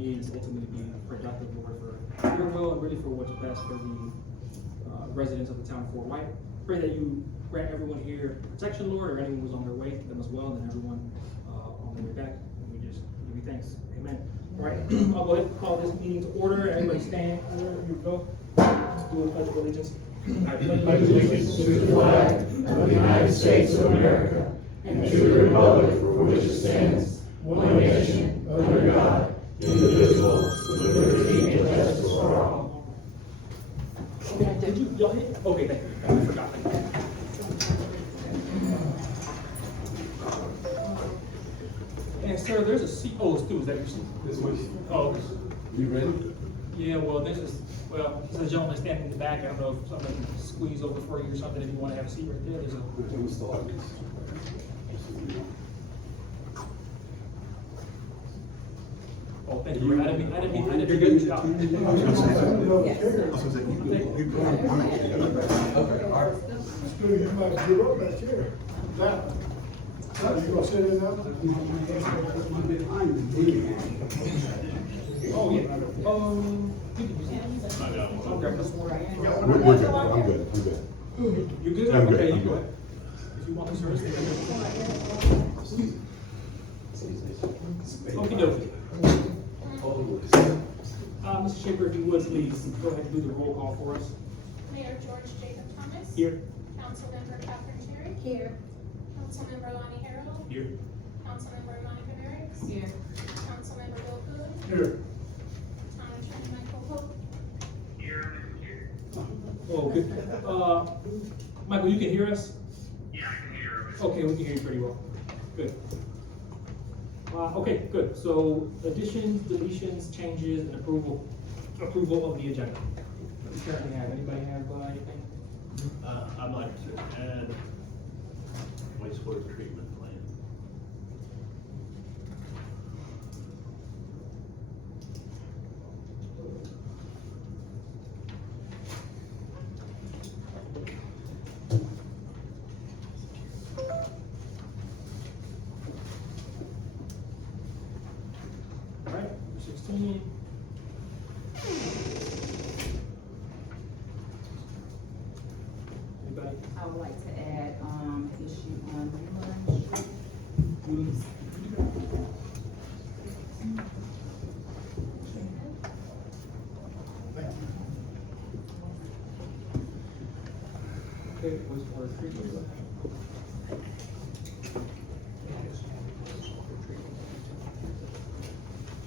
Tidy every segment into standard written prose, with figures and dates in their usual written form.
meetings ultimately be productive, Lord, for your will and really for what's best for the residents of the town of Fort White. Pray that you grant everyone here protection, Lord, or anyone who's on their way, them as well, and everyone on their way back. And we just give you thanks. Amen. All right, I'll go ahead and call this meeting to order. Everybody stand. Here we go. Do a pledge of allegiance. I pledge allegiance to the flag of the United States of America and to the republic for which it stands, one nation, under God, indivisible, with liberty and justice for all. Okay, did you, y'all hit? Okay, thank you. I forgot. And sir, there's a seat. Oh, it's two. Is that your seat? This way. Oh, You ready? yeah, well, there's a gentleman standing in the back. I don't know if somebody can squeeze over for you or something. If you want to have a seat right there, there's a. We'll start this. Oh, thank you. I didn't mean. You're good. Stop. You might give up that chair. You gonna sit in that? Oh, yeah. You can use it. I'll grab this one. We're good. I'm good. You good? I'm good, Okay, I'm you go good. ahead. If you want to start, stay Okey dokey. Mr. Shaper, if you would, please go ahead and do the roll call for us. Mayor George Jacob Thomas. Here. Councilmember Catherine Terry. Here. Councilmember Lonnie Harrell. Here. Councilmember Monica Merrick. Here. Councilmember Bill Cooley. Here. Town Attorney Michael Pope. Oh, good. Michael, you can hear us? Yeah, I can hear him. Okay, we can hear you pretty well. Good. Okay, good. So additions, deletions, changes, and approval of the agenda. What do we currently have? Anybody have anything? I'd like to add wastewater treatment plant. All right, number 16. Anybody? I would like to add, issue on lunch. Okay, wastewater treatment.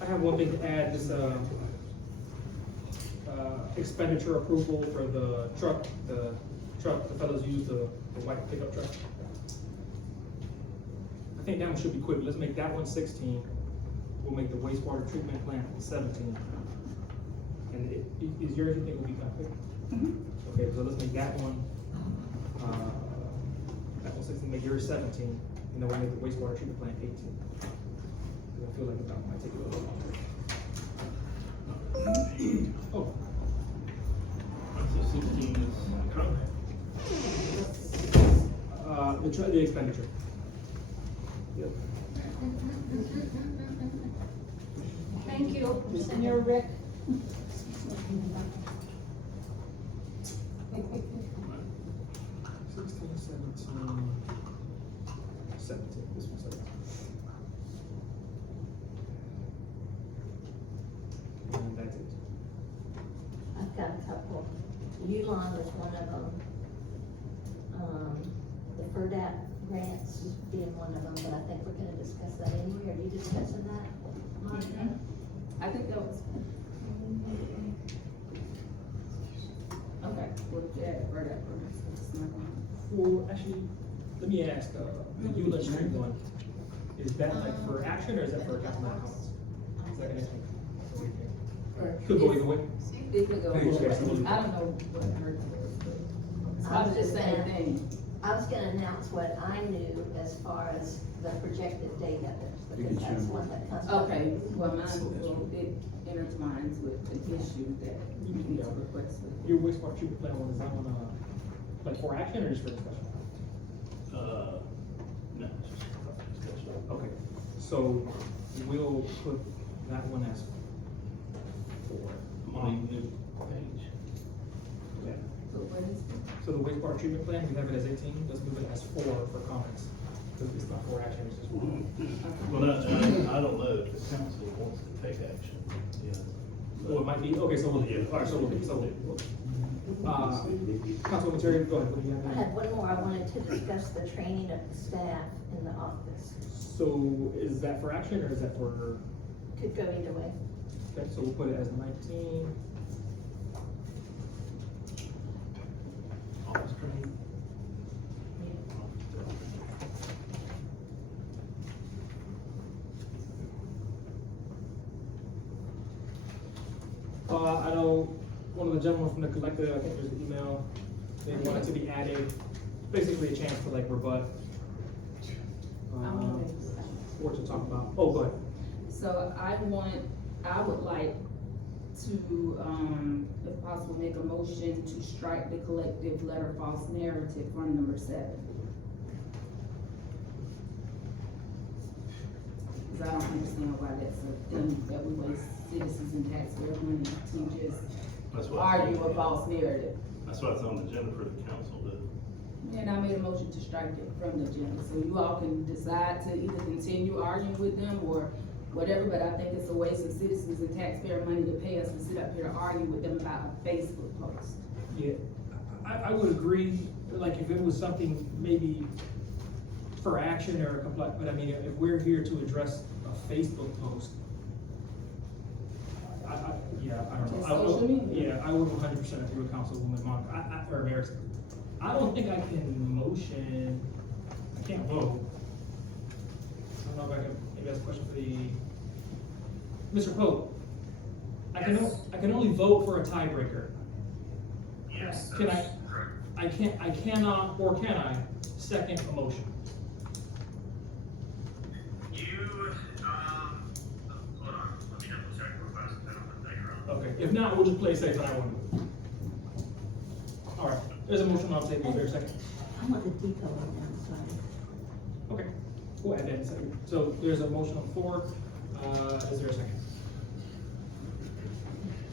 I have one thing to add, this, expenditure approval for the truck the fellows use, the white pickup truck. I think that one should be quick, let's make that one 16. We'll make the wastewater treatment plant 17. And is yours, you think will be kind of quick? Okay, so let's make that one, 16, make yours 17, and then we'll make the wastewater treatment plant 18. I feel like that might take a little longer. Oh, So 16 is truck. the expenditure. Yep. Thank you, Senor Rick. 16, 17, this one's 17. And that's it. I've got a couple. Uline was one of them. The FERDAP grants being one of them, but I think we're gonna discuss that anyway. Are you discussing that, Monica? I think that was. Okay, well, yeah, right up. Well, actually, let me ask, the Euless Street one, is that like for action or is that for Councilman Collins? Is that anything? Could go either way. It could go, Thank you, guys. I don't know what hers was, but it's probably the same thing. I was gonna announce what I knew as far as the projected date of it, because that's one that comes up. Okay, well, mine, well, it intertwines with the issue that you need to request with. Your wastewater treatment plant one, is that one, like for action or just for discussion? No, it's just discussion. Okay, so we'll put that one as 4. I'm on a new page. Yeah. So what is it? So the wastewater treatment plan, we have it as 18, let's move it as 4 for comments. Because it's not 4 action, it's just 4. Well, I don't know if the council wants to take action, yeah. Well, it might be, okay, so we'll, Yeah. all right, so we'll, Councilwoman Terry, go ahead, what do you I have? had one more, I wanted to discuss the training of the staff in the office. So is that for action or is that for, Could go either way. okay, so we'll put it as 19. Office training. I know one of the gentlemen from the collective, I think there's an email, they wanted to be added, basically a chance to like rebut. Or to talk about, oh, go ahead. So I would like to, if possible, make a motion to strike the collective letter false narrative from number 7. Cause I don't understand why that's a thing that we waste citizens and taxpayer money to just That's what. argue a false narrative. That's what's on the agenda for the council to. And I made a motion to strike it from the agenda, so you all can decide to either continue arguing with them or whatever, but I think it's a waste of citizens and taxpayer money to pay us to sit up here to argue with them about a Facebook post. Yeah, I would agree, like if it was something maybe for action or a complaint, but I mean, if we're here to address a Facebook post, yeah, I don't know. Just I would- social media. Yeah, I would 100% agree with Councilwoman Monk, or Mayor. I don't think I can motion, I can't vote. I don't know if I can, maybe that's a question for the, Mr. Pope. I can only vote for a tiebreaker. Yes, Can that's correct. I cannot, or can I, second a motion? You, hold on, let me double check real fast, I don't want to take wrong. Okay, if not, we'll just play safe and I won't. All right, there's a motion on the table, is there a second? I want the detail on that, sorry. Okay, we'll add that in a second. So there's a motion on the floor, is there a second?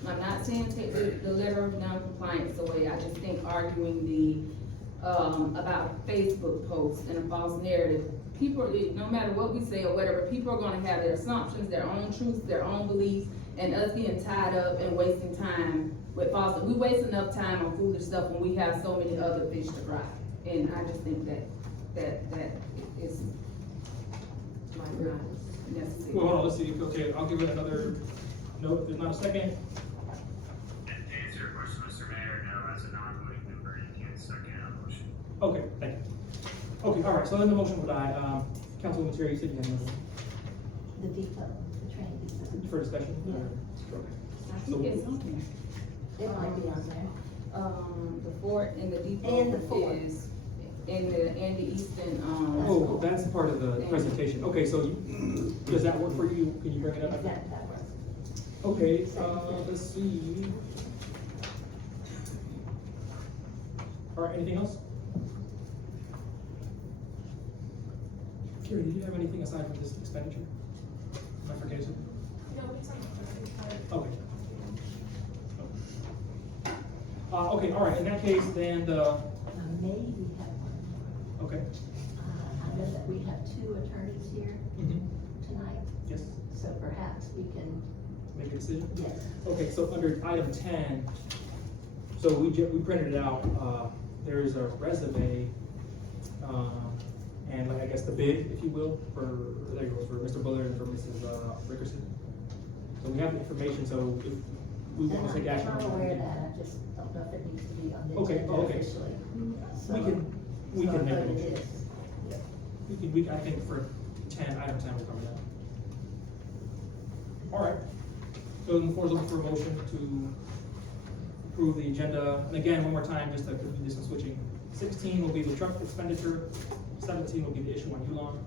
I'm not saying take the letter of non-compliance away, I just think arguing about Facebook posts and a false narrative, people, no matter what we say or whatever, people are gonna have their assumptions, their own truths, their own beliefs, and us getting tied up and wasting time with false, we waste enough time on foolish stuff when we have so many other fish to fry. And I just think that is like not necessary. Well, hold on, let's see, okay, I'll give it another, no, if there's not a second. And to answer your question, Mr. Mayor, no, as a non-voting member, you can't second a motion. Okay, thank you. Okay, all right, so then the motion will die. Councilwoman Terry, you said you had another The detail, the training detail. for discussion? Yeah. Okay. I think it's something. It might be on there. The fort and the And the depot fort. is in the eastern, Oh, that's part of the presentation. Okay, so does that work for you? Can you bring it up? That works. Okay, let's see. All right, anything else? Carrie, did you have anything aside from this expenditure? Am I forgetting something? No, it's on the Okay. Okay, all right, in that case, then the, Maybe we have one. okay. I know that we have 2 attorneys here tonight, Yes, so perhaps we can, make a decision? yes. Okay, so under item 10, so we printed it out, there is a resume, and like, I guess the bid, if you will, for, there you go, for Mr. Bullard and for Mrs. Rickerson. So we have the information, so if we want to take action on I'm it. aware of that, I just don't know if it needs to be on the Okay, agenda okay. officially. So- We can make but a it motion. is. I think for item 10, we'll cover that. All right, so the floor is looking for a motion to approve the agenda. And again, one more time, just to do some switching. 16 will be the truck expenditure, 17 will be the issue on Yulon,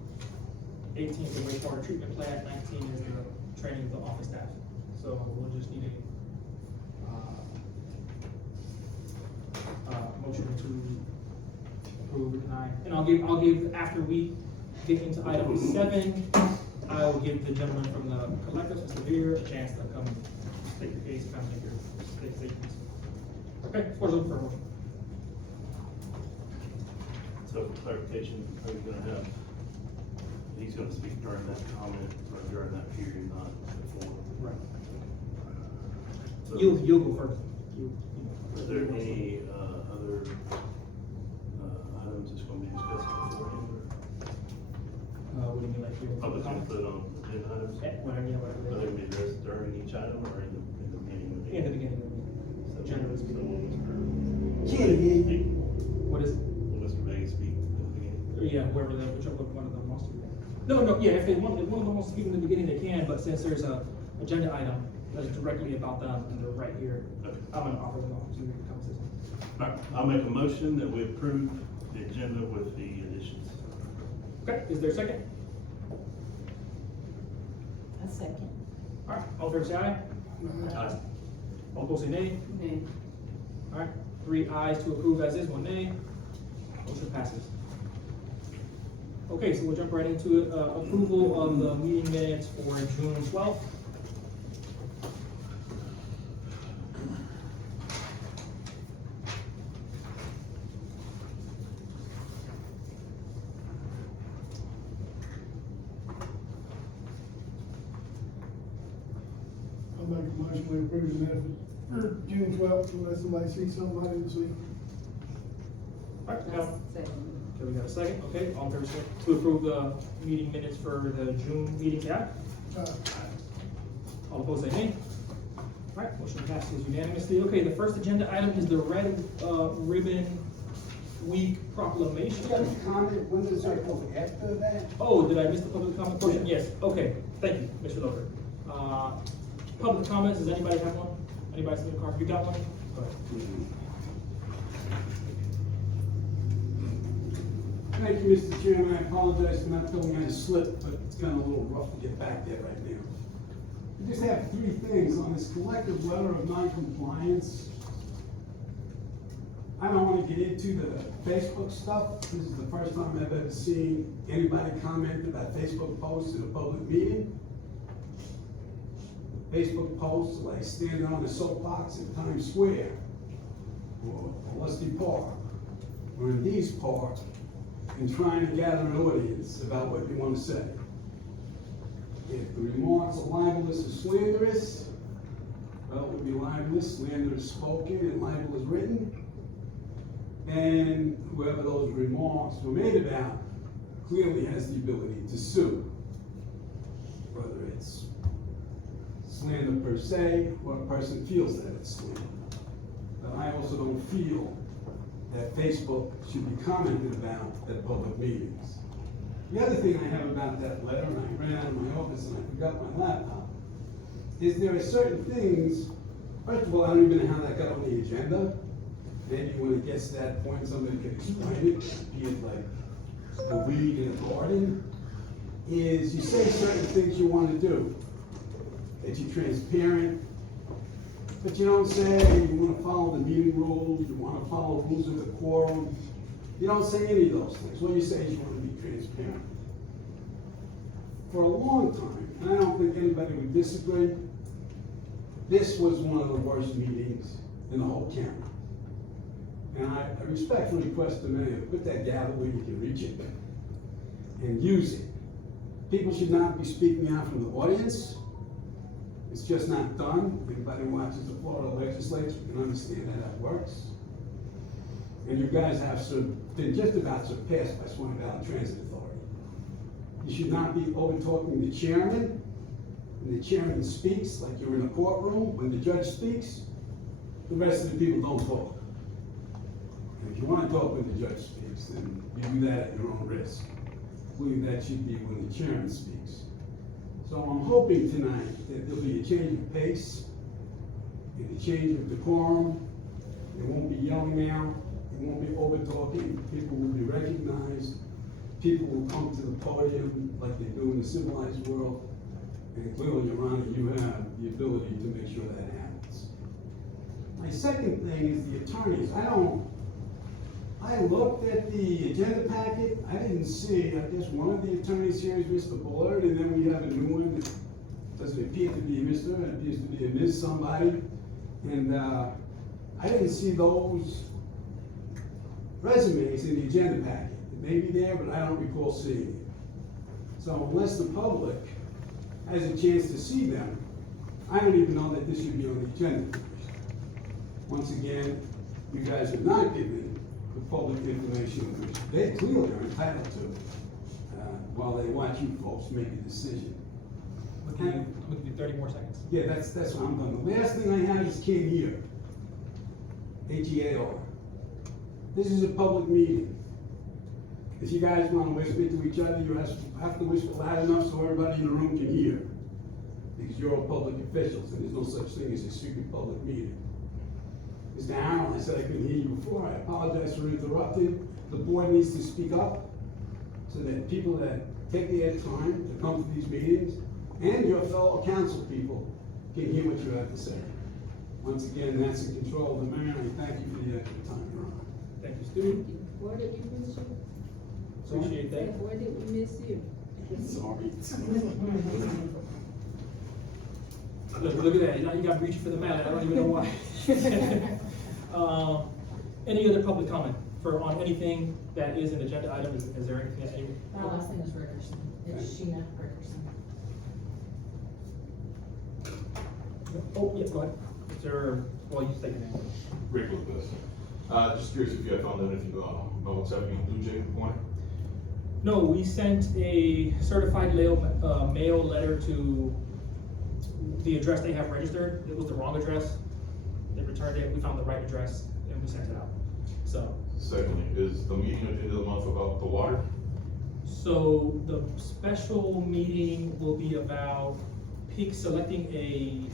18 is the wastewater treatment plant, 19 is the training of the office staff. So we'll just need a motion to approve or deny. And I'll give, after we get into item 7, I will give the gentleman from the collective, Mr. Beer, a chance to come state your case, kind of make your statements. Okay, floor is open for a motion. So for clarification, are you gonna have, he's gonna speak during that comment, or during that period, not before? Right. So- You'll go first. Are there any, other, items that's gonna be discussed beforehand, What do you mean, like, or public input on agenda items? Whatever, yeah, Are they whatever. gonna be addressed during each item, or in the beginning of the In the meeting? beginning of the meeting. So generally So speaking. will What is it? Mr. Vega speak in the beginning? Yeah, whichever one of them wants to. No, yeah, if one of them wants to speak in the beginning, they can, but since there's a agenda item that's directly about them, and they're right here, Okay. I'm gonna offer them opportunity to come to this. All right, I'll make a motion that we approve the agenda with the additions. Okay, is there a second? A second. All right, all in favor say aye. Aye. All opposed say nay. Nay. All right, 3 ayes to approve as is, 1 nay. Motion passes. Okay, so we'll jump right into it. Approval of the meeting minutes for June 12th. I'll make a motion, we approve the minutes for June 12th, unless somebody sees something I didn't see. All right, That's now, second. okay, we got a second, okay, all in favor say to approve the meeting minutes for the June meeting, say aye. All opposed say nay. All right, motion passes unanimously. Okay, the first agenda item is the Red Ribbon Week proclamation. Comment, when does that go after that? Oh, did I miss the public comment portion? Yes, okay, thank you, Mr. Loder. Public comments, does anybody have one? Anybody see the card? You got one? Go ahead. Thank you, Mr. Chairman. I apologize for not filling out a slip, but it's kind of a little rough to get back there right now. I just have 3 things on this collective letter of non-compliance. I don't want to get into the Facebook stuff. This is the first time I've ever seen anybody comment about Facebook posts in a public meeting. Facebook posts like standing on a soapbox in Times Square, or Lusty Park, or in Dees Park, and trying to gather an audience about what you want to say. If the remarks are libelous or slanderous, well, it would be libelous, slanderous spoken, and libel is written. And whoever those remarks were made about clearly has the ability to sue. Whether it's slander per se, or a person feels that it's slander. But I also don't feel that Facebook should be commented about at public meetings. The other thing I have about that letter, and I ran out of my office and I forgot my laptop, is there are certain things, first of all, I don't even know how that got on the agenda. Maybe when it gets to that point, somebody can explain it, be it like a weed in a garden, is you say certain things you want to do, that you're transparent, but you don't say you want to follow the meeting rules, you want to follow rules of the quorum. You don't say any of those things. What you say is you want to be transparent. For a long time, and I don't think anybody would disagree, this was one of the worst meetings in the whole county. And I respectfully request the mayor, put that gavel where you can reach it and use it. People should not be speaking out from the audience. It's just not done. Anybody who watches the Florida legislature can understand how that works. And you guys have been just about surpassed by Swan Valley Transit Authority. You should not be over-talking the chairman. When the chairman speaks, like you're in a courtroom, when the judge speaks, the rest of the people don't talk. And if you want to talk when the judge speaks, then you do that at your own risk. I believe that should be when the chairman speaks. So I'm hoping tonight that there'll be a change of pace and a change of decorum. It won't be yelling now. It won't be over-talking. People will be recognized. People will come to the podium like they do in the civilized world. And clearly, Your Honor, you have the ability to make sure that happens. My second thing is the attorneys. I looked at the agenda packet. I didn't see, I guess one of the attorneys here is Mr. Bullard, and then we have a new one that doesn't appear to be a Mr., it appears to be a Ms. somebody. And, I didn't see those resumes in the agenda packet. It may be there, but I don't recall seeing it. So unless the public has a chance to see them, I don't even know that this should be on the agenda. Once again, you guys are not giving the public information which they clearly are entitled to, while they watch you folks make a decision. I'm gonna give you 30 more seconds. Yeah, that's what I'm done. The last thing I have is Hear. H-E-A-R. This is a public meeting. If you guys want to whisper to each other, you have to whisper loud enough so everybody in the room can hear. Because you're all public officials, and there's no such thing as a secret public meeting. Mr. Allen, I said I couldn't hear you before. I apologize for interrupting. The board needs to speak up so that people that take their time to come to these meetings and your fellow council people can hear what you have to say. Once again, that's in control of the mayor, and I thank you for the extra time, Your Honor. Thank you, Stu. Where did you miss you? Appreciate that. Where did we miss you? Sorry. Look at that, now you got reaching for the mallet, I don't even know why. Any other public comment on anything that is an agenda item? Is there anything? My last name is Rickerson. It's Sheena Rickerson. Oh, yeah, go ahead. Is there, well, you say your name. Rick Lopez. Just curious if you had found out anything about what's happening in Blue Jay Point? No, we sent a certified mail letter to the address they have registered. It was the wrong address. They returned it, we found the right address, and we sent it out. So. Secondly, is the meeting at the end of the month about the water? So the special meeting will be about selecting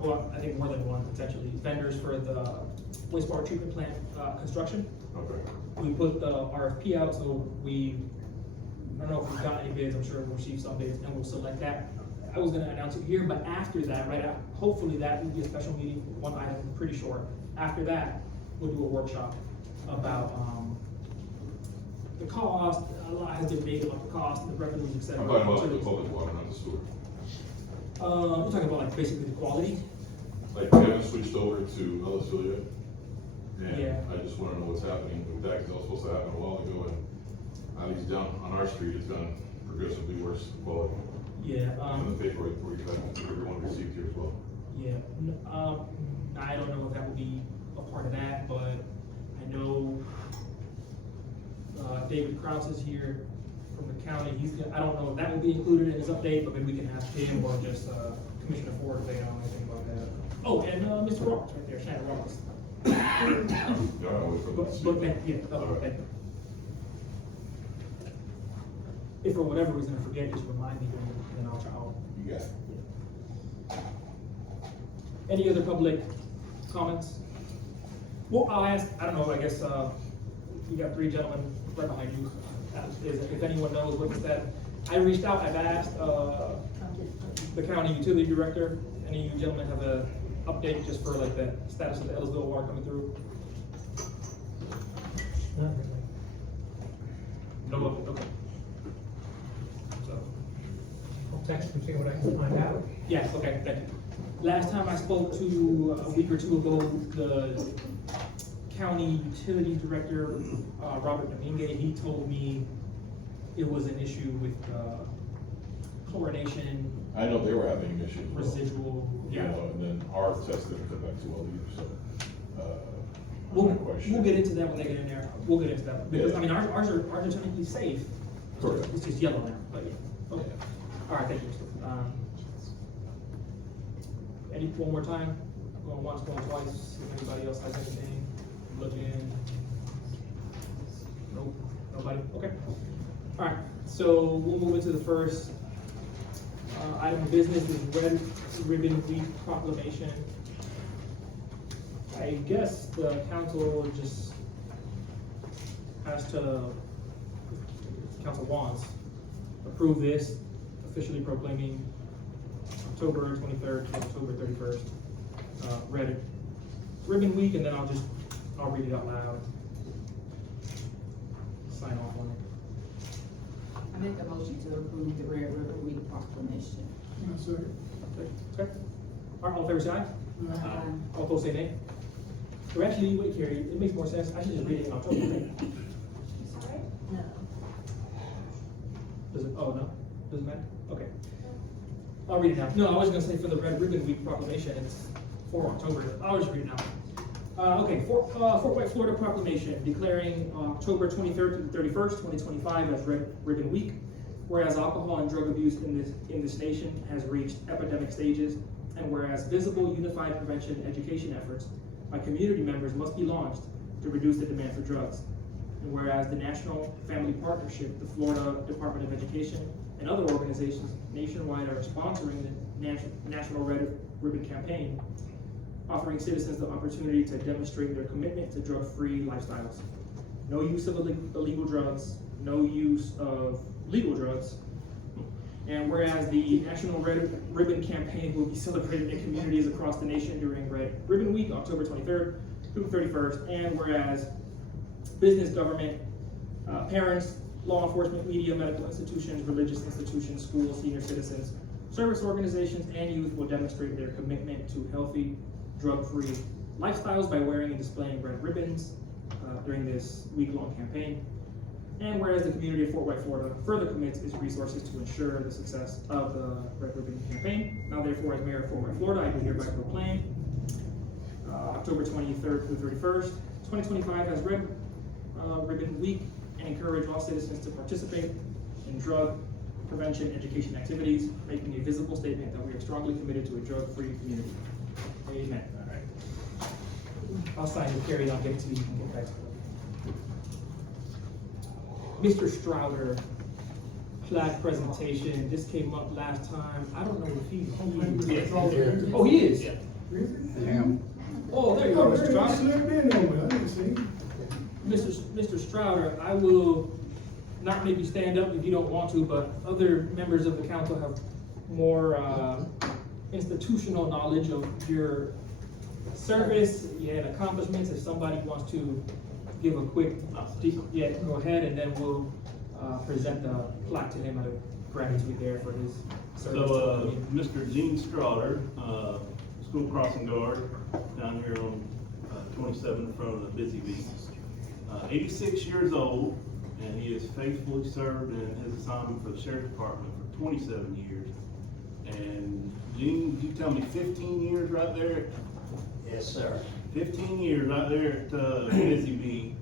or I think more than one potentially, vendors for the wastewater treatment plant construction. Okay. We put the RFP out, so I don't know if we've got any bids, I'm sure we'll receive some bids, and we'll select that. I was gonna announce it here, but after that, hopefully that will be a special meeting, one item, pretty short. After that, we'll do a workshop about, the cost, a lot has been made about the cost, the revenues, et cetera. I'm talking about the public water, not the sewer. We're talking about like basically the quality. Like, we haven't switched over to Ellisville yet. And Yeah. I just wanna know what's happening with that, cause that was supposed to happen a while ago, and at least down on our street, it's gotten progressively worse quality. Yeah, And the paper report everyone received here as well. yeah, I don't know if that will be a part of that, but I know, David Kraus is here from the county, I don't know if that will be included in his update, but maybe we can ask him or just, Commissioner Ford if they know anything about that. Oh, and, Mr. Roberts right there, Shannon Roberts. Yeah, wait for them to speak. Okay. If for whatever reason I forget, just remind me, then I'll try. You got it. Any other public comments? Well, I'll ask, I don't know, I guess, you got three gentlemen right behind you. If anyone knows what's that, I reached out, I've asked, the county utility director, any of you gentlemen have a update just for like the status of the Ellisville water coming through? No, okay. So. I'll text and see what I can find out. Yes, okay, thank you. Last time I spoke to, a week or two ago, the county utility director, Robert Domingue, he told me it was an issue with, chlorination. I know they were having issues. Residual, You yeah. know, and then our test didn't come back too well either, so, We'll get into that when they get in there. We'll get into that. Because, Yeah. I mean, ours are technically safe. Correct. It's just yellow now, but yeah. Okay. All right, thank you. One more time? Going once, going twice. If anybody else has anything, looking. Nope, nobody? Okay. All right, so we'll move into the first item of business is Red Ribbon Week proclamation. I guess the council just has to, council wants, approve this, officially proclaiming October 23rd to October 31st, Red Ribbon Week, and then I'll read it out loud. Sign off on it. I make a motion to approve the Red River Week proclamation. Second. Okay. All right, all in favor, say aye. All opposed, say nay. Or actually, wait, Carrie, it makes more sense, I should just read it in October, right? Sorry? No. Does it, oh, no? Doesn't matter? Okay. I'll read it now. No, I was gonna say for the Red Ribbon Week proclamation, it's for October. I'll just read it now. Okay, Fort White, Florida proclamation declaring October 23rd to the 31st, 2025 as Red Ribbon Week. Whereas alcohol and drug abuse in this nation has reached epidemic stages, and whereas visible unified prevention education efforts by community members must be launched to reduce the demand for drugs. And whereas the National Family Partnership, the Florida Department of Education, and other organizations nationwide are sponsoring the National Red Ribbon Campaign, offering citizens the opportunity to demonstrate their commitment to drug-free lifestyles. No use of illegal drugs, no use of legal drugs. And whereas the National Red Ribbon Campaign will be celebrated in communities across the nation during Red Ribbon Week, October 23rd through the 31st, and whereas business, government, parents, law enforcement, media, medical institutions, religious institutions, schools, senior citizens, service organizations, and youth will demonstrate their commitment to healthy, drug-free lifestyles by wearing and displaying red ribbons during this week-long campaign. And whereas the community of Fort White, Florida further commits its resources to ensure the success of the Red Ribbon Campaign. Now therefore, as Mayor of Fort White, Florida, I do hereby proclaim October 23rd through 31st, 2025 as Red Ribbon Week, and encourage all citizens to participate in drug prevention education activities, making a visible statement that we are strongly committed to a drug-free community. Amen. All right. I'll sign the carry, I'll get it to you, you can get back to it. Mr. Strouder, plaque presentation, this came up last time, I don't know if he's here. Oh, he is? Yeah. Oh, there you go, Mr. Strouder. Slipped in on me, I didn't see. Mr. Strouder, I will not make you stand up if you don't want to, but other members of the council have more institutional knowledge of your service and accomplishments. If somebody wants to give a quick, yeah, go ahead, and then we'll present the plaque to him out of gratitude there for his service. So, Mr. Gene Strouder, school crossing guard down here on 27 in front of the Busy Bee. 86 years old, and he has faithfully served in his assignment for the Sheriff Department for 27 years. And Gene, did you tell me 15 years right there? Yes, sir. 15 years right there at Busy Bee,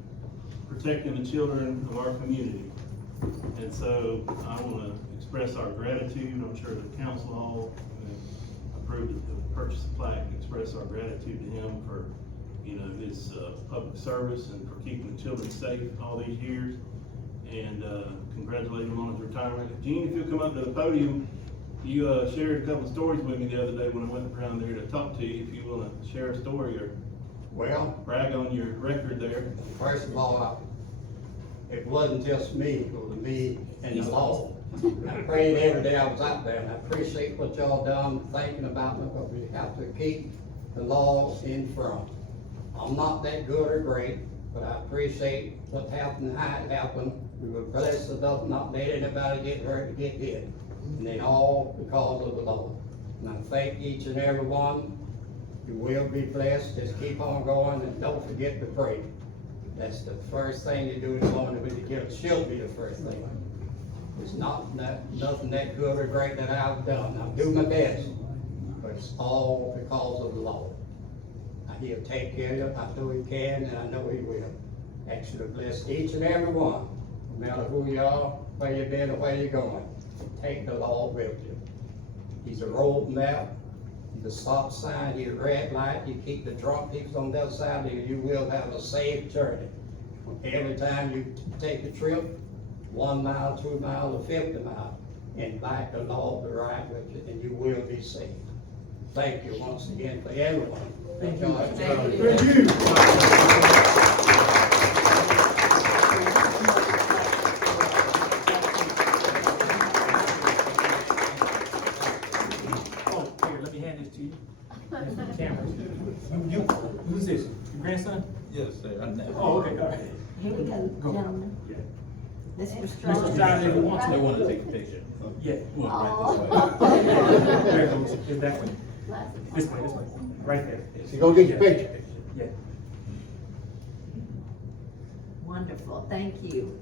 protecting the children of our community. And so I want to express our gratitude. I'm sure the council all approved the purchase of plaque, express our gratitude to him for, you know, his public service and for keeping the children safe all these years. And congratulate him on his retirement. Gene, if you'll come up to the podium, you shared a couple of stories with me the other day when I went around there to talk to you. If you want to share a story or brag on your record there. First of all, it wasn't just me, it was me and the law. I prayed every day I was out there, and I appreciate what y'all done thinking about me, but we have to keep the law in front. I'm not that good or great, but I appreciate what happened, how it happened. We were blessed to not let anybody get hurt or get hit. And then all because of the law. And I thank each and every one. You will be blessed. Just keep on going and don't forget to pray. That's the first thing you do in the morning when you get up. She'll be the first thing. It's nothing that good or great that I've done. I'll do my best, but it's all because of the Lord. He'll take care of you. I know he can, and I know he will. Actually bless each and every one, no matter who you are, where you've been, or where you're going. Take the Lord with you. He's a road map. The stop sign, your red light, you keep the drunk people on the other side of you, you will have a safe journey. Every time you take a trip, 1 mile, 2 miles, or 50 miles, invite the Lord to ride with you, and you will be safe. Thank you once again for everyone. Thank you. Thank you. Thank you. Oh, here, let me hand this to you. That's for the camera. Who's this? Your grandson? Yes, sir. I know. Oh, okay, all right. Here we go, gentlemen. Yeah. Mr. Mr. Strong. Stroud, if you want to. They want to take a picture. Yeah. Oh. There it goes, it's that way. This way, right there. So go get your picture. Yeah. Wonderful, thank you.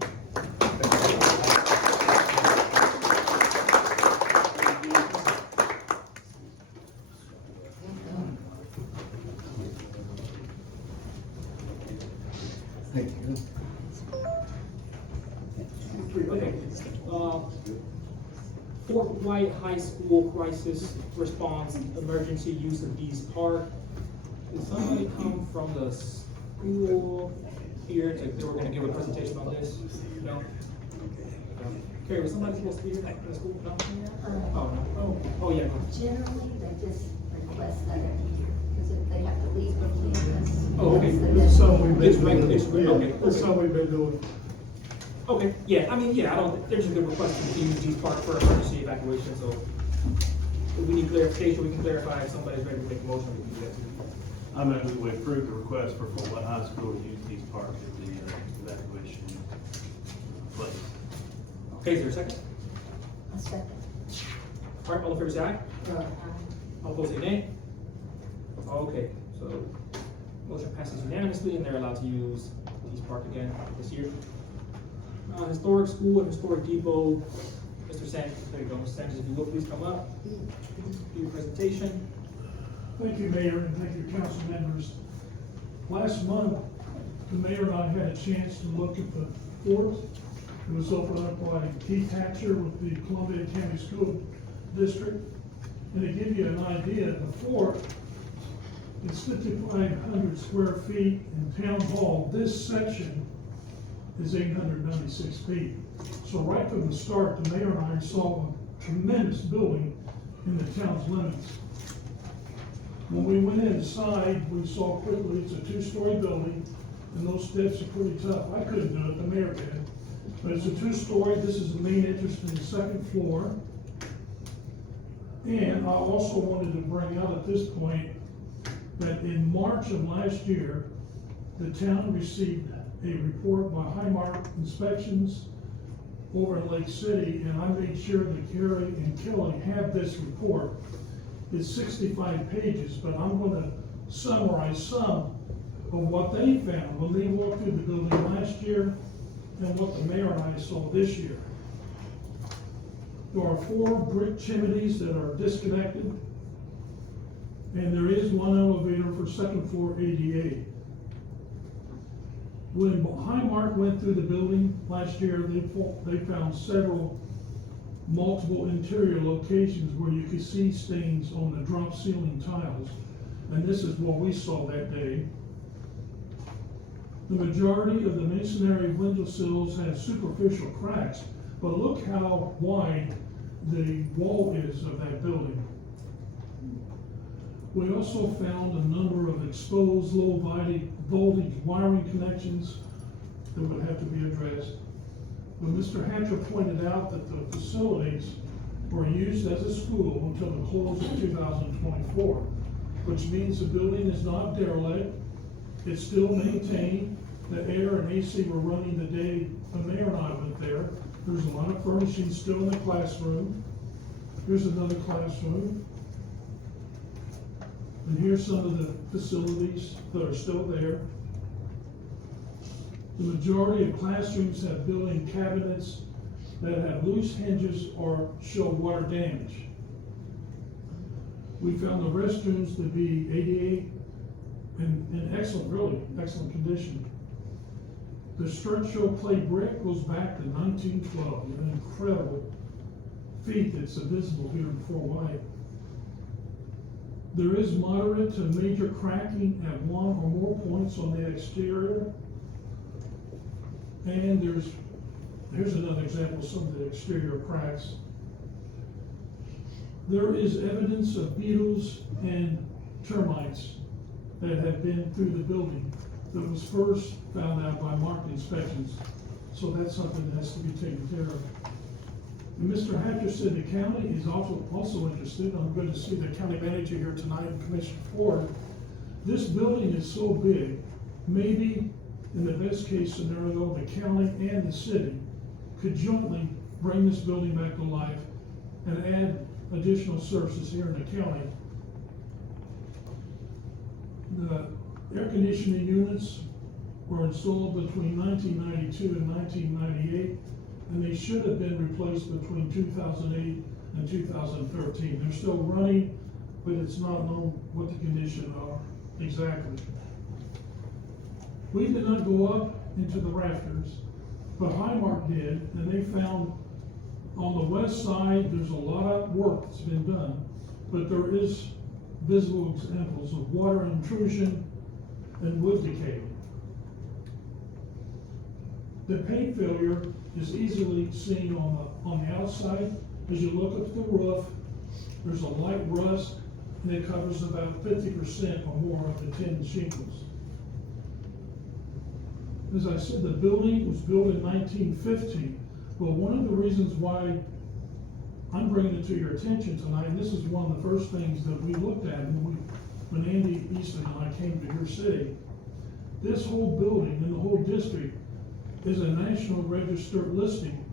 Thank you. Okay. Fort White High School Crisis Response Emergency Use of Dees Park. Did somebody come from the school here they were gonna give a presentation on this? No? Carrie, was somebody supposed to be here at the school? No? Oh, no. Oh, yeah. Generally, they just request that, because if they have to leave the campus. Oh, okay. It's something we've been It's regular, it's doing. regular, Yeah, okay. it's something we've been doing. Okay, yeah, I mean, yeah, I don't, there's just a request to use these park for emergency evacuation, so if we need clarification, we can clarify. If somebody's ready to make a motion, we can do that too. I move that we approve the request for Fort White High School to use these parks as the evacuation place. Okay, is there a second? A second. All right, all in favor say aye. All opposed say nay. Okay, so motion passes unanimously and they're allowed to use these park again this year. Historic school and historic depot, Mr. Sanchez, there you go, Mr. Sanchez, if you will, please come up, do your presentation. Thank you, Mayor, and thank you, council members. Last month, the mayor and I had a chance to look at the fort. It was opened up by Keith Hatcher with the Columbia County School District. And to give you an idea, the fort is 5,500 square feet in town hall. This section is 896 feet. So right from the start, the mayor and I saw a tremendous building in the town's limits. When we went inside, we saw quickly it's a 2-story building, and those steps are pretty tough. I couldn't do it, the mayor did. But it's a 2-story, this is the main entrance to the second floor. And I also wanted to bring out at this point that in March of last year, the town received a report by Highmark Inspections over in Lake City, and I made sure that Carrie and Kelly have this report. It's 65 pages, but I'm gonna summarize some of what they found when they walked through the building last year and what the mayor and I saw this year. There are 4 brick chimneys that are disconnected, and there is 1 elevator for second floor ADA. When Highmark went through the building last year, they found several multiple interior locations where you could see stains on the drop ceiling tiles. And this is what we saw that day. The majority of the masonry windowsills have superficial cracks, but look how wide the wall is of that building. We also found a number of exposed low voltage wiring connections that would have to be addressed. But Mr. Hatcher pointed out that the facilities were used as a school until the close of 2024, which means the building is not derelict. It's still maintained. The air and AC were running the day the mayor and I went there. There's a lot of furnishings still in the classroom. Here's another classroom. And here's some of the facilities that are still there. The majority of classrooms have built-in cabinets that have loose hinges or show water damage. We found the restrooms to be ADA in excellent, really excellent condition. The structural clay brick goes back to 1912, an incredible feat that's visible here in Fort White. There is moderate to major cracking at 1 or more points on the exterior. And here's another example of some of the exterior cracks. There is evidence of beetles and termites that have been through the building that was first found out by marked inspections. So that's something that has to be taken care of. And Mr. Hatcher said the county is also interested. I'm good to see the county manager here tonight and Commissioner Ford. This building is so big, maybe in the best case scenario, the county and the city could jointly bring this building back to life and add additional services here in the county. The air conditioning units were installed between 1992 and 1998, and they should have been replaced between 2008 and 2013. They're still running, but it's not known what the condition are exactly. We did not go up into the rafters, but Highmark did, and they found on the west side, there's a lot of work that's been done, but there is visible examples of water intrusion and wood decay. The paint failure is easily seen on the outside. As you look up the roof, there's a light rust, and it covers about 50% or more of the tin shingles. As I said, the building was built in 1950. Well, one of the reasons why I'm bringing it to your attention tonight, and this is one of the first things that we looked at when Andy Easton and I came to your city, this whole building and the whole district is a National Register listing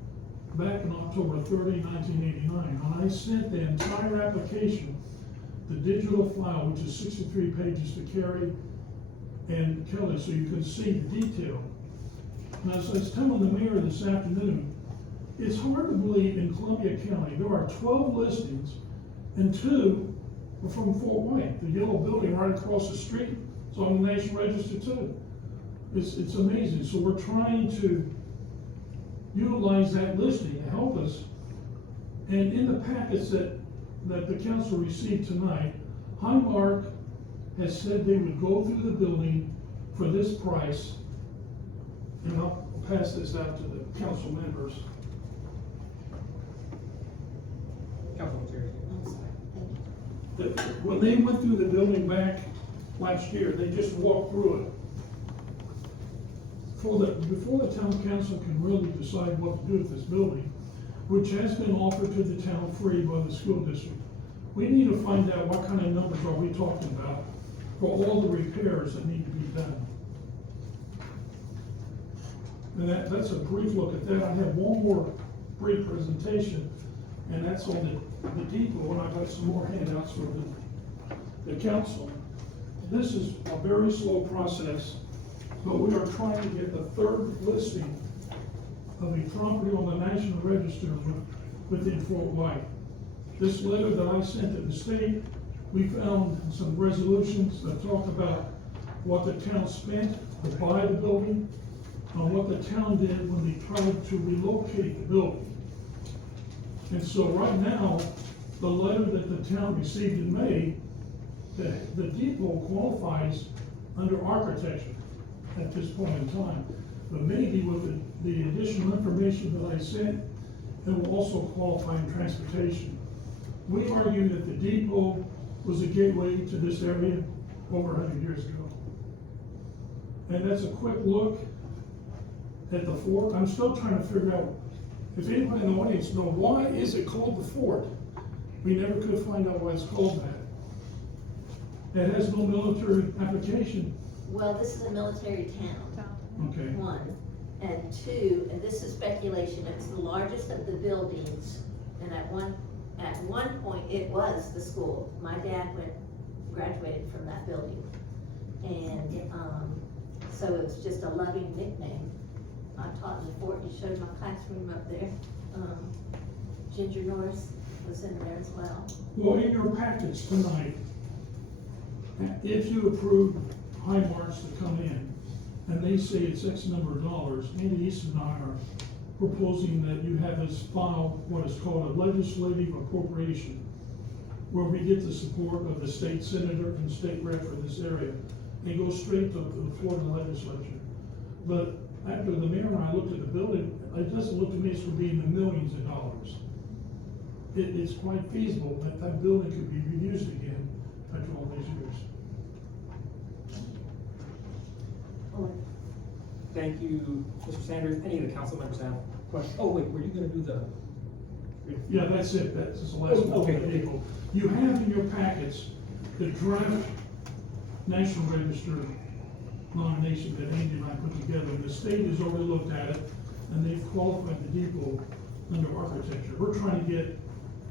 back in October 30, 1989. When I sent the entire application, the digital file, which is 63 pages to Carrie and Kelly, so you can see the detail. And as I was telling the mayor this afternoon, it's hard to believe in Columbia County, there are 12 listings and 2 are from Fort White. The yellow building right across the street is on the National Register too. It's amazing. So we're trying to utilize that listing to help us. And in the packets that the council received tonight, Highmark has said they would go through the building for this price. And I'll pass this out to the council members. Councilman Terry. I'm sorry, thank you. When they went through the building back last year, they just walked through it. Before the town council can really decide what to do with this building, which has been offered to the town free by the school district, we need to find out what kind of numbers are we talking about for all the repairs that need to be done. And that's a brief look at that. I have one more brief presentation, and that's on the depot, and I've got some more handouts for the council. This is a very slow process, but we are trying to get the third listing of a property on the National Register within Fort White. This letter that I sent to the state, we found some resolutions that talk about what the town spent to buy the building, and what the town did when they tried to relocate the building. And so right now, the letter that the town received in May, the depot qualifies under architecture at this point in time. But maybe with the additional information that I sent, it will also qualify in transportation. We argue that the depot was a gateway to this area over 100 years ago. And that's a quick look at the fort. I'm still trying to figure out, if anybody in the audience know, why is it called the fort? We never could find out why it's called that. It has no military application. Well, this is a military town, Okay. 1. And 2, and this is speculation, it's the largest of the buildings. And at one point, it was the school. My dad graduated from that building. And, so it was just a loving nickname. I taught in the fort, you showed my classroom up there. Ginger Norris was in there as well. Well, in your package tonight, if you approve Highmarks to come in, and they say it's X number of dollars, Andy Easton and I are proposing that you have us file what is called a legislative appropriation, where we get the support of the state senator and state rep for this area, and go straight to the Florida legislature. But after the mayor and I looked at the building, it doesn't look to me as would be in the millions of dollars. It's quite feasible that that building could be reused again after all these years. Thank you, Mr. Sanders. Any of the council members have questions? Oh, wait, were you gonna do the? Yeah, that's it, that's the last one. Okay. You have in your packets the draft National Register nomination that Andy and I put together. The state has already looked at it, and they've qualified the depot under architecture. We're trying to get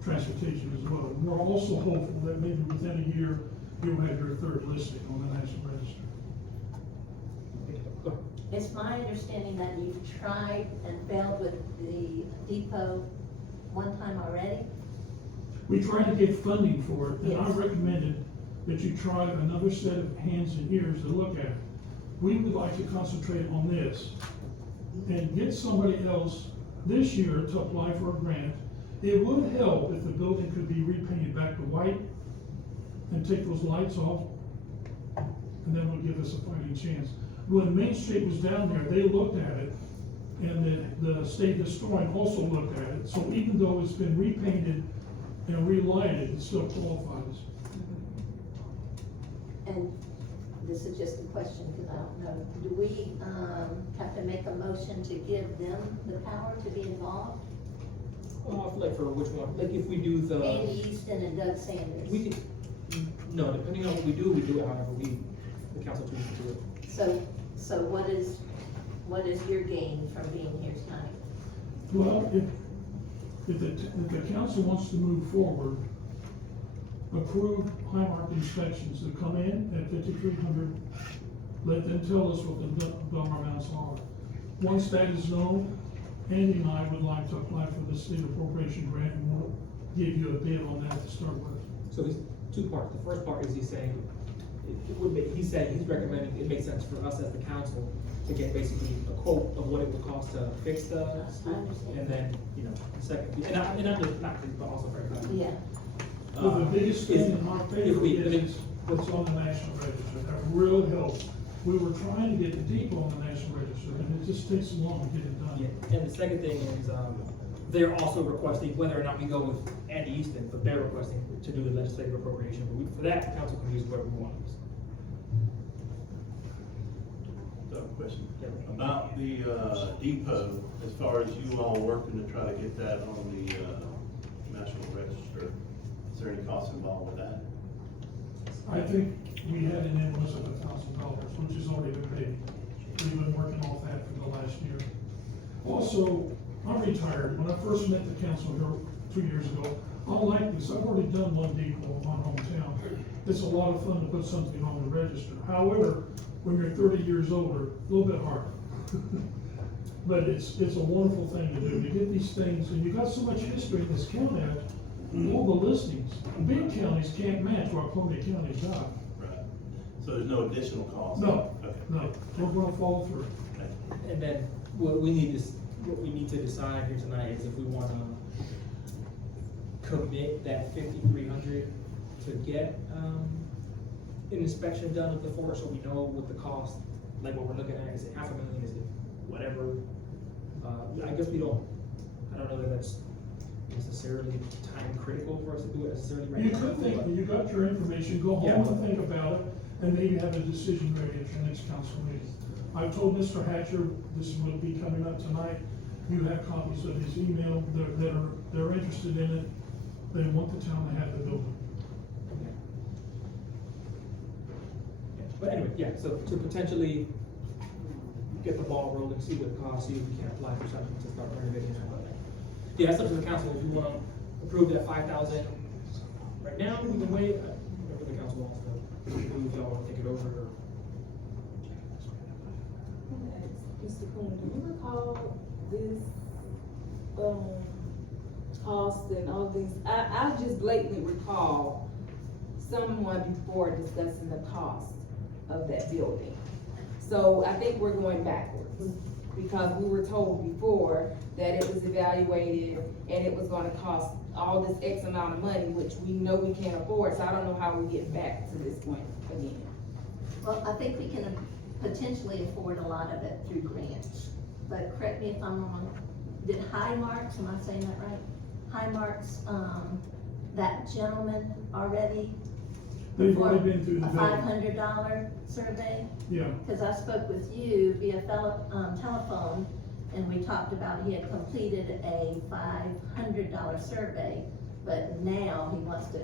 transportation as well. We're also hopeful that maybe within a year, you'll have your third listing on the National Register. It's my understanding that you've tried and failed with the depot one time already? We tried to get funding for it, and I Yes. recommended that you try another set of hands and ears to look at it. We would like to concentrate on this and get somebody else this year to apply for a grant. It would help if the building could be repainted back to white and take those lights off, and that would give us a fighting chance. When Main Street was down there, they looked at it, and the state historian also looked at it. So even though it's been repainted and relighted, it still qualifies. And this is just a question, because I don't know, do we, have to make a motion to give them the power to be involved? Like for which one? Like if we do the. Andy Easton and Doug Sanders? We could, no, depending on what we do it however the council chooses to do it. So what is your gain from being here tonight? Well, if the council wants to move forward, approve Highmark inspections that come in at 5,300, let them tell us what the dollar amounts are. Once that is known, Andy and I would like to apply for the state appropriation grant, and we'll give you a bid on that to start with. So there's two parts. The first part is he's saying, he's recommending, it makes sense for us as the council to get basically a quote of what it would cost to fix the school. understand. And then, the second, and I'm just, not, but also very glad. Yeah, Well, the biggest thing in my if favor we- is what's on the National Register. That really helps. We were trying to get the depot on the National Register, and it just takes so long to get it done. Yeah, and the second thing is, they're also requesting, whether or not we go with Andy Easton, but they're requesting to do the legislative appropriation, but for that, the council can use whatever we want. Question about the depot, as far as you all working to try to get that on the National Register, is there any cost involved with that? I think we had an invoice of $1,000, which has already been paid. We've been working off that for the last year. Also, I'm retired. When I first met the council here 2 years ago, I like this. I've already done one depot in my hometown. It's a lot of fun to put something on the register. However, when you're 30 years older, a little bit harder. But it's a wonderful thing to do, to get these things, and you got so much history in this county, all the listings. Big counties can't match what Columbia County's got. Right. So there's no additional cost? No, Okay. no, we're gonna follow through. Okay. And then, what we need to decide here tonight is if we wanna commit that 5,300 to get, an inspection done of the forest, so we know what the cost, like what we're looking at, is it $500,000, is it whatever? I guess I don't know that that's necessarily time critical for us to do it necessarily right You now. could think, you got your information, go home and think about it, and maybe have a decision ready at your next council meeting. I've told Mr. Hatcher, this will be coming up tonight, you have copies of his email, they're interested in it, they want the town to have the building. But anyway, yeah, so to potentially get the ball rolling, see what it costs, see if we can apply for something to start renovating and all that. Yeah, that's up to the council, if you wanna approve that 5,000 right now, we can wait, whatever the council wants to, if y'all wanna think it over, or. Mr. Coon, do you recall this, cost and all these? I just blatantly recall someone before discussing the cost of that building. So I think we're going backwards, because we were told before that it was evaluated and it was gonna cost all this X amount of money, which we know we can't afford, so I don't know how we get back to this point again. well, I think we can potentially afford a lot of it through grants, but correct me if I'm wrong, did Highmarks, am I saying that right? Highmarks, that gentleman already? They've already been through the A building. $500 survey? Yeah, Cause I spoke with you via telephone, and we talked about he had completed a $500 survey, but now he wants to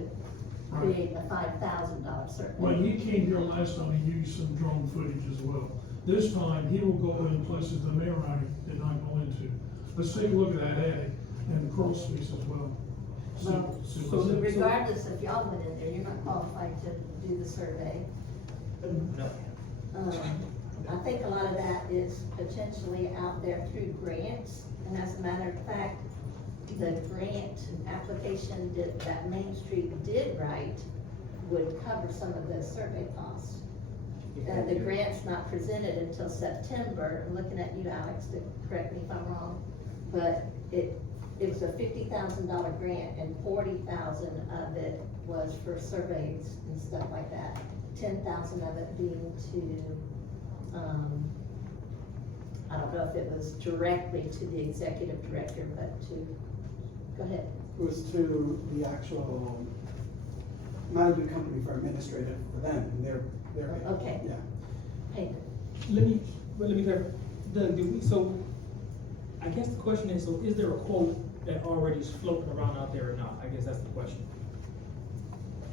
creating a $5,000 survey. When he came here last time, he used some drone footage as well. This time, he will go in places the mayor and I did not go into. Let's take a look at that attic and the crawl space as well. Well, So- regardless if y'all went in there, you're not qualified to do the survey. No. I think a lot of that is potentially out there through grants, and as a matter of fact, the grant application that Main Street did write would cover some of the survey costs. The grant's not presented until September. I'm looking at you, Alex, to correct me if I'm wrong, but it was a $50,000 grant, and 40,000 of it was for surveys and stuff like that. 10,000 of it being to, I don't know if it was directly to the executive director, but to, go ahead. Was to the actual management company for administrative for them, and they're, Okay. yeah. Hey, Let me clarify, Doug, so, I guess the question is, so is there a quote that already is floating around out there or not? I guess that's the question.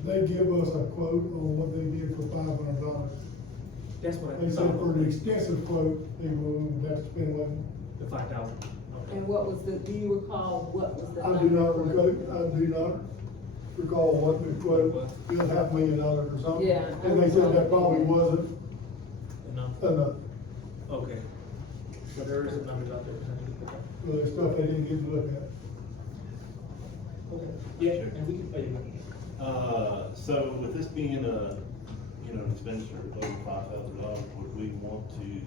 They give us a quote on what they did for $500. That's what I They said for thought, an extensive quote, they will have to spend what? the 5,000. Okay. And what was do you recall what was the I number? do not recall what the quote was, it was $500,000 or something. Yeah. And they said that probably wasn't Enough? enough, Okay. So there is some numbers out there. for the stuff they didn't get to look at. Okay. Yeah, and we can, So with this being a, an expenditure of over $5,000, would we want to,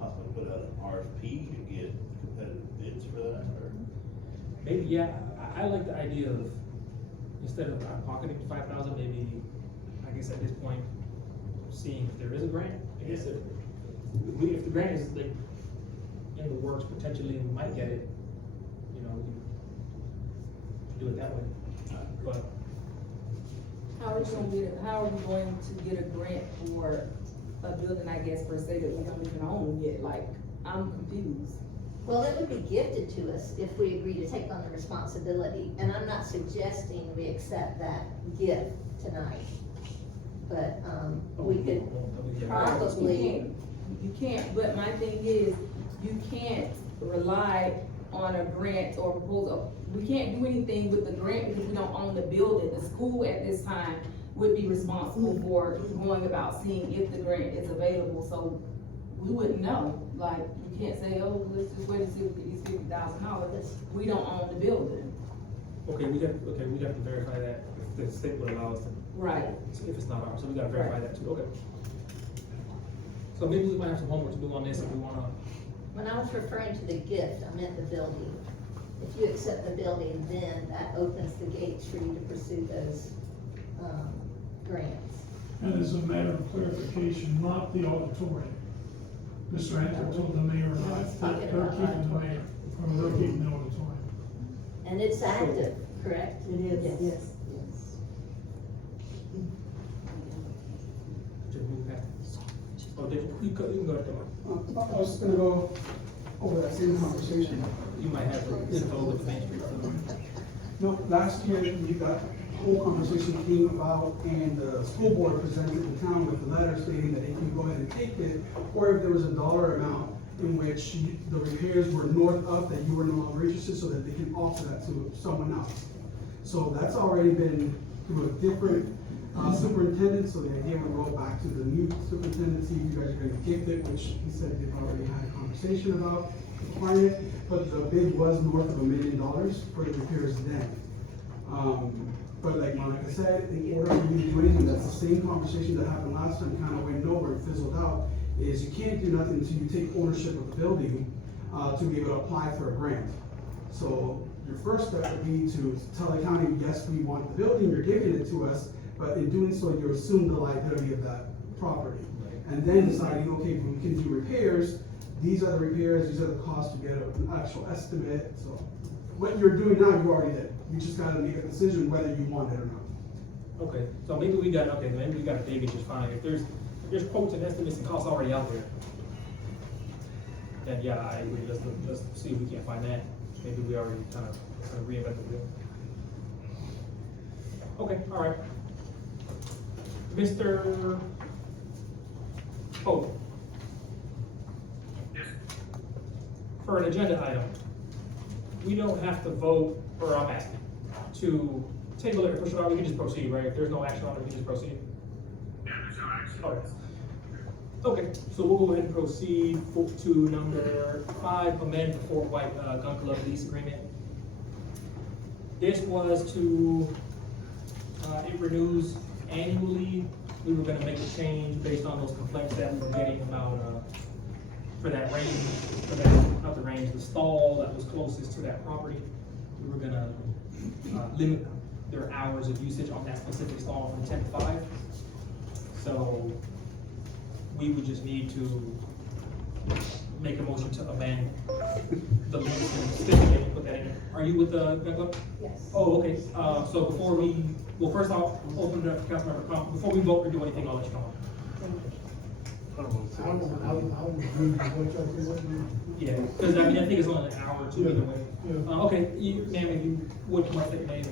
possibly put out an RFP to get competitive bids for that, or? maybe, yeah, I like the idea of, instead of pocketing 5,000, maybe, I guess at this point, seeing if there is a grant. I guess if the grant is like in the works, potentially we might get it, we can do it that way. But How are we going to get a grant for a building, I guess, per se, that we don't even own yet? Like, I'm confused. well, it would be gifted to us if we agree to take on the responsibility, and I'm not suggesting we accept that gift tonight. But, we could probably, You can't, but my thing is, you can't rely on a grant or proposal. We can't do anything with the grant because we don't own the building. The school at this time would be responsible for going about seeing if the grant is available, so we wouldn't know. Like, you can't say, oh, let's just wait and see if we get these $50,000. We don't own the building. Okay, we have to verify that, if the state would allow us to. Right. If it's not ours, so we gotta verify that too, okay. So maybe we might have some homework to do on this if we wanna, when I was referring to the gift, I meant the building. If you accept the building, then that opens the gates for you to pursue those, grants. And as a matter of clarification, not the auditorium. Mr. Hunter told the mayor and I, that they're keeping the mayor, they're keeping the auditorium. And it's active, correct? It is, Yes. yes. just move past. Oh, did you can go to the, I was gonna go over that same conversation. you might have to info with the Main Street. No, last year, you got, whole conversation came about, and the school board presented the town with a letter stating that they can go ahead and take it, or if there was a dollar amount in which the repairs were north of that you were no longer interested, so that they can offer that to someone else. So that's already been through a different superintendent, so the idea would roll back to the new superintendent, see if you guys are gonna gift it, which he said they've already had a conversation about acquiring it, but the bid was north of $1 million for the repairs then. But like Monica said, in order for you to do anything, that's the same conversation that happened last time, kind of went nowhere, fizzled out, is you can't do nothing until you take ownership of the building, to be able to apply for a grant. So your first step would be to tell the county, yes, we want the building, you're giving it to us, but in doing so, you assume the liability of that property. And then deciding, okay, we can do repairs, these are the repairs, these are the costs to get an actual estimate, so. What you're doing now, you already did. You just gotta make a decision whether you want it or not. Okay, so maybe we got a David just fine, if there's quotes and estimates and costs already out there, then yeah, I agree, let's see if we can't find that, maybe we already kind of reinvent the wheel. Okay, all right. Mr. Pope, Yes. for an agenda item, we don't have to vote, or I'm asking, to table it or push it out, we can just proceed, right? If there's no action on it, we can just proceed. Yeah, there's no action. Okay. Okay, so we'll go ahead and proceed to number 5, amend the Fort White Gun Club lease agreement. This was to, it renews annually. We were gonna make a change based on those complaints that we were getting about, for that range, for that, not the range, the stall that was closest to that property. We were gonna, limit their hours of usage on that specific stall from 10 to 5. So, we would just need to make a motion to amend the lease and stipulate and put that in. Are you with the gun club? Yes. Oh, okay, so before we, well, first I'll open it up to Councilmember Crump. Before we vote or do anything, I'll let you come on. I don't want to say I would agree with what y'all said. Yeah, because I mean, I think it's only an hour or two either way. Yeah. Okay, you, ma'am, if you would come up, state your name.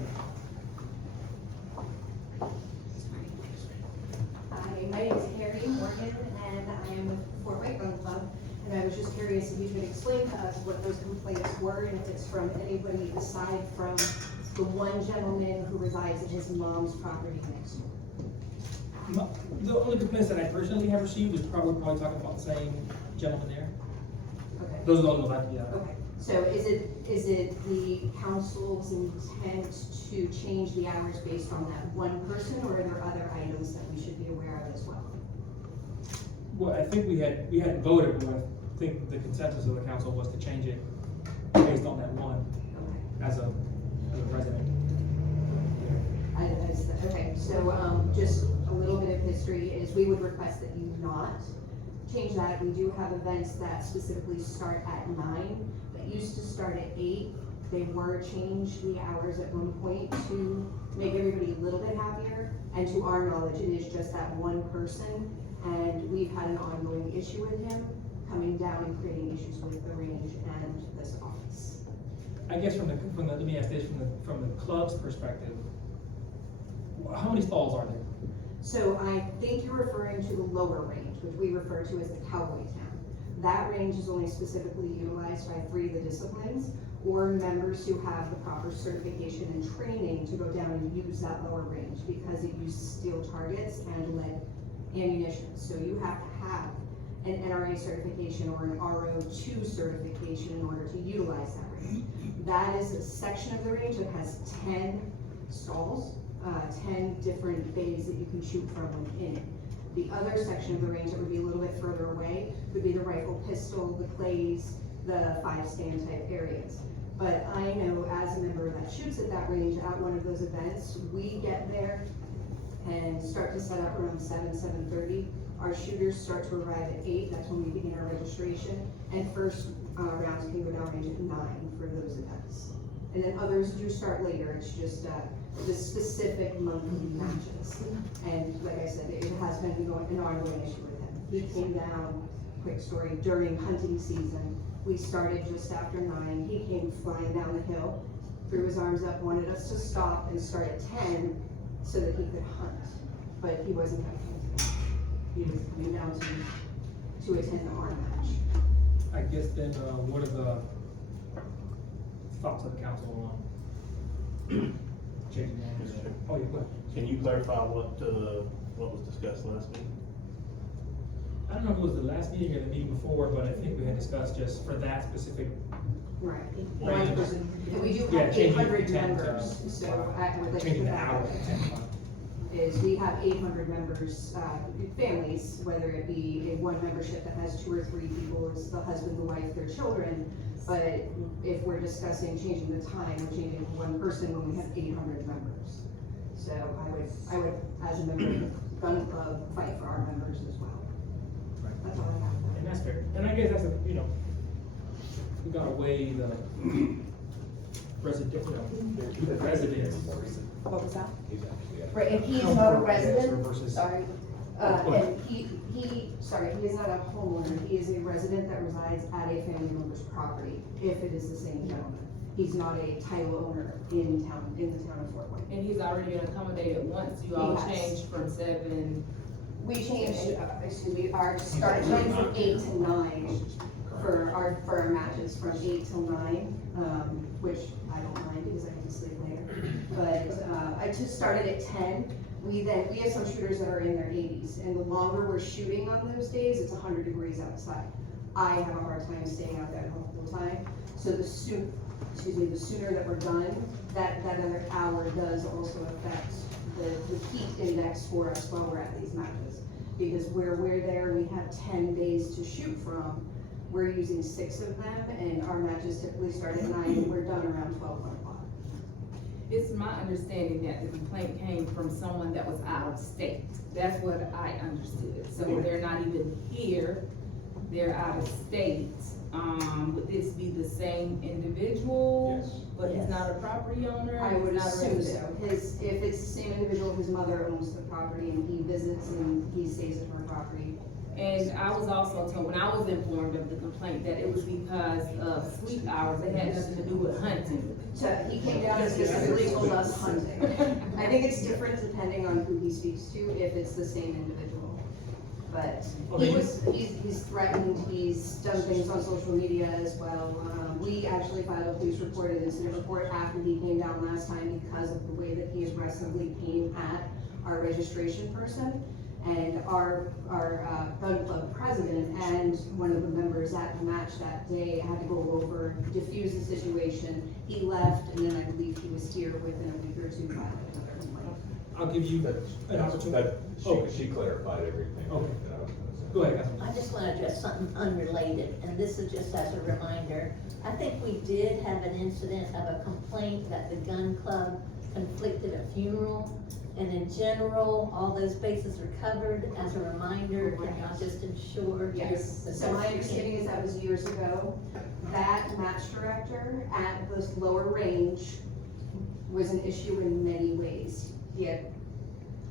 Hi, my name is Carrie Morgan, and I am with Fort White Gun Club. And I was just curious if you could explain to us what those complaints were, and if it's from anybody aside from the one gentleman who resides in his mom's property next door. The only complaints that I personally have received is probably talking about the same gentleman there. Okay. Those are the only ones, yeah. Okay, so is it the council's intent to change the hours based on that one person, or are there other items that we should be aware of as well? Well, I think we hadn't voted, but I think the consensus of the council was to change it based on that one Okay. as a resident. Okay, so, just a little bit of history is we would request that you not change that. We do have events that specifically start at 9, that used to start at 8. They were changed the hours at one point to make everybody a little bit happier. And to our knowledge, it is just that one person, and we've had an ongoing issue with him coming down and creating issues with the range and this office. I guess from the, let me ask this, from the club's perspective, how many stalls are there? So I think you're referring to the lower range, which we refer to as the cowboy town. That range is only specifically utilized by 3 of the disciplines, or members who have the proper certification and training to go down and use that lower range, because it uses steel targets and lead ammunition. So you have to have an NRA certification or an RO2 certification in order to utilize that range. That is a section of the range that has 10 stalls, 10 different bays that you can shoot from within it. The other section of the range that would be a little bit further away would be the rifle, pistol, the clays, the 5-stand type areas. But I know as a member that shoots at that range at one of those events, we get there and start to set up around 7:30. Our shooters start to arrive at 8, that's when we begin our registration. And first rounds can go down range at 9 for those events. And then others do start later, it's just the specific monthly matches. And like I said, it has been an ongoing issue with him. He came down, quick story, during hunting season. We started just after 9. He came flying down the hill, threw his arms up, wanted us to stop and start at 10 so that he could hunt. But he wasn't going to hunt. He was coming down to attend the arm match. I guess then, what are the thoughts of the council on changing the hours? Oh, yeah, go ahead. Can you clarify what was discussed last meeting? I don't know if it was the last meeting or the meeting before, but I think we had discussed just for that specific. Right. Right. One person, and we do Yeah, have changing 800 the 10 to- members, so I would like to Changing put the that hour out to there. 10 to 5. Is we have 800 members, families, whether it be a one membership that has 2 or 3 people, it's the husband, the wife, their children. But if we're discussing changing the time, we're changing to one person when we have 800 members. So I would, as a member of the gun club, fight for our members as well. That's all I have. And that's fair. And I guess that's we gotta weigh the residents. What was that? Right, and he's not a resident, Versus- sorry. And he is not a homeowner, he is a resident that resides at a family member's property, if it is the same gentleman. He's not a title owner in the town of Fort Wayne. And he's already been accommodated once, you all He has. changed from 7. We changed, our start time from 8 to 9 for our matches, from 8 till 9, which I don't mind because I can sleep later. But, I just started at 10. We have some shooters that are in their 80s, and the longer we're shooting on those days, it's 100 degrees outside. I have a hard time staying out there the whole time, so the sooner that we're done, that other hour does also affect the heat index for us while we're at these matches. Because where we're there, we have 10 days to shoot from, we're using 6 of them, and our matches typically start at 9, and we're done around 12, 1 o'clock. It's my understanding that the complaint came from someone that was out of state. That's what I understood. So they're not even here, they're out of state. Would this be the same individual? Yes. But he's not a property owner? I would he's not a assume resident? so. If it's the same individual, his mother owns the property, and he visits and he stays at her property. And I was also told, when I was informed of the complaint, that it was because of sleep hours, it had nothing to do with hunting. So he came down and specifically told us hunting. I think it's different depending on who he speaks to, if it's the same individual. But he's threatened, he's done things on social media as well. We actually filed a police report, an incident report, after he came down last time because of the way that he aggressively came at our registration person. And our gun club president and one of the members at the match that day had to go over, diffuse the situation. He left, and then I believe he was here within a week or two by another complaint. I'll give you an opportunity. She clarified everything. Okay. that I was gonna say. Go ahead. I just want to address something unrelated, and this is just as a reminder. I think we did have an incident of a complaint that the gun club conflicted a funeral. And in general, all those bases are covered. As a reminder, can y'all just ensure? Yes, so my understanding is that was years ago. That match director at the lower range was an issue in many ways. He had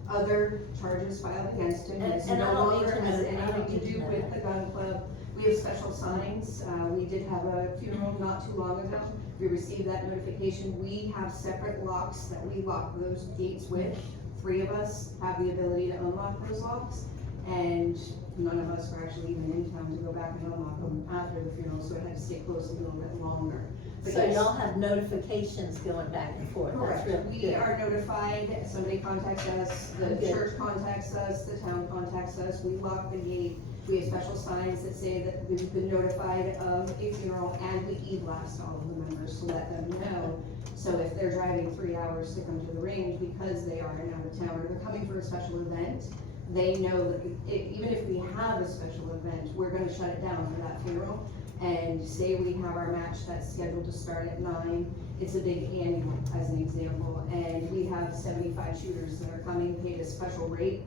other charges filed against him. It's And I no don't need longer to has know- I don't anything need to to do know with that. the gun club. We have special signs. We did have a funeral not too long ago. We received that notification. We have separate locks that we lock those gates with. 3 of us have the ability to unlock those locks, and none of us were actually even in town to go back and unlock them after the funeral, so it had to stay closed a little bit longer. But So yes, y'all have notifications going back and forth. That's correct. really We good. are notified, somebody contacts us, the Okay. church contacts us, the town contacts us, we lock the gate. We have special signs that say that we've been notified of a funeral, and we e-blast all of the members to let them know. So if they're driving 3 hours to come to the range because they are in out of town, or they're coming for a special event, they know that even if we have a special event, we're gonna shut it down for that funeral. And say we have our match that's scheduled to start at 9, it's a big annual, as an example, and we have 75 shooters that are coming paid a special rate,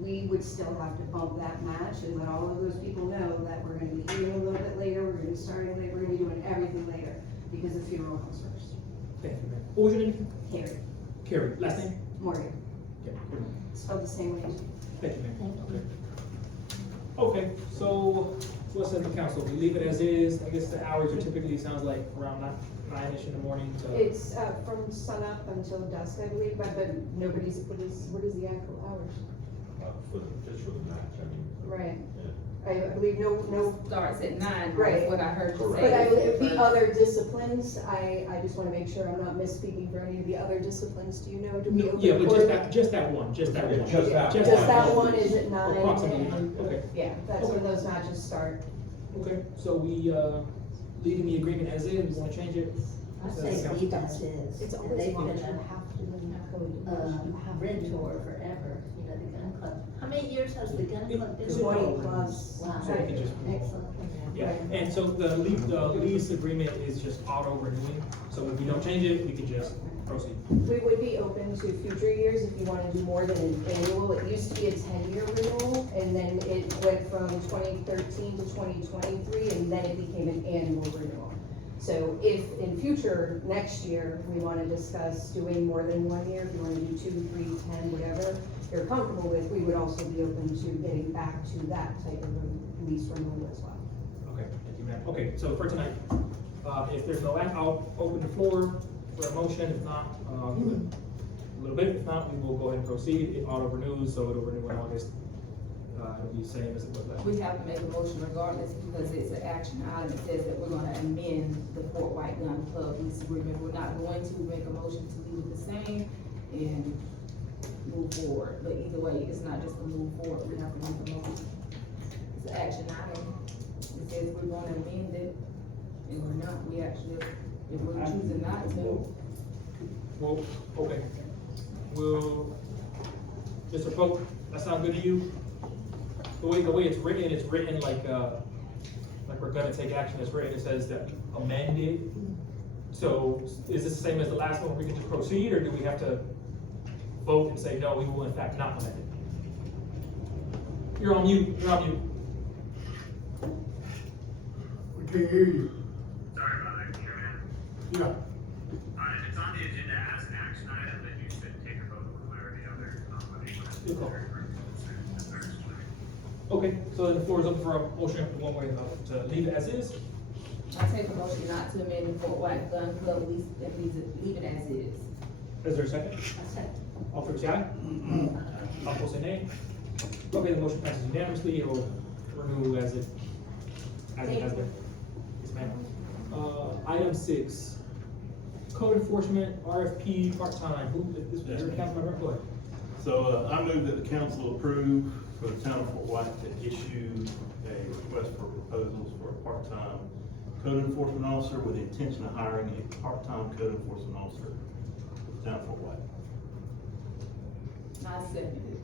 we would still have to bump that match and let all of those people know that we're gonna be eating a little bit later, we're gonna be starting later, we're gonna be doing everything later, because the funeral comes first. Thank you, ma'am. What was your name? Carrie, Carrie. Last name? Morgan, Yeah. Carrie. spelled the same way as you. Thank you, ma'am. Okay, so what's in the council? We leave it as is. I guess the hours are typically, sounds like around 9-ish in the morning to. It's, from sunup until dusk, I believe, but nobody's, what is the actual hours? Just for the match, I mean. Right. I believe no, Starts at 9, Right. right, what I heard you say. but I believe the other disciplines, I just wanna make sure I'm not misspeaking for any of the other disciplines, do you know? Do we No, open yeah, but for- just that one. Just that one. Just that Just that one is at 9. Approximately and- 9, okay. Yeah, that's when those matches start. Okay, so we, leaving the agreement as is, we wanna change it? I So say that's council. leave as is. It's And always they've one been that you a have to, when you code, you have to do rentor it. forever, you know, the gun club. How many years has the gun club been? 20 plus. Wow, So we can just- excellent. Yeah, and so the lease agreement is just auto renewing, so if we don't change it, we can just proceed. We would be open to future years if you wanna do more than an annual. It used to be a 10-year renewal, and then it went from 2013 to 2023, and then it became an annual renewal. So if in future, next year, we wanna discuss doing more than 1 year, if you wanna do 2, 3, 10, whatever you're comfortable with, we would also be open to getting back to that type of lease renewal as well. Okay, thank you, ma'am. Okay, so for tonight, If there's no act, I'll open the floor for a motion. If not, a little bit. If not, we will go ahead and proceed. It auto renews, so it'll renew in August. It'll be the same as it was last We year. have to make a motion regardless because it's an action item. It says that we're gonna amend the Fort White Gun Club lease agreement. We're not going to make a motion to leave it the same and move forward. But either way, it's not just a move forward. We have to make a motion. It's an action item. It says we're gonna amend it and we're not. We actually, if we're choosing not to. Well, okay. Will, Mr. Pope, that sound good to you? The way it's written like we're gonna take action. It's written, it says that amended. So is this the same as the last one, where we can just proceed, or do we have to vote and say, no, we will in fact not amend it? You're on mute, you're on mute. We can't hear you. Sorry about that, can you hear me Yeah. now? It's on the agenda as an action item, that you should take a vote one way or the other. Good call. Okay, so then the floor is open for a motion one way to leave it as is. I take a motion not to amend the Fort White Gun Club lease and leave it as is. Is there a second? A second. All fair say aye. All opposed say nay. Okay, the motion passes unanimously. It will renew as it has been. Yes, ma'am. Item 6, code enforcement, RFP, part-time. Who, this is your council member, go ahead. So, I move that the council approve for the town of Fort White to issue a request for proposals for a part-time code enforcement officer with the intention of hiring a part-time code enforcement officer for the town of Fort White. I second it.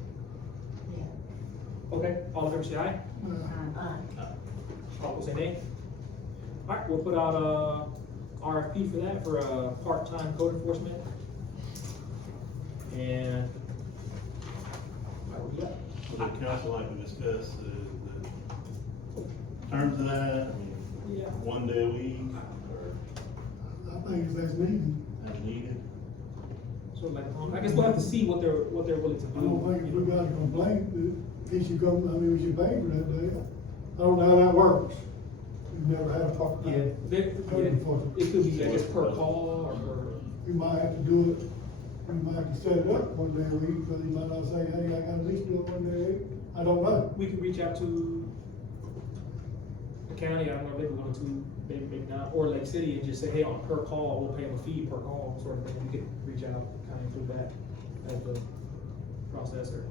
Yeah. Okay, all in favor say aye. Aye. All opposed say nay. All right, we'll put out a RFP for that, for a part-time code enforcement. And what we got? Would the council like to discuss the terms of that? I mean, Yeah. 1 day a week or I think it's as needed. as needed? So like, I guess we'll have to see what they're willing to do. I don't think if we got a complaint, that he should come, I mean, we should pay for that day. I don't know how that works. We've never had a part Yeah, time. Code enforcement. it could be, I guess, per call or per. We might have to do it, we might have to set it up 1 day a week, but he might not say, hey, I gotta at least do it 1 day a week. I don't know. We could reach out to the county, I don't know, maybe one or two, maybe not, or Lake City, and just say, hey, on per call, we'll pay them a fee per call, sort of thing. We could reach out, kind of include that as the processor.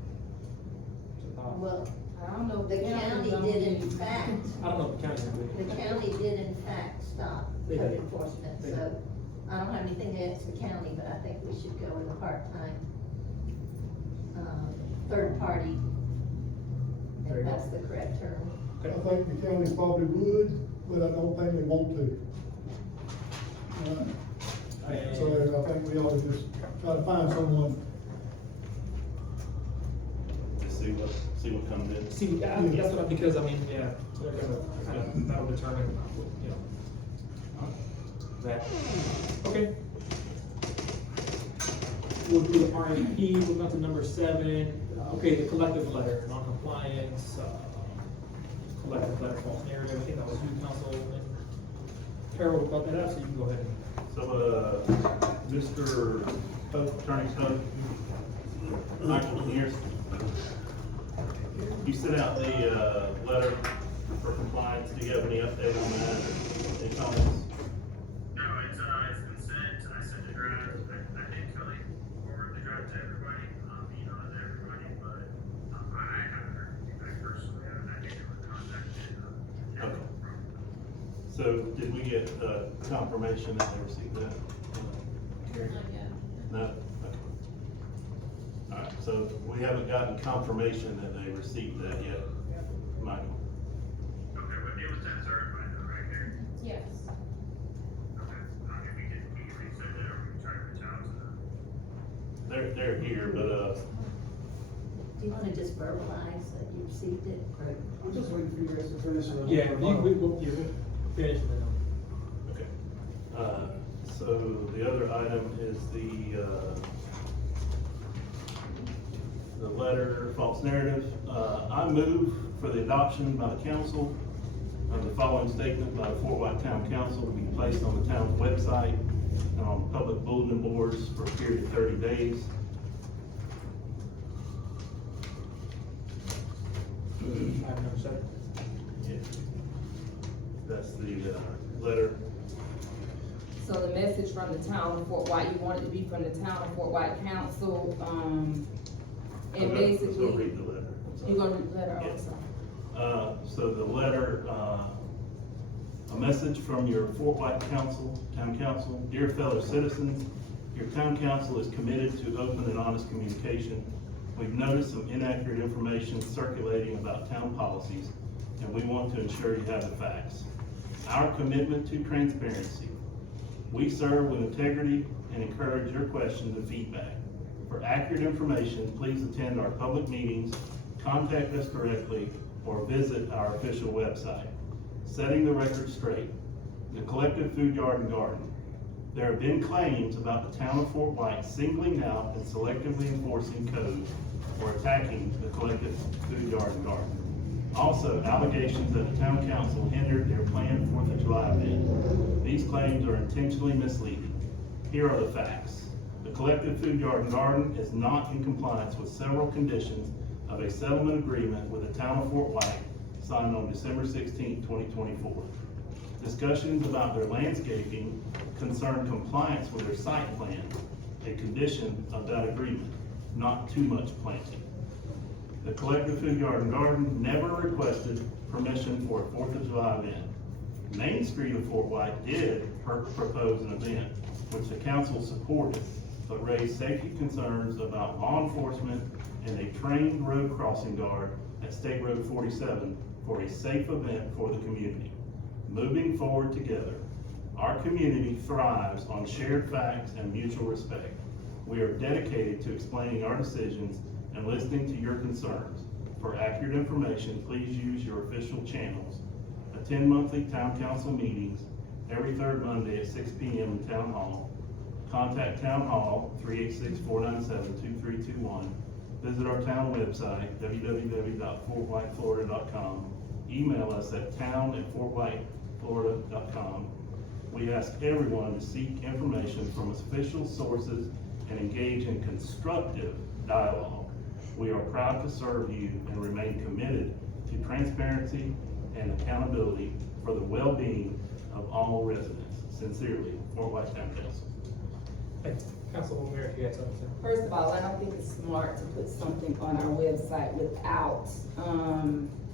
Well, I don't know. if the county did in fact, I don't know if the county's gonna do the it. county did in fact stop They code did. enforcement, They so I don't have anything against the county, but I think we should go with a part-time, third party. There you If go. that's the correct term. I think the county probably would, but I don't think they want to. So I think we ought to just try to find someone. Just see what comes in. See, that's what, because, I mean, yeah, they're gonna kind of, that'll determine, you know, that. Okay. We'll do the RFP, we'll go to number 7, okay, the collective letter, non-compliance, collective letter, false narrative, I think that was you, Councilman Carroll, brought that up, so you can go ahead and. So, Mr. Pope, Attorney Pope, Michael here. You sent out the, letter for compliance. Do you have any update on that? Any comments? No, it's been sent, I sent a draft, I did Kelly forward the draft to everybody, email it to everybody, but, I haven't heard feedback personally, I think they were contacted, Okay. So did we get, confirmation that they received that? No? Okay. Alright, so we haven't gotten confirmation that they received that yet, Michael? Okay, but it was sent certified though, right there? Yes. Okay, if we can resend it, or we can try to reach out to them. They're here, but, Do you wanna just verbalize that you received it? I'm just waiting for you guys to finish it. Yeah, we'll finish it now. okay. So the other item is the letter, false narrative. I move for the adoption by the council The following statement by the Fort White Town Council will be placed on the town's website and on public bulletin boards for a period of 30 days. Item number 7. That's the letter. So the message from the town of Fort White, you want it to be from the town of Fort White Council, and So basically. read the letter. I'm sorry. You're gonna read the letter Yes. also. So the letter, a message from your Fort White Town Council. Dear fellow citizens, your town council is committed to open and honest communication. We've noticed some inaccurate information circulating about town policies, and we want to ensure you have the facts. Our commitment to transparency. We serve with integrity and encourage your questions and feedback. For accurate information, please attend our public meetings, contact us directly, or visit our official website. Setting the record straight, the Collective Food Yard and Garden. There have been claims about the town of Fort White singling out and selectively enforcing codes or attacking the Collective Food Yard and Garden. Also, allegations that the town council hindered their planned 4th of July event. These claims are intentionally misleading. Here are the facts. The Collective Food Yard and Garden is not in compliance with several conditions of a settlement agreement with the town of Fort White signed on December 16, 2024. Discussions about their landscaping concern compliance with their site plan, a condition of that agreement, not too much planting. The Collective Food Yard and Garden never requested permission for a 4th of July event. Main Street of Fort White did propose an event, which the council supported, but raised safety concerns about law enforcement and a trained road crossing guard at State Road 47 for a safe event for the community. Moving forward together, our community thrives on shared facts and mutual respect. We are dedicated to explaining our decisions and listening to your concerns. For accurate information, please use your official channels. Attend monthly town council meetings every 3rd Monday at 6 p.m. in Town Hall. Contact Town Hall 386-497-2321. Visit our town website, www.fortwhiteflorida.com. Email us at town@fortwhiteflorida.com. We ask everyone to seek information from official sources and engage in constructive dialogue. We are proud to serve you and remain committed to transparency and accountability for the well-being of all residents. Sincerely, Fort White Town Council. Thanks. Councilwoman Mayor, if you had something to say. First of all, I don't think it's smart to put something on our website without,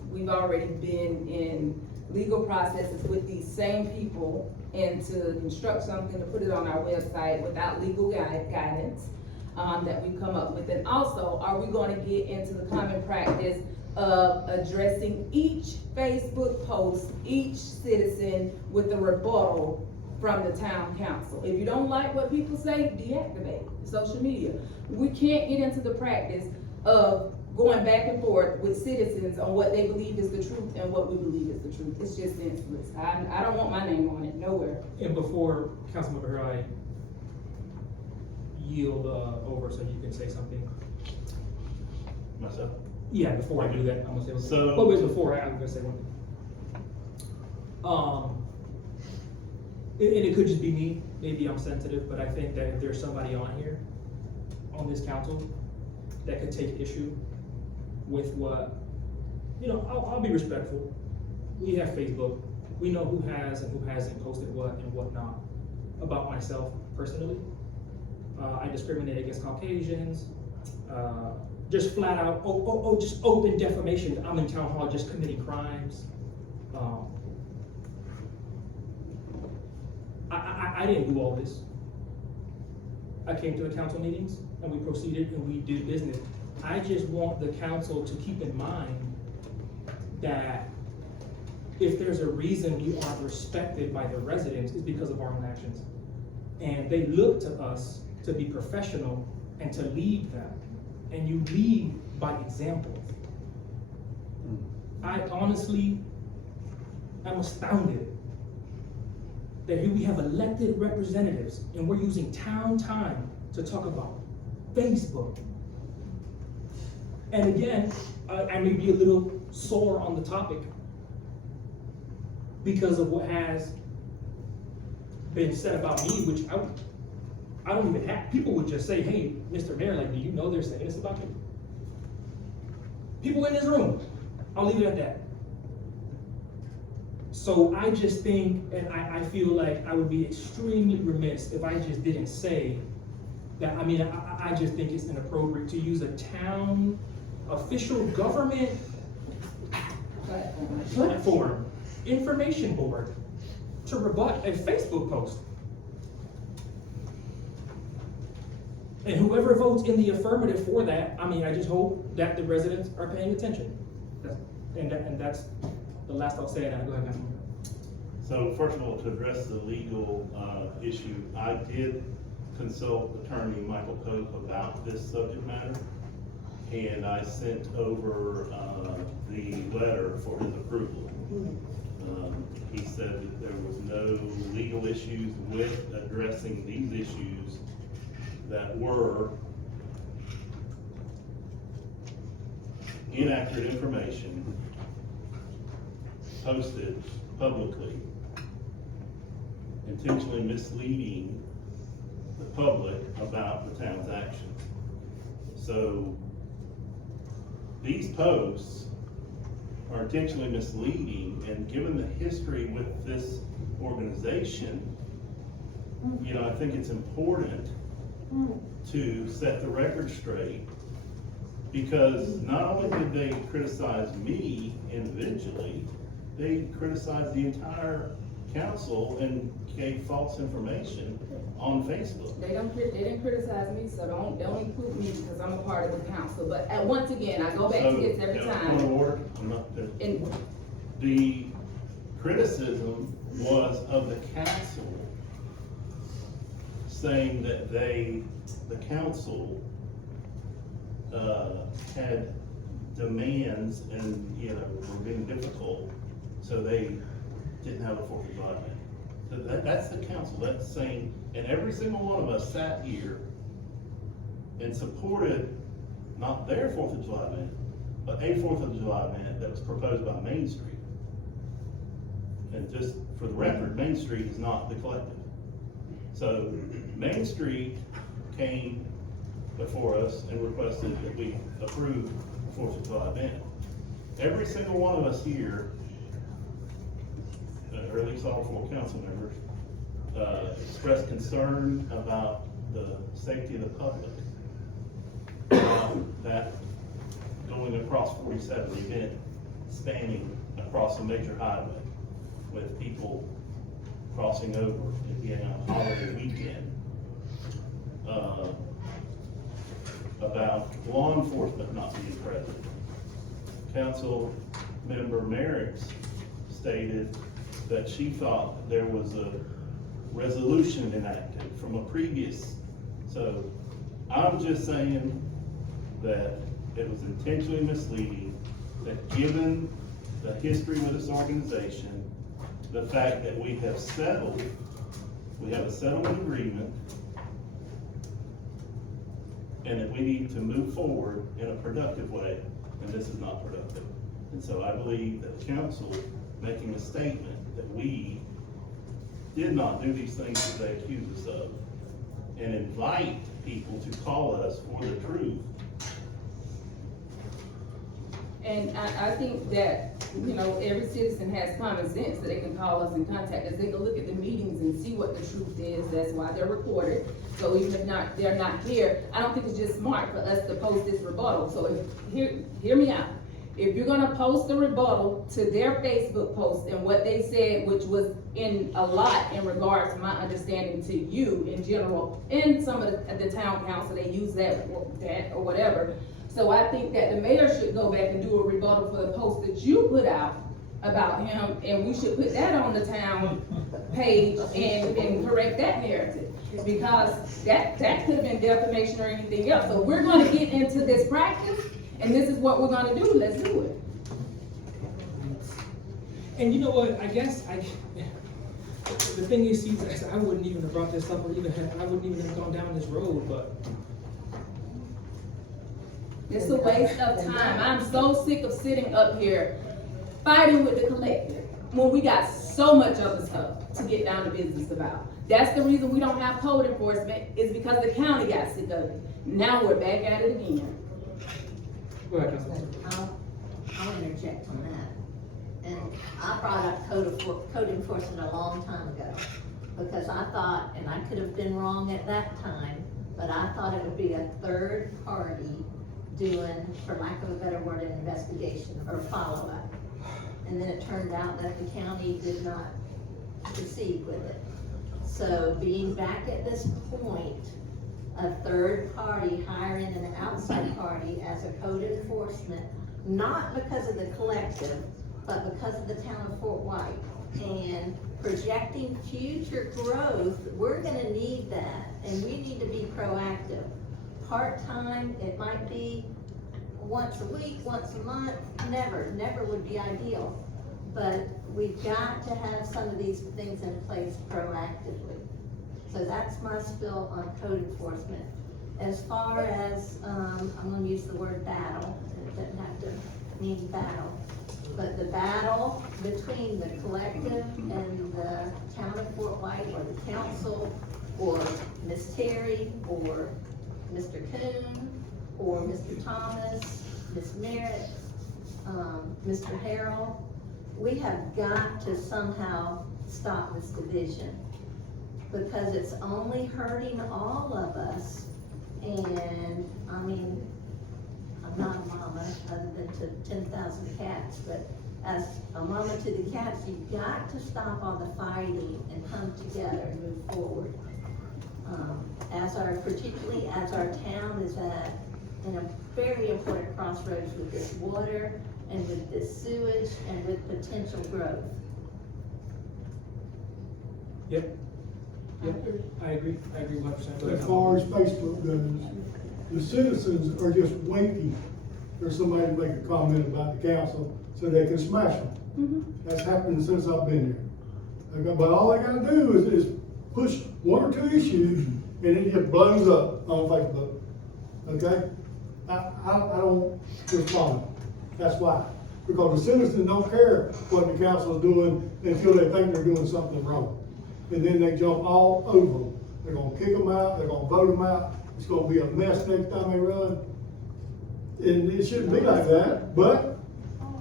we've already been in legal processes with these same people, and to construct something to put it on our website without legal guidance, that we've come up with. And also, are we gonna get into the common practice of addressing each Facebook post, each citizen with a rebuttal from the town council? If you don't like what people say, deactivate social media. We can't get into the practice of going back and forth with citizens on what they believe is the truth and what we believe is the truth. It's just senseless. I don't want my name on it, nowhere. And before Councilmember Hurley, I yield over so you can say something. Myself? Yeah, before I do that, I'm gonna say one thing. So- But wait, before I'm gonna say one thing. And it could just be me, maybe I'm sensitive, but I think that if there's somebody on here, on this council, that could take issue with what, I'll be respectful. We have Facebook, we know who has and who hasn't posted what and whatnot. About myself personally, I discriminate against Caucasians, just flat out, just open defamation. I'm in town hall just committing crimes. I didn't do all this. I came to the council meetings and we proceeded and we did business. I just want the council to keep in mind that if there's a reason we are respected by the residents, it's because of our own actions. And they look to us to be professional and to lead them. And you lead by example. I honestly am astounded that here we have elected representatives and we're using town time to talk about Facebook. And again, I may be a little sore on the topic. because of what has been said about me, which I don't even have. People would just say, hey, Mr. Mayor, like, do you know they're saying this about you? People in this room. I'll leave it at that. So I just think, and I feel like I would be extremely remiss if I just didn't say that, I mean, I just think it's inappropriate to use a town official government platform, information board, to rebut a Facebook post. And whoever votes in the affirmative for that, I mean, I just hope that the residents are paying attention. And that's the last I'll say, and I'll go ahead and. So first of all, to address the legal issue, I did consult Attorney Michael Pope about this subject matter, and I sent over the letter for his approval. He said that there was no legal issues with addressing these issues that were inaccurate information posted publicly, intentionally misleading the public about the town's actions. So these posts are intentionally misleading, and given the history with this organization, you know, I think it's important to set the record straight, because not only did they criticize me individually, they criticized the entire council and gave false information on Facebook. They didn't criticize me, so don't include me because I'm a part of the council. But once again, I go back to this every time. Point of order, I'm not, the criticism was of the council, saying that the council had demands and, you know, were being difficult, so they didn't have a 4th of July event. So that's the council, that's saying, and every single one of us sat here and supported not their 4th of July event, but a 4th of July event that was proposed by Main Street. And just for the record, Main Street is not the collective. So Main Street came before us and requested that we approve the 4th of July event. Every single one of us here, or at least all 4 council members, expressed concern about the safety of the public. That going across 47 event spanning across a major highway with people crossing over and being a holiday weekend. About law enforcement not being present. Council member Merrick stated that she thought there was a resolution enacted from a previous. So I'm just saying that it was intentionally misleading, that given the history with this organization, the fact that we have a settlement agreement, and that we need to move forward in a productive way, and this is not productive. And so I believe that the council making a statement that we did not do these things that they accuse us of, and invite people to call us for the truth. And I think that, you know, every citizen has common sense, that they can call us and contact us. They can look at the meetings and see what the truth is. That's why they're recorded. So even if they're not here, I don't think it's just smart for us to post this rebuttal. So hear me out. If you're gonna post a rebuttal to their Facebook post and what they said, which was in a lot in regards to my understanding to you in general, in some of the town council, they use that or whatever. So I think that the mayor should go back and do a rebuttal for the post that you put out about him, and we should put that on the town page and correct that narrative. Because that could have been defamation or anything else. So we're gonna get into this practice, and this is what we're gonna do. Let's do it. And you know what, I guess the thing is, I wouldn't even have brought this up, or I wouldn't even have gone down this road, but. It's a waste of time. I'm so sick of sitting up here fighting with the collective. when we got so much other stuff to get down to business about. That's the reason we don't have code enforcement, is because the county got sick of it. Now we're back at it again. Go ahead, Councilman. I'll interject on that. And I brought up code enforcement a long time ago, because I thought, and I could have been wrong at that time, but I thought it would be a third party doing, for lack of a better word, an investigation or follow-up. And then it turned out that the county did not proceed with it. So being back at this point, a third party hiring an outside party as a code enforcement, not because of the collective, but because of the town of Fort White, and projecting future growth, we're gonna need that, and we need to be proactive. Part-time, it might be once a week, once a month, never would be ideal. But we've got to have some of these things in place proactively. So that's my spill on code enforcement. As far as, I'm gonna use the word battle, it doesn't have to mean battle, but the battle between the collective and the town of Fort White, or the council, or Miss Terry, or Mr. Coon, or Mr. Thomas, Miss Merritt, Mr. Harrell, we have got to somehow stop this division, because it's only hurting all of us. And I mean, I'm not a mama other than to 10,000 cats, but as a mama to the cats, you've got to stop all the fighting and come together and move forward. Particularly as our town is at in a very important crossroads with this water and with this sewage and with potential growth. Yep. Yep, I agree 100%. As far as Facebook goes, the citizens are just waiting for somebody to make a comment about the council so they can smash them. That's happened since I've been here. Okay, but all they gotta do is push one or two issues and it just blows up on Facebook. Okay? I don't respond. That's why. Because the citizens don't care what the council is doing until they think they're doing something wrong. And then they jump all over them. They're gonna kick them out, they're gonna vote them out. It's gonna be a mess next time they run. And it shouldn't be like that, but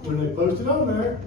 when they post it on there,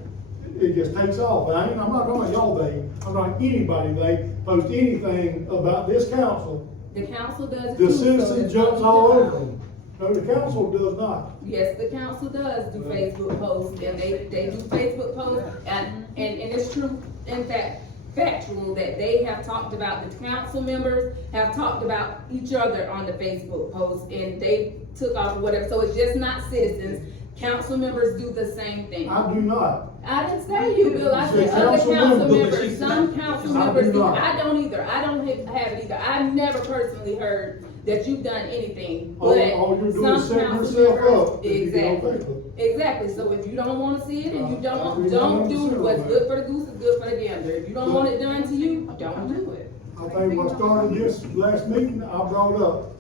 it just takes off. I'm not talking about y'all, I'm not anybody, they post anything about this council. The council does it The too, so citizen it's jumps not all your over job. them. No, the council does not. Yes, the council does do Facebook posts, and they do Facebook posts, and it's true, in fact, factual, that they have talked about, the council members have talked about each other on the Facebook posts, and they took off or whatever, so it's just not citizens. Council members do the same thing. I do not. I didn't say you, Bill, I said Say other council council members. members, some council I do members do, not. I don't either, I don't have it either, I've never personally heard that you've done anything, All but you're doing is some setting council yourself members, up. if you get on exactly. Facebook. Exactly, so if you don't wanna see it and you I don't agree do 100% what's on good that. for the goose is good for the gander. If you don't want it done to you, don't do it. I think what started this last meeting, I brought up.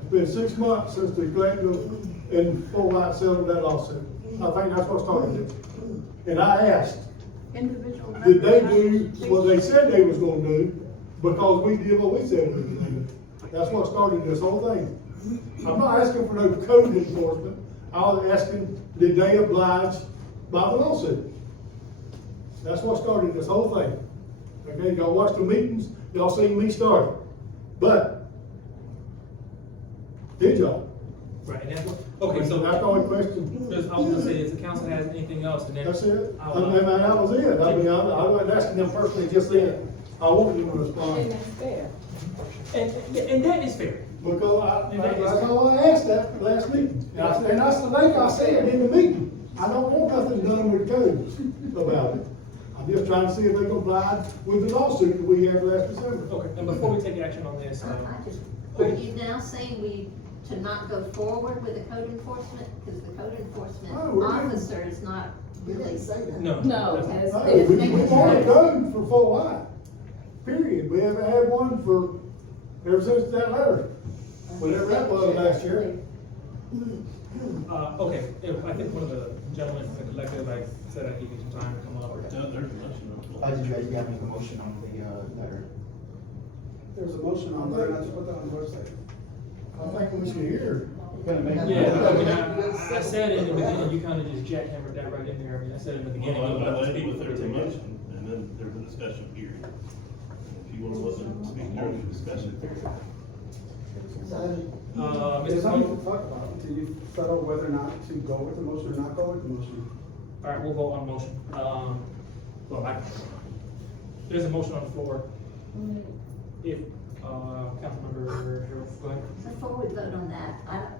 It's been 6 months since the collective and Fort White settled that lawsuit. I think that's what started this. And I asked, did they do what they said they was gonna do? Because we did what we said we was gonna do. That's what started this whole thing. I'm not asking for no code enforcement. I was asking, did they oblige by the lawsuit? That's what started this whole thing. Okay, y'all watch the meetings, y'all seen me start it. But, did y'all? Right, and that's what, okay, so That's the only question. just, I was gonna say, if the council has anything else, then. That's it. I I'll- mean, that was it. I mean, I wasn't asking them personally just then. I wanted them to And respond. that's fair. And that is fair. Because that's all I asked that last meeting. And I think I said in the meeting, I don't want nothing done with codes about it. I'm just trying to see if they complied with the lawsuit that we had last December. Okay, and before we take action on this, Are you now saying to not go forward with the code enforcement? Because the code enforcement No, we're not. officer is not really. no. No, that's- that's, No, we making want a sure. code for Fort White. Period. We haven't had one ever since that letter. Whatever that was last year. Okay, I think one of the gentlemen from the collective, like, said I'd give you some time to come up. There's a motion on the floor. Did you guys make a motion on the, letter? There's a motion on there, not to put that on the website. I think we should hear. Gonna make. Yeah, I mean, I said in the beginning, you kinda just jackhammered that right in there, I mean, I said in the beginning. Well, I let the led people with there's a take it. motion, and then there's a discussion period. If you wanna listen, speak during the discussion period. There's Mr. something Tony? to talk about until you settle whether or not to go with the motion or not go with the motion. All right, we'll vote on the motion. There's a motion on the floor. If, Councilmember Harold, go ahead. Before we vote on that,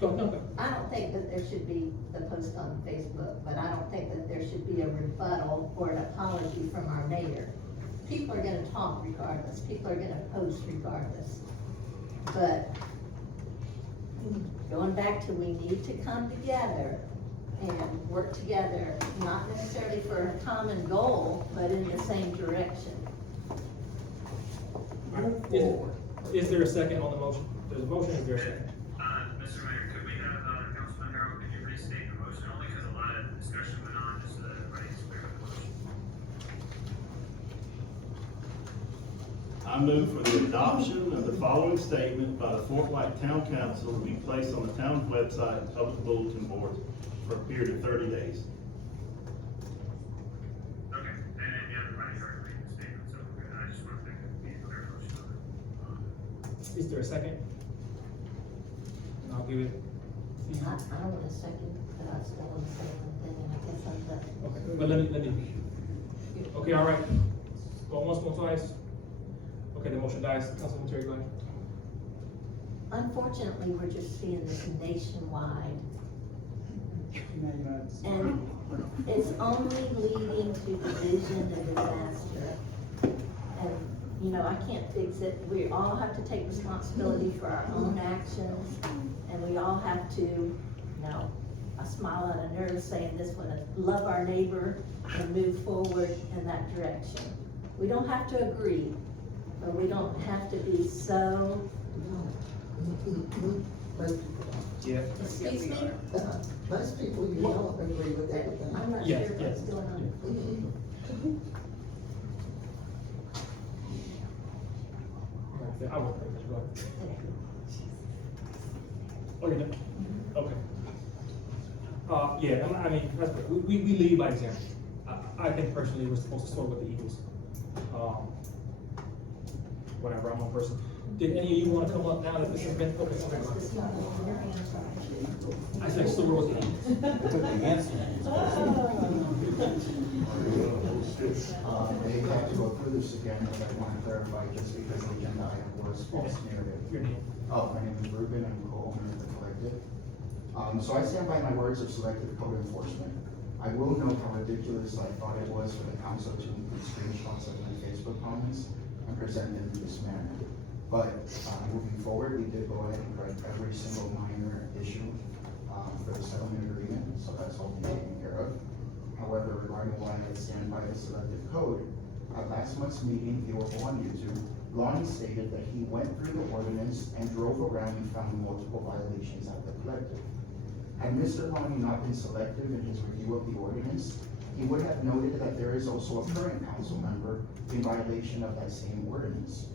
Go. I don't think that there should be the post on Facebook, but I don't think that there should be a rebuttal or an apology from our mayor. People are gonna talk regardless, people are gonna post regardless. But going back to, we need to come together and work together, not necessarily for a common goal, but in the same direction. All right. Is there a second on the motion? There's a motion, is there a second? Mr. Mayor, could we have, Councilman Harold, could you restate the motion, only because a lot of discussion went on, just so that everybody's clear on the motion. I move for the adoption of the following statement by the Fort White Town Council to be placed on the town's website and public bulletin board for a period of 30 days. Okay, and then the other parties are reading the statement, so we're good. I just want to make a clear motion on it. Is there a second? And I'll give it. I don't want a second, but I still want to say one thing, and I guess I'm done. Okay, but let me. Okay, all right. Go once, go twice. Okay, the motion dies. Councilman Terry, go ahead. Unfortunately, we're just seeing this nationwide, and it's only leading to division and disaster. And, you know, I can't fix it. We all have to take responsibility for our own actions, and we all have to, you know, I smile out of nerves saying this one, love our neighbor and move forward in that direction. We don't have to agree, but we don't have to be so. Yeah. Excuse me? Most people, you don't agree with everything. I'm not sure Yes, what's yes. going on. I will. Go ahead. Oh, you're done? Okay. Yeah, I mean, that's good. We lead by example. I think personally we're supposed to soar with the Eagles. Whatever, I'm one person. Did any of you want to come up now that this has been, okay, go ahead. I said soar with the Eagles. They have to go through this again, but I want to clarify, just because the agenda item was false narrative. Your name. Oh, my name is Ruben, I'm co-owner of the collective. So I stand by my words of selective code enforcement. I will note how ridiculous I thought it was for the council to include screenshots of my Facebook comments and present them in this manner. But, moving forward, we did go ahead and correct every single minor issue, for the settlement agreement, so that's all being taken care of. However, regarding why I stand by the selective code, at last month's meeting, viewable on YouTube, Lonnie stated that he went through the ordinance and drove around and found multiple violations at the collective. Had Mr. Lonnie not been selective in his review of the ordinance, he would have noted that there is also a current council member in violation of that same ordinance.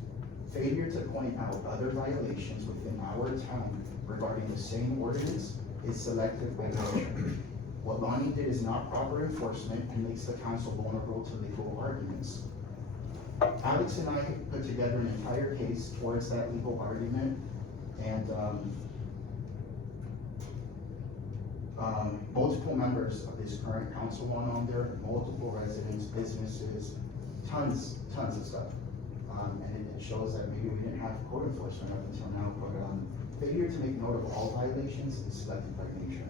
Failure to point out other violations within our town regarding the same ordinance is selective violation. What Lonnie did is not proper enforcement and makes the council vulnerable to legal arguments. Alex and I put together an entire case towards that legal argument, and multiple members of this current council went on there, multiple residents, businesses, tons of stuff. And it shows that maybe we didn't have code enforcement up until now, but failure to make note of all violations is selective by nature.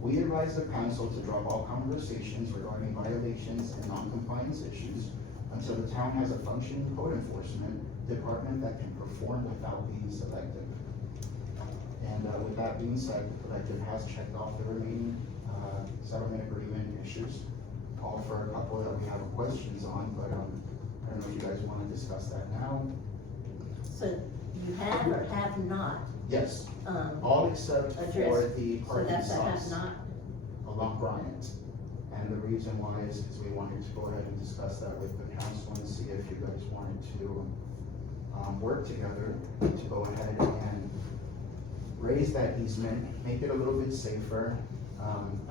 We advise the council to drop all conversations regarding violations and non-compliance issues until the town has a functioning code enforcement department that can perform without being selective. And with that being said, the collective has checked off the remaining settlement agreement issues, all for a couple that we have questions on, but I don't know if you guys want to discuss that now. So you have or have not Yes, um, all except for addressed? the So parking that's spots not, along Bryant. And the reason why is because we wanted to go ahead and discuss that with the council and see if you guys wanted to, work together to go ahead and raise that easement, make it a little bit safer.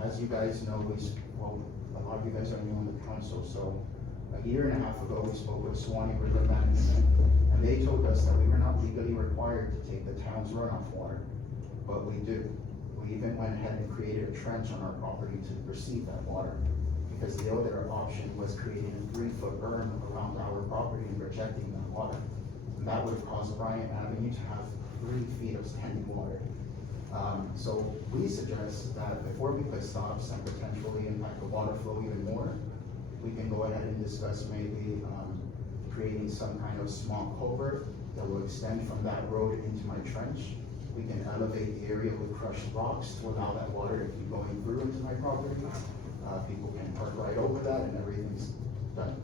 As you guys know, a lot of you guys are new on the council, so a year and a half ago, we spoke with Suwannee River Management, and they told us that we were not legally required to take the town's runoff water, but we do. We even went ahead and created a trench on our property to receive that water, because the other option was creating a 3-foot berm around our property and rejecting that water. And that would have caused Bryant Avenue to have 3 feet of standing water. So we suggest that before we put stops and potentially impact the water flow even more, we can go ahead and discuss maybe, creating some kind of small culvert that will extend from that road into my trench. We can elevate the area with crushed rocks to allow that water to keep going through into my property. People can park right over that and everything's done.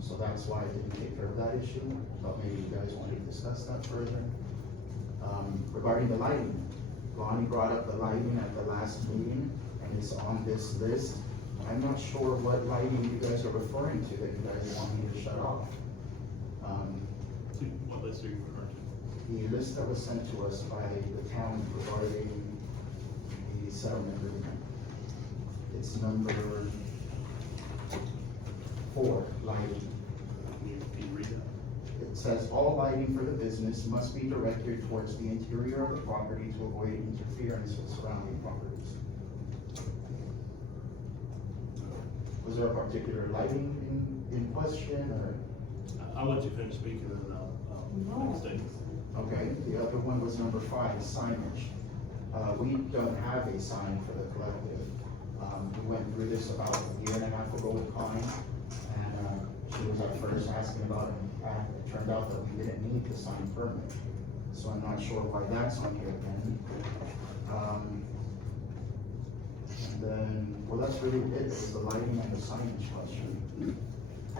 So that's why I didn't take care of that issue, but maybe you guys want to discuss that further. Regarding the lighting, Lonnie brought up the lighting at the last meeting, and it's on this list. I'm not sure what lighting you guys are referring to that you guys want me to shut off. What list are you referring to? The list that was sent to us by the town regarding the settlement agreement. It's number 4, lighting. Can you read that? It says, all lighting for the business must be directed towards the interior of the property to avoid interference with surrounding properties. Was there a particular lighting in question, or? I'll let you finish speaking and then I'll make a statement. Okay, the other one was number 5, signage. We don't have a sign for the collective. We went through this about a year and a half ago with Connie, and she was at first asking about it, and it turned out that we didn't need the sign permit. So I'm not sure why that's on here again. And then, well, that's really it, is the lighting and the signage question.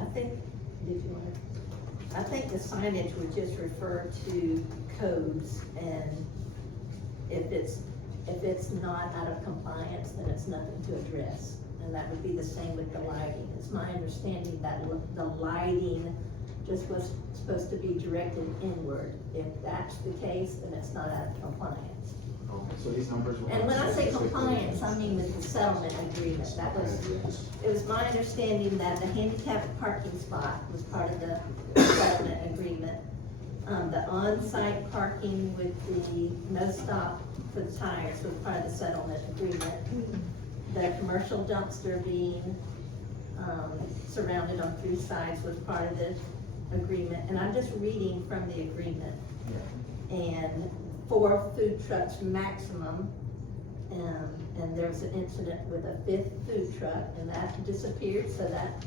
I think, I think the signage would just refer to codes, and if it's not out of compliance, then it's nothing to address. And that would be the same with the lighting. It's my understanding that the lighting just was supposed to be directed inward. If that's the case, then it's not out of compliance. Okay, so these numbers were. And when I say compliance, I mean with the settlement agreement. It was my understanding that the handicapped parking spot was part of the settlement agreement. The on-site parking with the no stop for the tires was part of the settlement agreement. The commercial dumpster being, surrounded on 3 sides was part of the agreement. And I'm just reading from the agreement. And 4 food trucks maximum, and there was an incident with a 5th food truck, and that disappeared, so that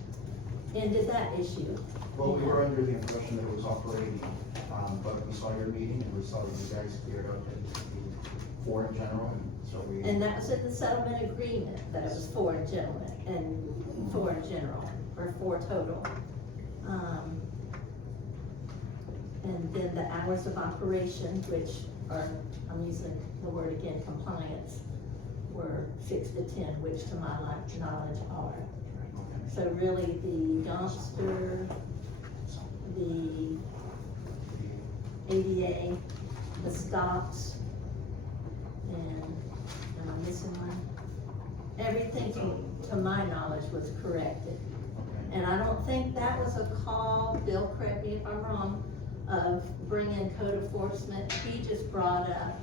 ended that issue. Well, we were under the impression that it was operating, but we saw your meeting and we saw that you guys cleared up the 4 in general, and so we. And that was in the settlement agreement, that it was 4 in general, or 4 total. And then the hours of operation, which are, I'm using the word again, compliance, were 6 to 10, which to my knowledge are. So really the dumpster, the ADA, the stops, and am I missing one? Everything to my knowledge was corrected. And I don't think that was a call, Bill, correct me if I'm wrong, of bringing code enforcement. He just brought up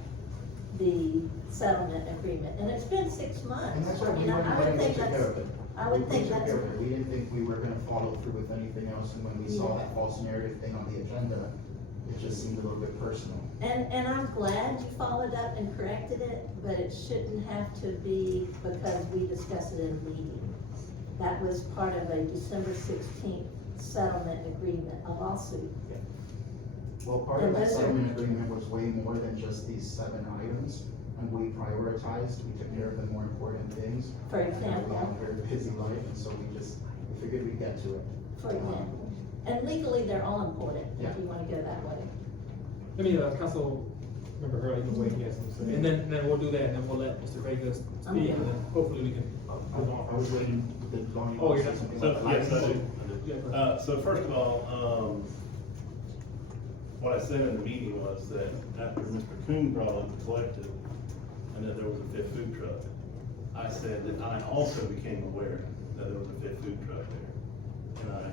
the settlement agreement, and it's been 6 months. And that's I what we mean, went I would ahead and think took care that's, of it. I would think that's. We didn't think we were gonna follow through with anything else, and when we saw that false narrative thing on the agenda, it just seemed a little bit personal. And I'm glad you followed up and corrected it, but it shouldn't have to be because we discussed it in a meeting. That was part of a December 16th settlement agreement, a lawsuit. Well, part of that settlement agreement was way more than just these 7 items, and we prioritized, we took care of the more important things. For example? We have a very busy life, and so we figured we'd get to it. For example. And legally, they're all important, Yeah. if you wanna go that way. Let me, Councilman Remember her, even way he has to say. And then we'll do that, and then we'll let Mr. Vega speak, and then hopefully we can move on. I was waiting with the zoning. Oh, you're not- something So, about yes, I lighting. do. So first of all, what I said in the meeting was that after Mr. Coon brought up the collective, and that there was a fifth food truck, I said that I also became aware that there was a fifth food truck there. And I,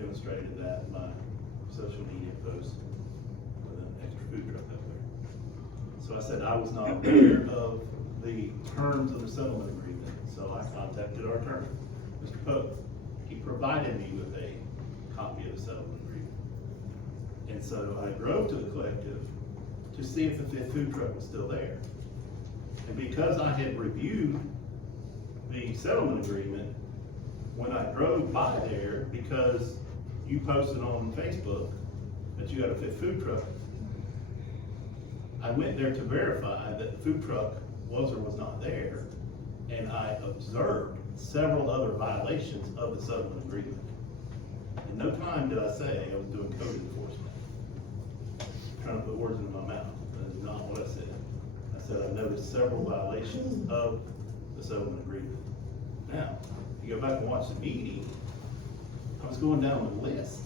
demonstrated that in my social media post with an extra food truck up there. So I said I was not aware of the terms of the settlement agreement, so I contacted our attorney, Mr. Pope. He provided me with a copy of the settlement agreement. And so I drove to the collective to see if the fifth food truck was still there. And because I had reviewed the settlement agreement, when I drove by there, because you posted on Facebook that you had a fifth food truck, I went there to verify that the food truck was or was not there, and I observed several other violations of the settlement agreement. In no time did I say I was doing code enforcement, trying to put words into my mouth. That is not what I said. I said I noticed several violations of the settlement agreement. Now, if you go back and watch the meeting, I was going down the list,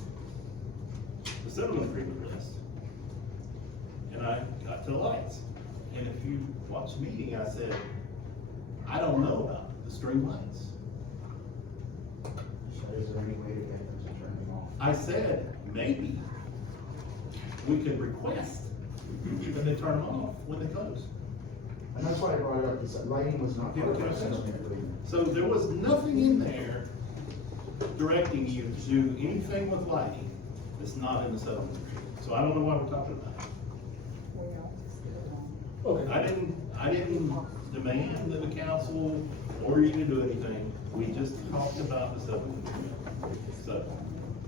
the settlement agreement list, and I got to the lights. And if you watch the meeting, I said, I don't know about the string lights. So is there any way to get them to turn them off? I said, maybe we could request that they turn them off when they close. And that's why I brought it up, because lighting was not part of our settlement agreement. So there was nothing in there directing you to do anything with lighting that's not in the settlement agreement. So I don't know why we're talking about it. Okay. I didn't demand that the council order you to do anything. We just talked about the settlement agreement. So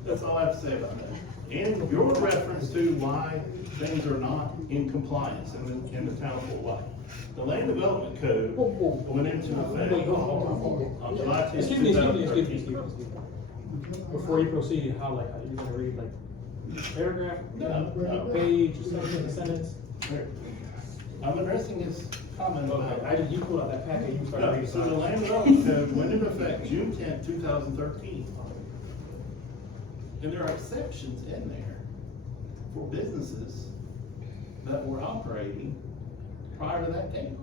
that's all I have to say about that. And your reference to why things are not in compliance in the town of Fort White. The land development code went into effect Wait, hold on. on July 10th, Excuse me. 2013. Before you proceed, how, like, are you gonna read, like, paragraph? No. Page, section, sentence? I'm addressing his comment about. Okay, you pulled out that packet, you started No, reading. so the land development code went into effect June 10th, 2013. And there are exceptions in there for businesses that were operating prior to that date.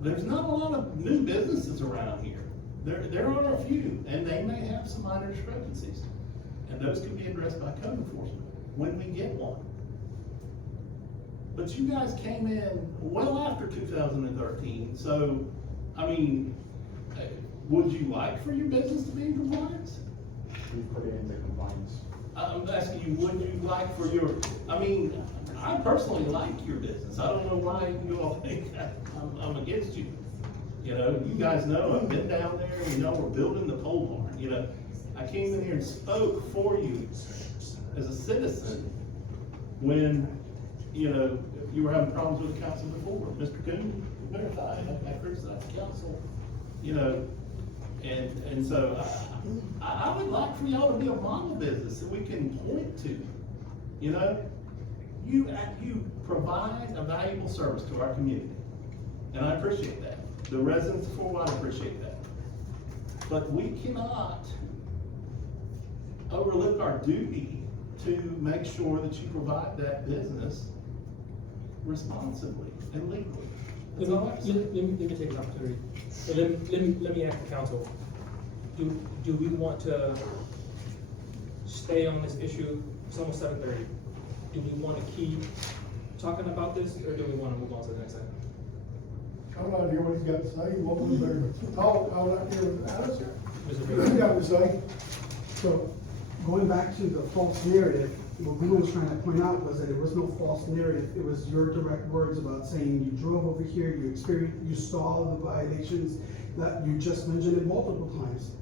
There's not a lot of new businesses around here. There are a few, and they may have some minor discrepancies. And those can be addressed by code enforcement when we get one. But you guys came in well after 2013, so, I mean, would you like for your business to be in compliance? We put it into compliance. I'm asking you, would you like for your, I mean, I personally like your business. I don't know why you all think I'm against you. You know, you guys know, I've been down there, you know, we're building the pole barn, you know. I came in here and spoke for you as a citizen when, you know, you were having problems with the council before. Mr. Coon verified, I criticized the council, you know, and so I would like for y'all to be a model business that we can point to, you know? You provide a valuable service to our community, and I appreciate that. The residents of Fort White appreciate that. But we cannot overlook our duty to make sure that you provide that business responsibly and legally. That's all I have to say. Let me take an opportunity. Let me ask the council, do we want to stay on this issue? It's almost 7:30. Do we want to keep talking about this, or do we want to move on to the next item? I would like to hear what he's got to say, what we better talk, I would like to hear what Alice, Mr. what Baker? you got to say. So, going back to the false narrative, what we was trying to point out was that it was no false narrative. It was your direct words about saying you drove over here, you experienced, you saw the violations, that you just mentioned it multiple times.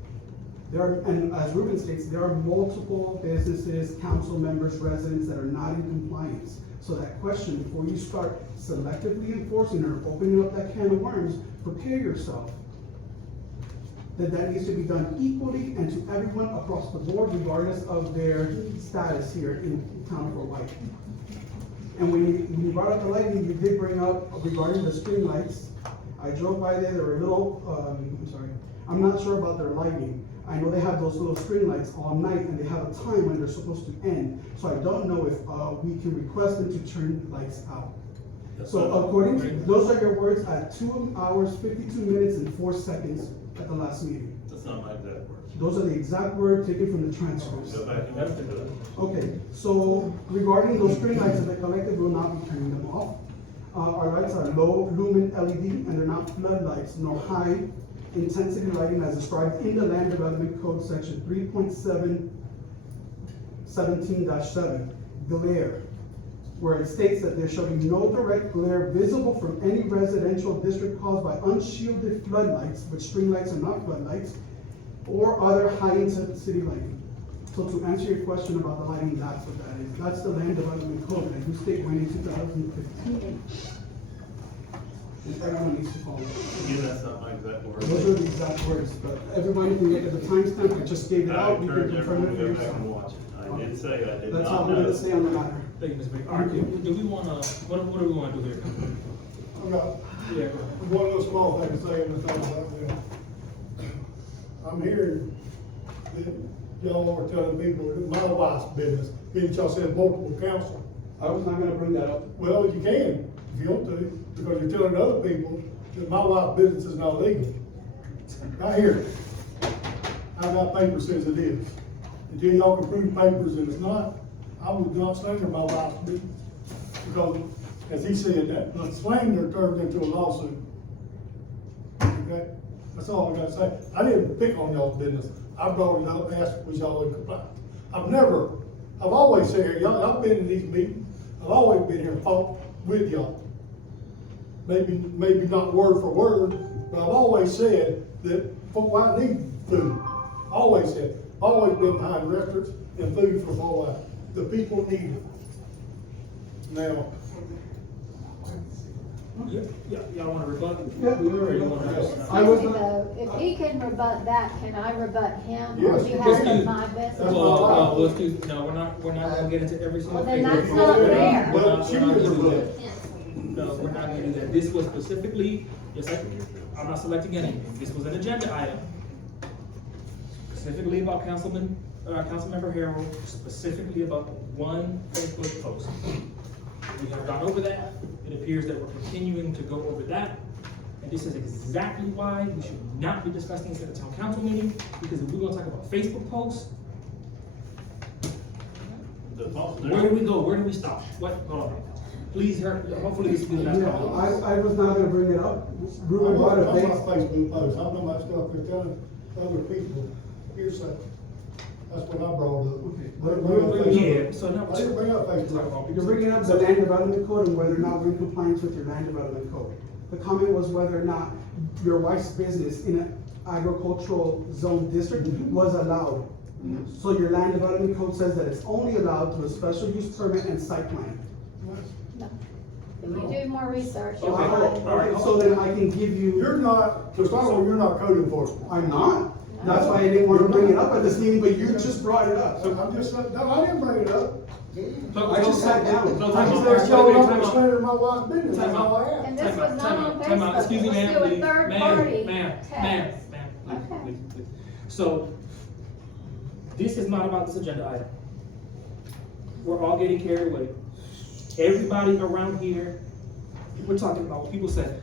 There are, and as Ruben states, there are multiple businesses, council members, residents that are not in compliance. So that question, before you start selectively enforcing or opening up that can of worms, prepare yourself. that needs to be done equally and to everyone across the board regardless of their status here in town of Fort White. And when you brought up the lighting, you did bring up regarding the string lights. I drove by there, they were a little, I'm not sure about their lighting. I know they have those little string lights all night and they have a time when they're supposed to end. So I don't know if we can request them to turn the lights out. So according to, those are your words at 2 hours, 52 minutes and 4 seconds at the last meeting. That's not my exact words. Those are the exact words taken from the transcripts. Go back and listen to that. Okay, so regarding those string lights, the collective will not be turning them off. Our lights are low lumen LED and they're not floodlights nor high intensity lighting as described in the Land Development Code section 3.17-7, glare, where it states that there shall be no direct glare visible from any residential district caused by unshielded floodlights, which string lights are not floodlights, or other high intensity lighting. So to answer your question about the lighting, that's what that is. That's the Land Development Code that the state went in 2015. And everyone needs to follow it. Again, that's not my exact words. Those are the exact words, but everybody can look at the timestamp, I just gave it I out, you can encourage confirm everyone it to for go back and yourself. watch it. I did say I did That's all not I'm gonna know. say on the matter. Thank you, Mr. Baker. All right, do we wanna, what do we wanna do here? I've got Yeah, go one little small thing to say in the thing about them. I'm hearing that y'all are telling people that my wife's business, being that y'all said multiple council. I was not gonna bring that up. Well, you can, if you want to, because you're telling other people that my wife's business is not legal. Right here. I've got papers says it is. Until y'all can prove papers that it's not, I would not slander my wife's business. Because, as he said, that the slander turned into a lawsuit. Okay? That's all I gotta say. I didn't pick on y'all's business. I brought it up, asked, was y'all in compliance? I've always said here, y'all been in these meetings, I've always been here and fought with y'all. Maybe not word for word, but I've always said that Fort White needs food. Always said, always been behind restaurants and food for Fort White. The people need it. Now, y'all wanna rebut? Yeah, Or you wanna just- I was Excuse me not- though, if he can rebut that, can I rebut him on Yes. behalf Let's of do- my business? Well, let's do, no, we're not gonna get into every single Well, then thing. that's not fair. We're Well, not she gonna did do rebut. that. No, we're not gonna do that. This was specifically, I'm not selecting anything. This was an agenda item. Specifically about Councilmember Harrell, specifically about one Facebook post. We have gone over that. It appears that we're continuing to go over that. And this is exactly why we should not be discussing this at a town council meeting, because if we're gonna talk about Facebook posts, where do we go? Where do we stop? What, hold on. Please, hopefully this is the last time. I was not gonna bring it up. I Ruben brought it wasn't up. on my Facebook post, I'm talking about stuff they're telling other people, hearsay. That's what I brought up. Okay. Yeah, so now. I didn't bring up Facebook. You're bringing up the Land Development Code and whether or not we're in compliance with your Land Development Code. The comment was whether or not your wife's business in an agricultural zone district was allowed. So your Land Development Code says that it's only allowed through a special use permit and site plan. If you do more research, So you'll I- find. okay, so then I can give you. You're not, to start with, you're not code enforcement. I'm not. That's why I didn't want to bring it up at this meeting, but you just brought it up. So I'm just, no, I didn't bring it up. I just sat down. I just said, y'all not slander my wife's business, that's all I asked. And this was not on Time out. Facebook, Excuse it me, was ma'am, through a please. third Ma'am, party ma'am, text. Please. So, this is not about this agenda item. We're all getting carried away. Everybody around here, we're talking about what people said.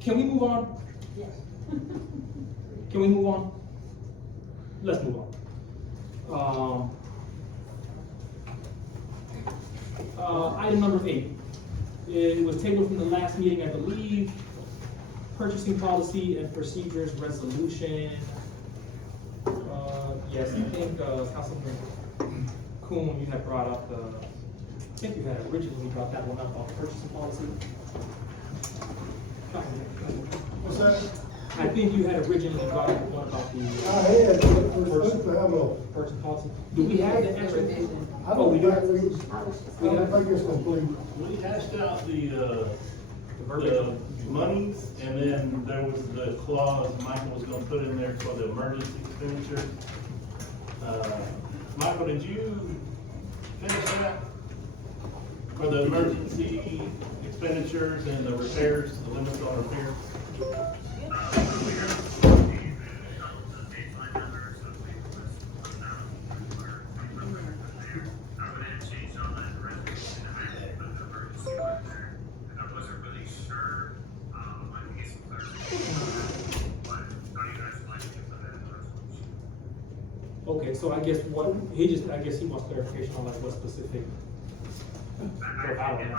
Can we move on? Yes. Can we move on? Let's move on. Item number 8. It was tabled from the last meeting, I believe. Purchasing policy and procedures resolution. Yes, I think, Councilman Kuhn, you had brought up I think you had originally brought that one up about purchasing policy. What's that? I think you had originally brought up one about the. I had, we're supposed to have a, Purchasing policy. Do we have the actual? I Oh, we don't do. think it's complete. We hashed out the the monies, and then there was the clause Michael was gonna put in there for the emergency expenditure. Michael, did you finish that? For the emergency expenditures and the repairs, the limits on repairs? Okay, so I guess I guess he wants clarification on like what specific. Or I don't know.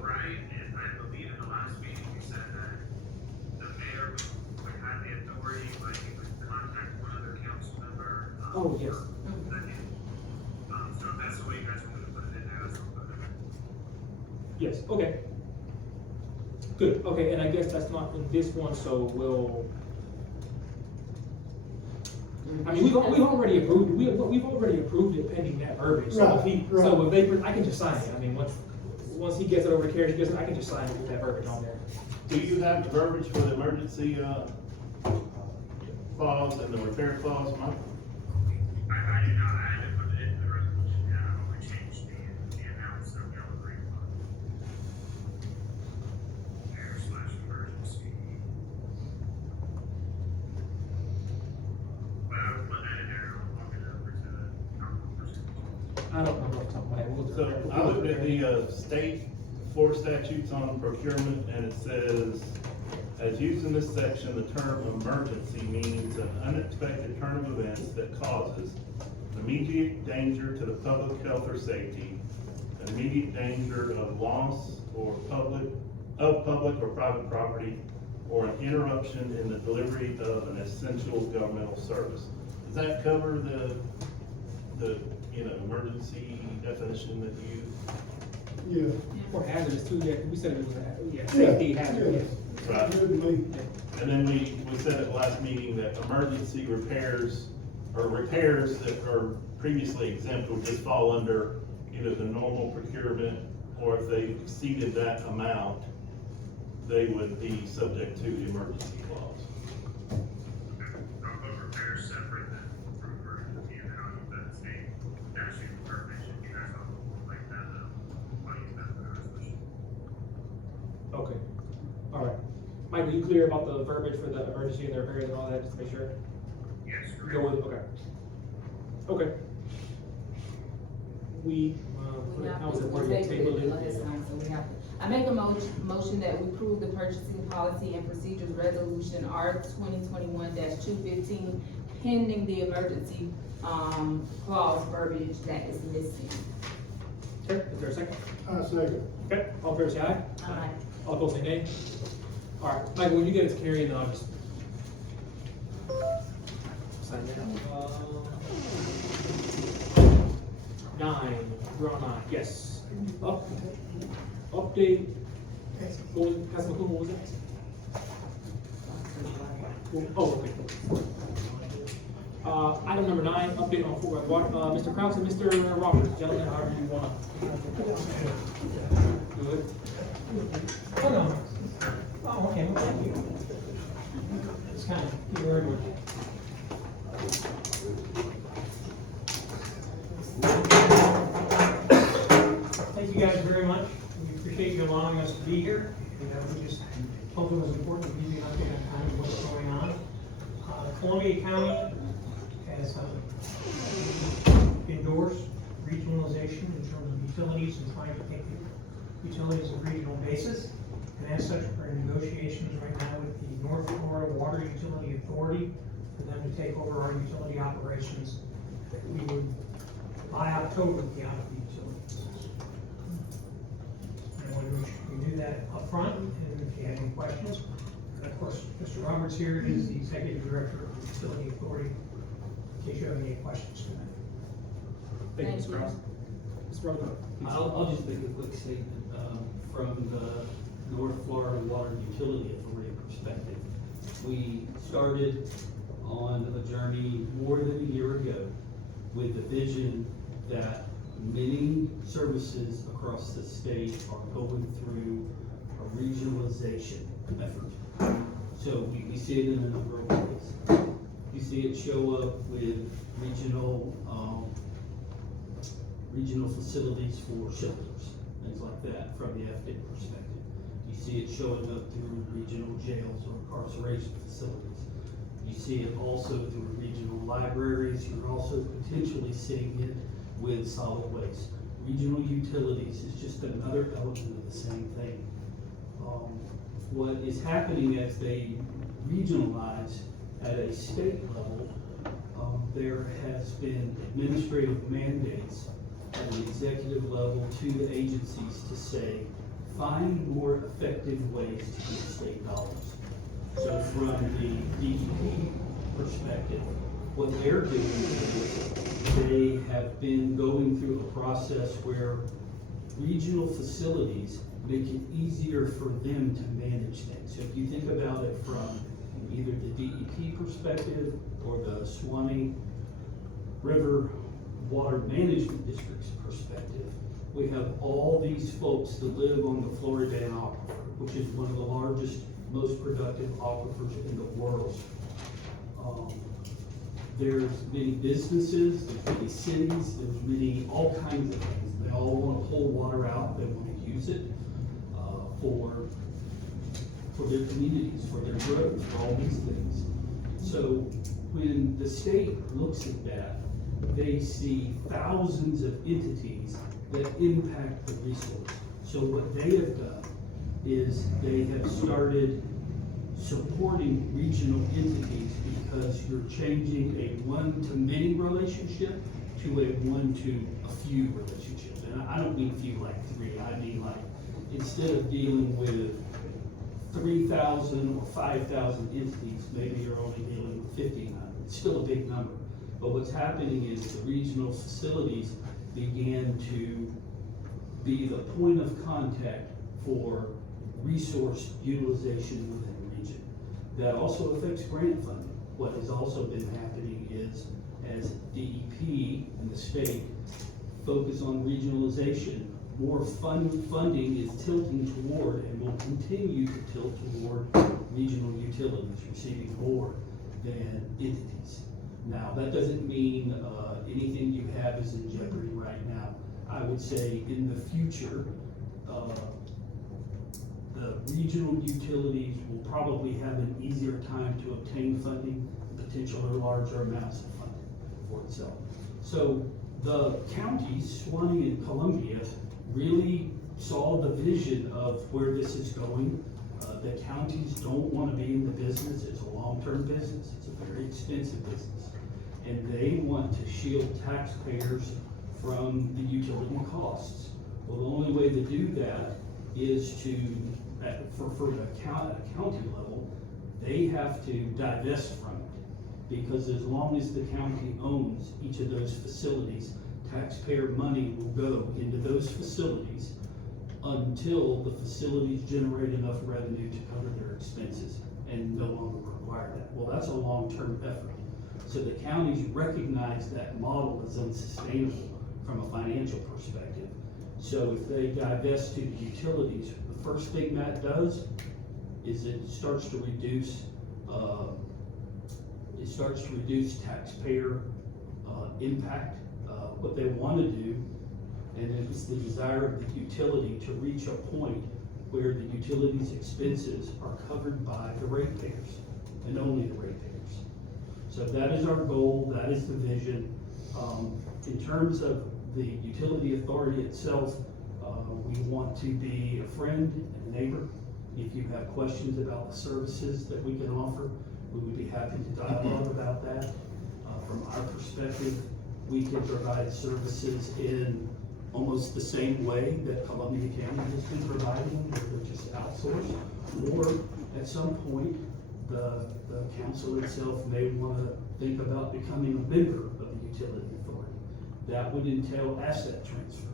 Right, and I believe in the last meeting, you said that the mayor would have the authority, like, he would contact one other council member. Oh, yes. So if that's the way you guys want me to put it in there, that's what I'll put it in. Yes, okay. Good, okay, and I guess that's not in this one, so we'll. I mean, we've already approved, we've already approved it pending that verbiage, so if he, Right, so if they, I can just sign it, I mean, once he gets it over to Carrie, I can just sign it with that verbiage on there. Do you have the verbiage for the emergency, clause and the repair clause, Michael? I do not, I had to put it in the resolution, yeah, I only changed the amounts that we all agreed on. Air/emergency. But I will put that in there, I'll get it over to the council person. I don't know off the top of my head. We'll do So it. I looked at the, state Florida statutes on procurement, and it says, as used in this section, the term emergency means an unexpected turn of events that causes immediate danger to the public health or safety, immediate danger of loss or public or private property, or an interruption in the delivery of an essential governmental service. Does that cover the emergency definition that you? Yeah. Or hazardous too, yeah, we said it was, safety hazard, yes. Right. Good to me. And then we said at the last meeting that emergency repairs or repairs that are previously exempt would just fall under either the normal procurement, or if they exceeded that amount, they would be subject to the emergency clause. I'll put repairs separate than from emergency, and then I'll use that same statute information, you guys all like that, I'll use that for the resolution. Okay, all right. Mike, are you clear about the verbiage for the emergency and the repairs and all that, just to make sure? Yes. Go with, okay. Okay. We, We have how was to, it we worded? tabled Table it it? last time, so we have to. I make a motion that we approve the purchasing policy and procedures resolution R 2021-215 pending the emergency, clause verbiage that is missing. Okay, is there a second? I second. Okay, all in favor say aye. Aye. All opposed say nay. All right, Michael, when you get it to Carrie, then I'll just. Sign that. 9, we're on 9, yes. Update. What was, Councilman Cool, what was it? Oh, okay. Item number 9, update on Fort Worth Water, Mr. Kraus and Mr. Roberts, gentlemen, however you want. Good. Oh, no. Oh, okay, well, thank you. It's kind of, thank you very much. Thank you guys very much. We appreciate you allowing us to be here. We just felt it was important to give you an update on kind of what's going on. Columbia County has endorsed regionalization in terms of utilities and trying to take the utilities on a regional basis. And as such, we're in negotiations right now with the North Florida Water Utility Authority for them to take over our utility operations. We would, by October, be out of the utilities. And we do that upfront, and if you have any questions, and of course, Mr. Roberts here is the Executive Director of the Utility Authority, in case you have any questions for that. Thank you, Mr. Kraus. Mr. Roberts. I'll just make a quick statement, from the North Florida Water Utility Authority perspective. We started on a journey more than a year ago with the vision that many services across the state are going through a regionalization regionalization effort. So we see it in a number of ways. You see it show up with regional facilities for shelters, things like that, from the FD perspective. You see it showing up through regional jails or incarceration facilities. You see it also through regional libraries. You're also potentially seeing it with solid waste. Regional utilities is just another element of the same thing. What is happening as they regionalize at a state level, there has been administrative mandates at the executive level to the agencies to say, find more effective ways to get state dollars. So from the DEP perspective, what they're doing is they have been going through a process where regional facilities make it easier for them to manage things. So if you think about it from either the DEP perspective or the Suwannee River Water Management District's perspective, we have all these folks that live on the Floridan Aquifer, which is one of the largest, most productive aquifers in the world. There's many businesses, there's many cities, there's many, all kinds of things. They all want to pull water out, they want to use it for their communities, for their growth, for all these things. So when the state looks at that, they see thousands of entities that impact the resource. So what they have done is they have started supporting regional entities because you're changing a one-to-many relationship to a one-to-a-few relationship. And I don't mean few like three, I mean like, instead of dealing with 3,000 or 5,000 entities, maybe you're only dealing with 1,500. It's still a big number. But what's happening is the regional facilities began to be the point of contact for resource utilization within the region. That also affects grant funding. What has also been happening is as DEP and the state focus on regionalization, more funding is tilting toward and will continue to tilt toward regional utilities receiving more than entities. Now, that doesn't mean anything you have is in jeopardy right now. I would say in the future, the regional utilities will probably have an easier time to obtain funding, potentially larger amounts of funding for itself. So the counties, Suwannee and Columbia, really saw the vision of where this is going. The counties don't want to be in the business. It's a long-term business. It's a very expensive business. And they want to shield taxpayers from the utility costs. Well, the only way to do that is to, for the county level, they have to divest from it. Because as long as the county owns each of those facilities, taxpayer money will go into those facilities until the facilities generate enough revenue to cover their expenses and no longer require that. Well, that's a long-term effort. So the counties recognize that model as unsustainable from a financial perspective. So if they divest to the utilities, the first thing that does is it starts to reduce taxpayer impact. What they want to do, and it's the desire of the utility to reach a point where the utility's expenses are covered by the ratepayers and only the ratepayers. So that is our goal, that is the vision. In terms of the utility authority itself, we want to be a friend and a neighbor. If you have questions about the services that we can offer, we would be happy to dialogue about that. From our perspective, we can provide services in almost the same way that Columbia County has been providing, where they're just outsourced. Or at some point, the council itself may want to think about becoming a member of the utility authority. That would entail asset transfer.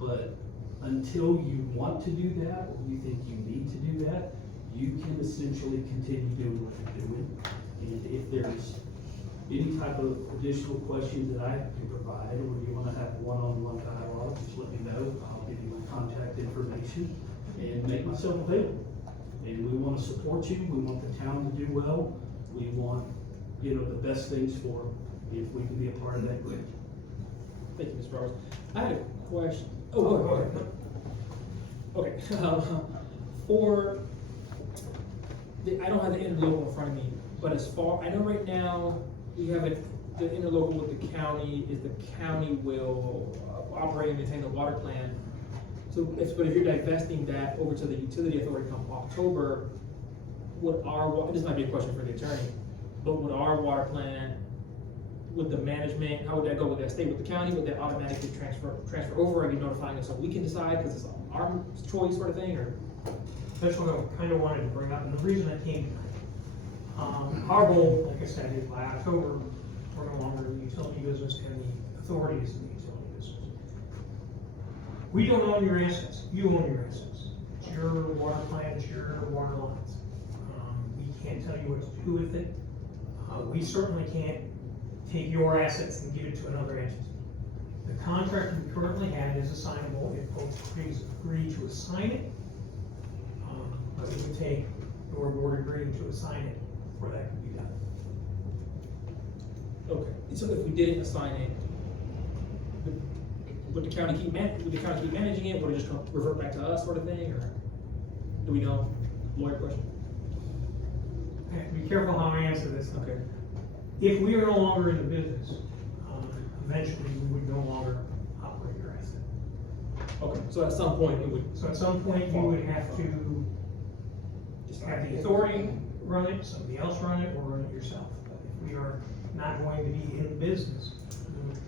But until you want to do that, or you think you need to do that, you can essentially continue doing what you're doing. And if there's any type of additional questions that I can provide, or you want to have one-on-one dialogue, just let me know. I'll give you my contact information and make myself available. And we wanna support you, we want the town to do well, we want, you know, the best things for them, if we can be a part of that, great. Thank you, Ms. Roberts. I had a question. Oh, go ahead. Okay, for, I don't have the interlocal in front of me, but as far, I know right now, we have the interlocal with the county, is the county will operate and maintain the water plan. So but if you're divesting that over to the utility authority come October, this might be a question for the attorney, but would our water plan, with the management, how would that go? Would that stay with the county? Would that automatically transfer over? Are you notifying us so we can decide because it's our choice sort of thing, or? That's what I kind of wanted to bring up, and the reason I came, our goal, like I said, is by October, we're no longer in the utility business, and the authority is in the utility business. We don't own your assets, you own your assets. It's your water plant, it's your water lines. We can't tell you what to do with it. We certainly can't take your assets and give it to another entity. The contract we currently have is assignable if both parties agree to assign it. But it would take your board agreeing to assign it before that could be done. Okay, so if we didn't assign it, would the county keep managing it? Would it just revert back to us sort of thing, or do we know? Lawyer question? I have to be careful how I answer this. Okay. If we are no longer in the business, eventually we would no longer operate your asset. Okay, so at some point it would. So at some point you would have to just have the authority run it, somebody else run it, or run it yourself. But if we are not going to be in business, we would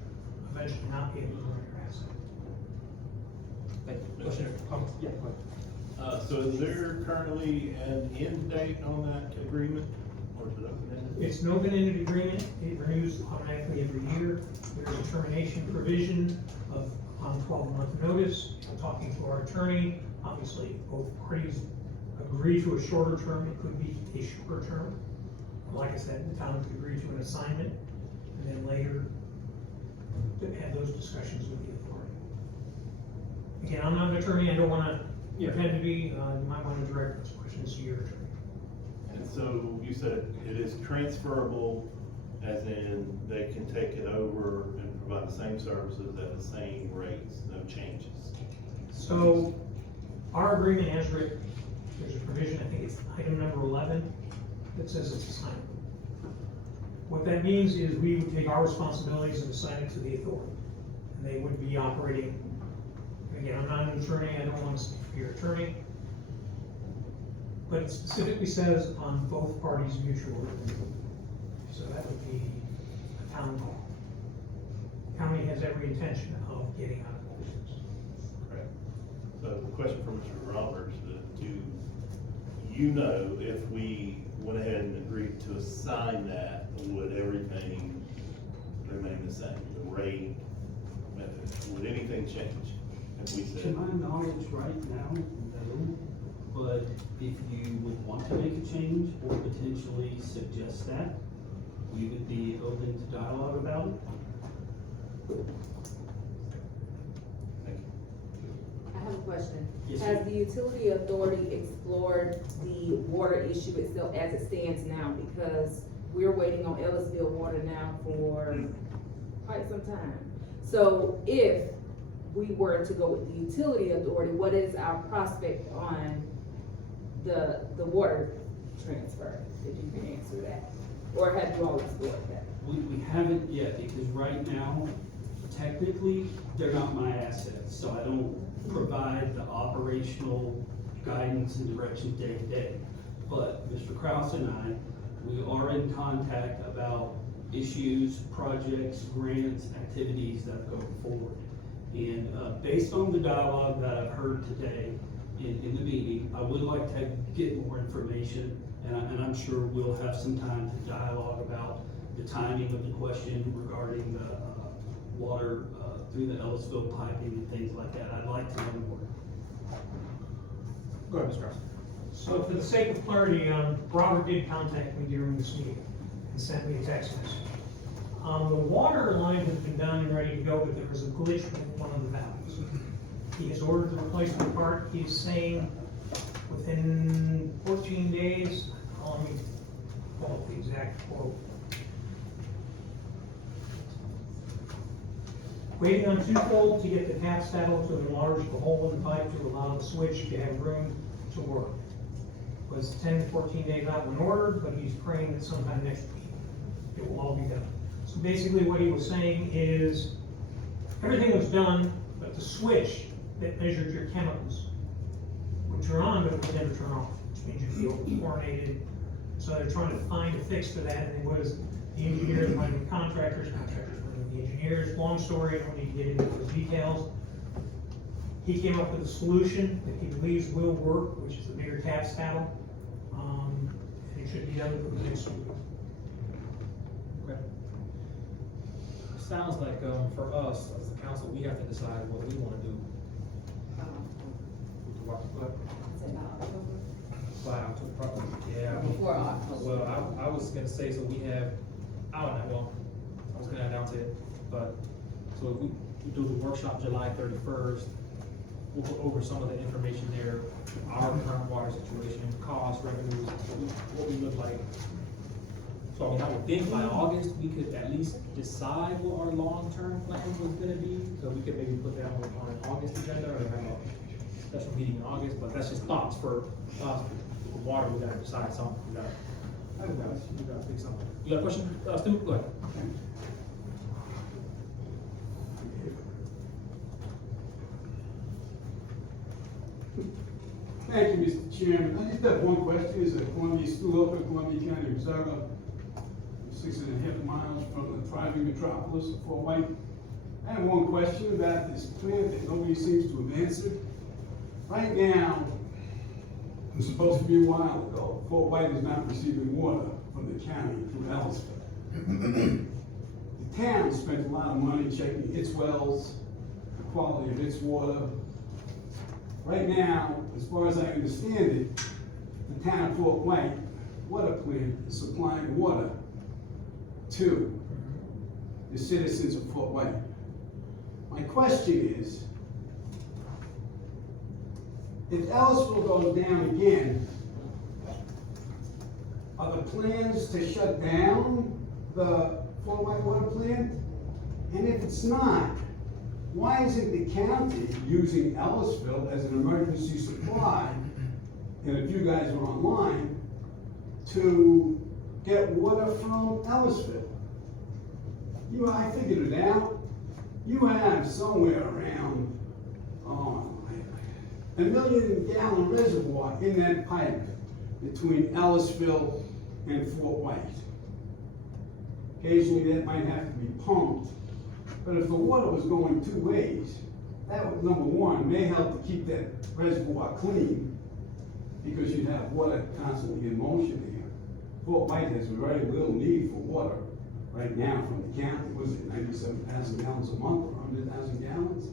eventually not be able to run your asset. Thank you. Question, comments? Yeah, go ahead. So is there currently an end date on that agreement, or is it open-ended? It's an open-ended agreement, it renews automatically every year. There's a termination provision of on 12-month notice. I'm talking to our attorney, obviously both parties agree to a shorter term, it could be a shorter term. Like I said, the town could agree to an assignment, and then later to have those discussions with the authority. Again, I'm not an attorney, I don't wanna pretend to be, you might wanna direct those questions to your attorney. And so you said it is transferable, as in they can take it over and provide the same services at the same rates, no changes. So, our agreement has written, there's a provision, I think it's item number 11, that says it's assignable. What that means is we would take our responsibilities and assign it to the authority. And they would be operating, again, I'm not an attorney, I don't want to speak for your attorney, but it specifically says on both parties' mutual agreement. So that would be a town hall. The county has every intention of getting out of the business. Correct. So the question for Mr. Roberts, do you know if we went ahead and agreed to assign that, would everything remain the same? The rate, would anything change if we To said? my knowledge right now, no, but if you would want to make a change or potentially suggest that, we would be open to dialogue about it. Thank you. I have a question. Yes, Has ma'am. the utility authority explored the water issue itself as it stands now? Because we're waiting on Ellisville water now for quite some time. So if we were to go with the utility authority, what is our prospect on the water transfer? If you can answer that. Or have you all explored that? We haven't yet, because right now, technically, they're not my assets, so I don't provide the operational guidance and direction day to day. But Mr. Kraus and I, we are in contact about issues, projects, grants, activities that go forward. And based on the dialogue that I've heard today in the meeting, I would like to get more information, and I'm sure we'll have some time to dialogue about the timing of the question regarding the water through the Ellisville piping and things like that. I'd like to know more. Go ahead, Mr. Ross. So for the sake of clarity, Robert did contact me during this meeting and sent me a text message. The water line has been done and ready to go, but there was a glitch with one of the valves. He has ordered the replacement part. He is saying within 14 exact quote. Waiting on twofold to get the tap settled to enlarge the hole in the pipe to allow the switch to have room to work. Was 10 to 14 days out when ordered, but he's praying that sometime next week it will all be done. So basically what he was saying is everything was done, but the switch that measured your chemicals would turn on, but it would never turn off, which means you'd feel chlorinated. So they're trying to find a fix for that, and it was the engineers, running the contractors running the engineers. Long story, I don't need to get into the details. He came up with a solution that he believes will work, which is the bigger tap saddle. And it should be done within the next week. Okay. Sounds like, for us, as a council, we have to decide what we wanna do. By October, yeah. Before October. Well, I was gonna say, so we have, I don't know, well, I was gonna announce it, but, so if we do the workshop July 31st, we'll go over some of the information there, our current water situation, costs, revenues, what we look like. So I mean, I would think by August, we could at least decide what our long-term plan was gonna be, so we could maybe put that on an August agenda, or have a special meeting in August, but that's just thoughts for us. For water, we gotta decide something, we gotta fix something. You got a question, Stu? Go ahead. Thank you, Mr. Chairman. I just have one question. Is Columbia still open, Columbia County, Missouri, 6.5 miles from the thriving metropolis of Fort White? I have one question about this plan that nobody seems to have answered. Right now, it was supposed to be a while ago, Fort White is not receiving water from the county through Ellisville. The town spent a lot of money checking its wells, the quality of its water. Right now, as far as I understand it, the town of Fort White water plant is supplying water to the citizens of Fort White. My question is, if Ellisville goes down again, are the plans to shut down the Fort White water plant? And if it's not, why isn't the county using Ellisville as an emergency supply, and if you guys are online, to get water from Ellisville? I figured it out. You have somewhere around, 1 million gallon reservoir in that pipe between Ellisville and Fort White. Occasionally that might have to be pumped, but if the water was going two ways, that would, number one, may help to keep that reservoir clean, because you'd have water constantly in motion here. Fort White has very little need for water right now from the county. Was it 97,000 gallons a month or 100,000 gallons?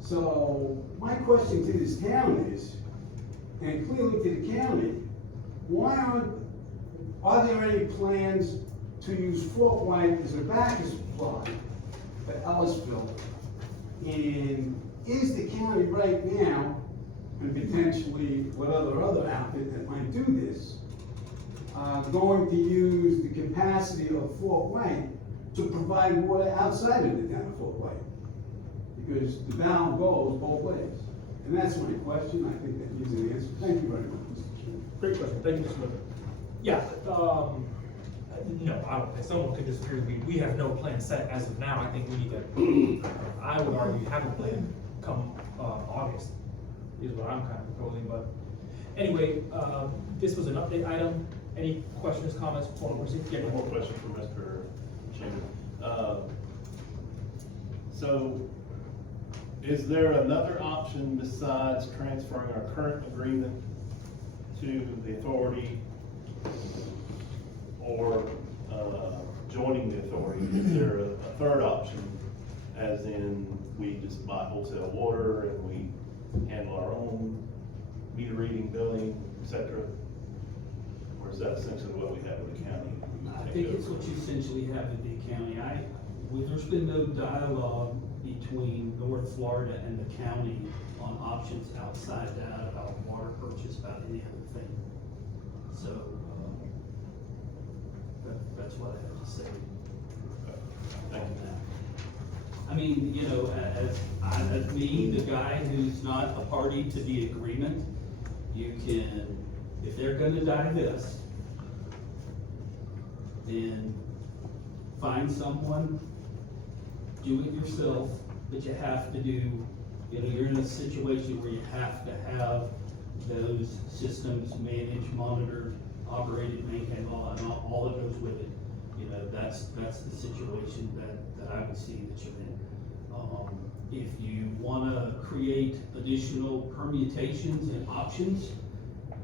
So my question to this town is, and clearly to the county, are there any plans to use Fort White as a backup supply for Ellisville? And is the county right now, and potentially what other outfit that might do this, going to use the capacity of Fort White to provide water outside of the town of Fort White? Because the valve goes both ways. And that's my question. I think that needs an answer. Thank you very much, Mr. Chairman. Great question, thank you, Mr. Miller. Yeah, no, I don't think, someone could disagree with me, we have no plan set as of now. I think we need to, I would argue, have a plan come, August, is what I'm kind of proposing, but anyway, this was an update item. Any questions, comments, before we proceed? Yeah, One more question for Mr. Chairman. So, is there another option besides transferring our current agreement to the authority, or joining the authority? Is there a third option, as in we just buy wholesale water and we handle our own meter reading, billing, etc.? Or is that essentially what we have with the county? I think it's what you essentially have with the county. There's been no dialogue between North Florida and the county on options outside that about water purchase, about any other thing. So, that's what I have to say. Thank you. I mean, you know, as me, the guy who's not a party to the agreement, you can, if they're gonna divest, then find someone, do it yourself, but you have to do, you know, you're in a situation where you have to have those systems managed, monitored, operated, maintained, all that goes with it. You know, that's the situation that I would see that you're in. If you wanna create additional permutations and options,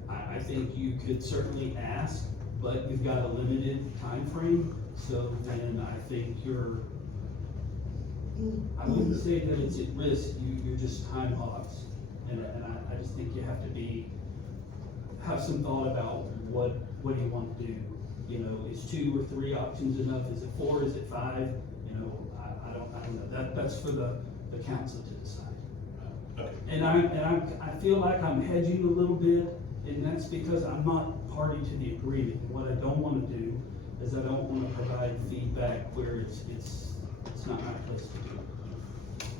I think you could certainly ask, but you've got a limited time frame. So then I think I wouldn't say that it's at risk, you're just time hogs. And I just think you have to have some thought about what do you want to do? You know, is 2 or 3 options enough? Is it 4? Is it 5? You know, I don't know. That's for the council to decide. Okay. And I feel like I'm hedging a little bit, and that's because I'm not party to the agreement. What I don't want to do is I don't want to provide feedback where it's not my place to do.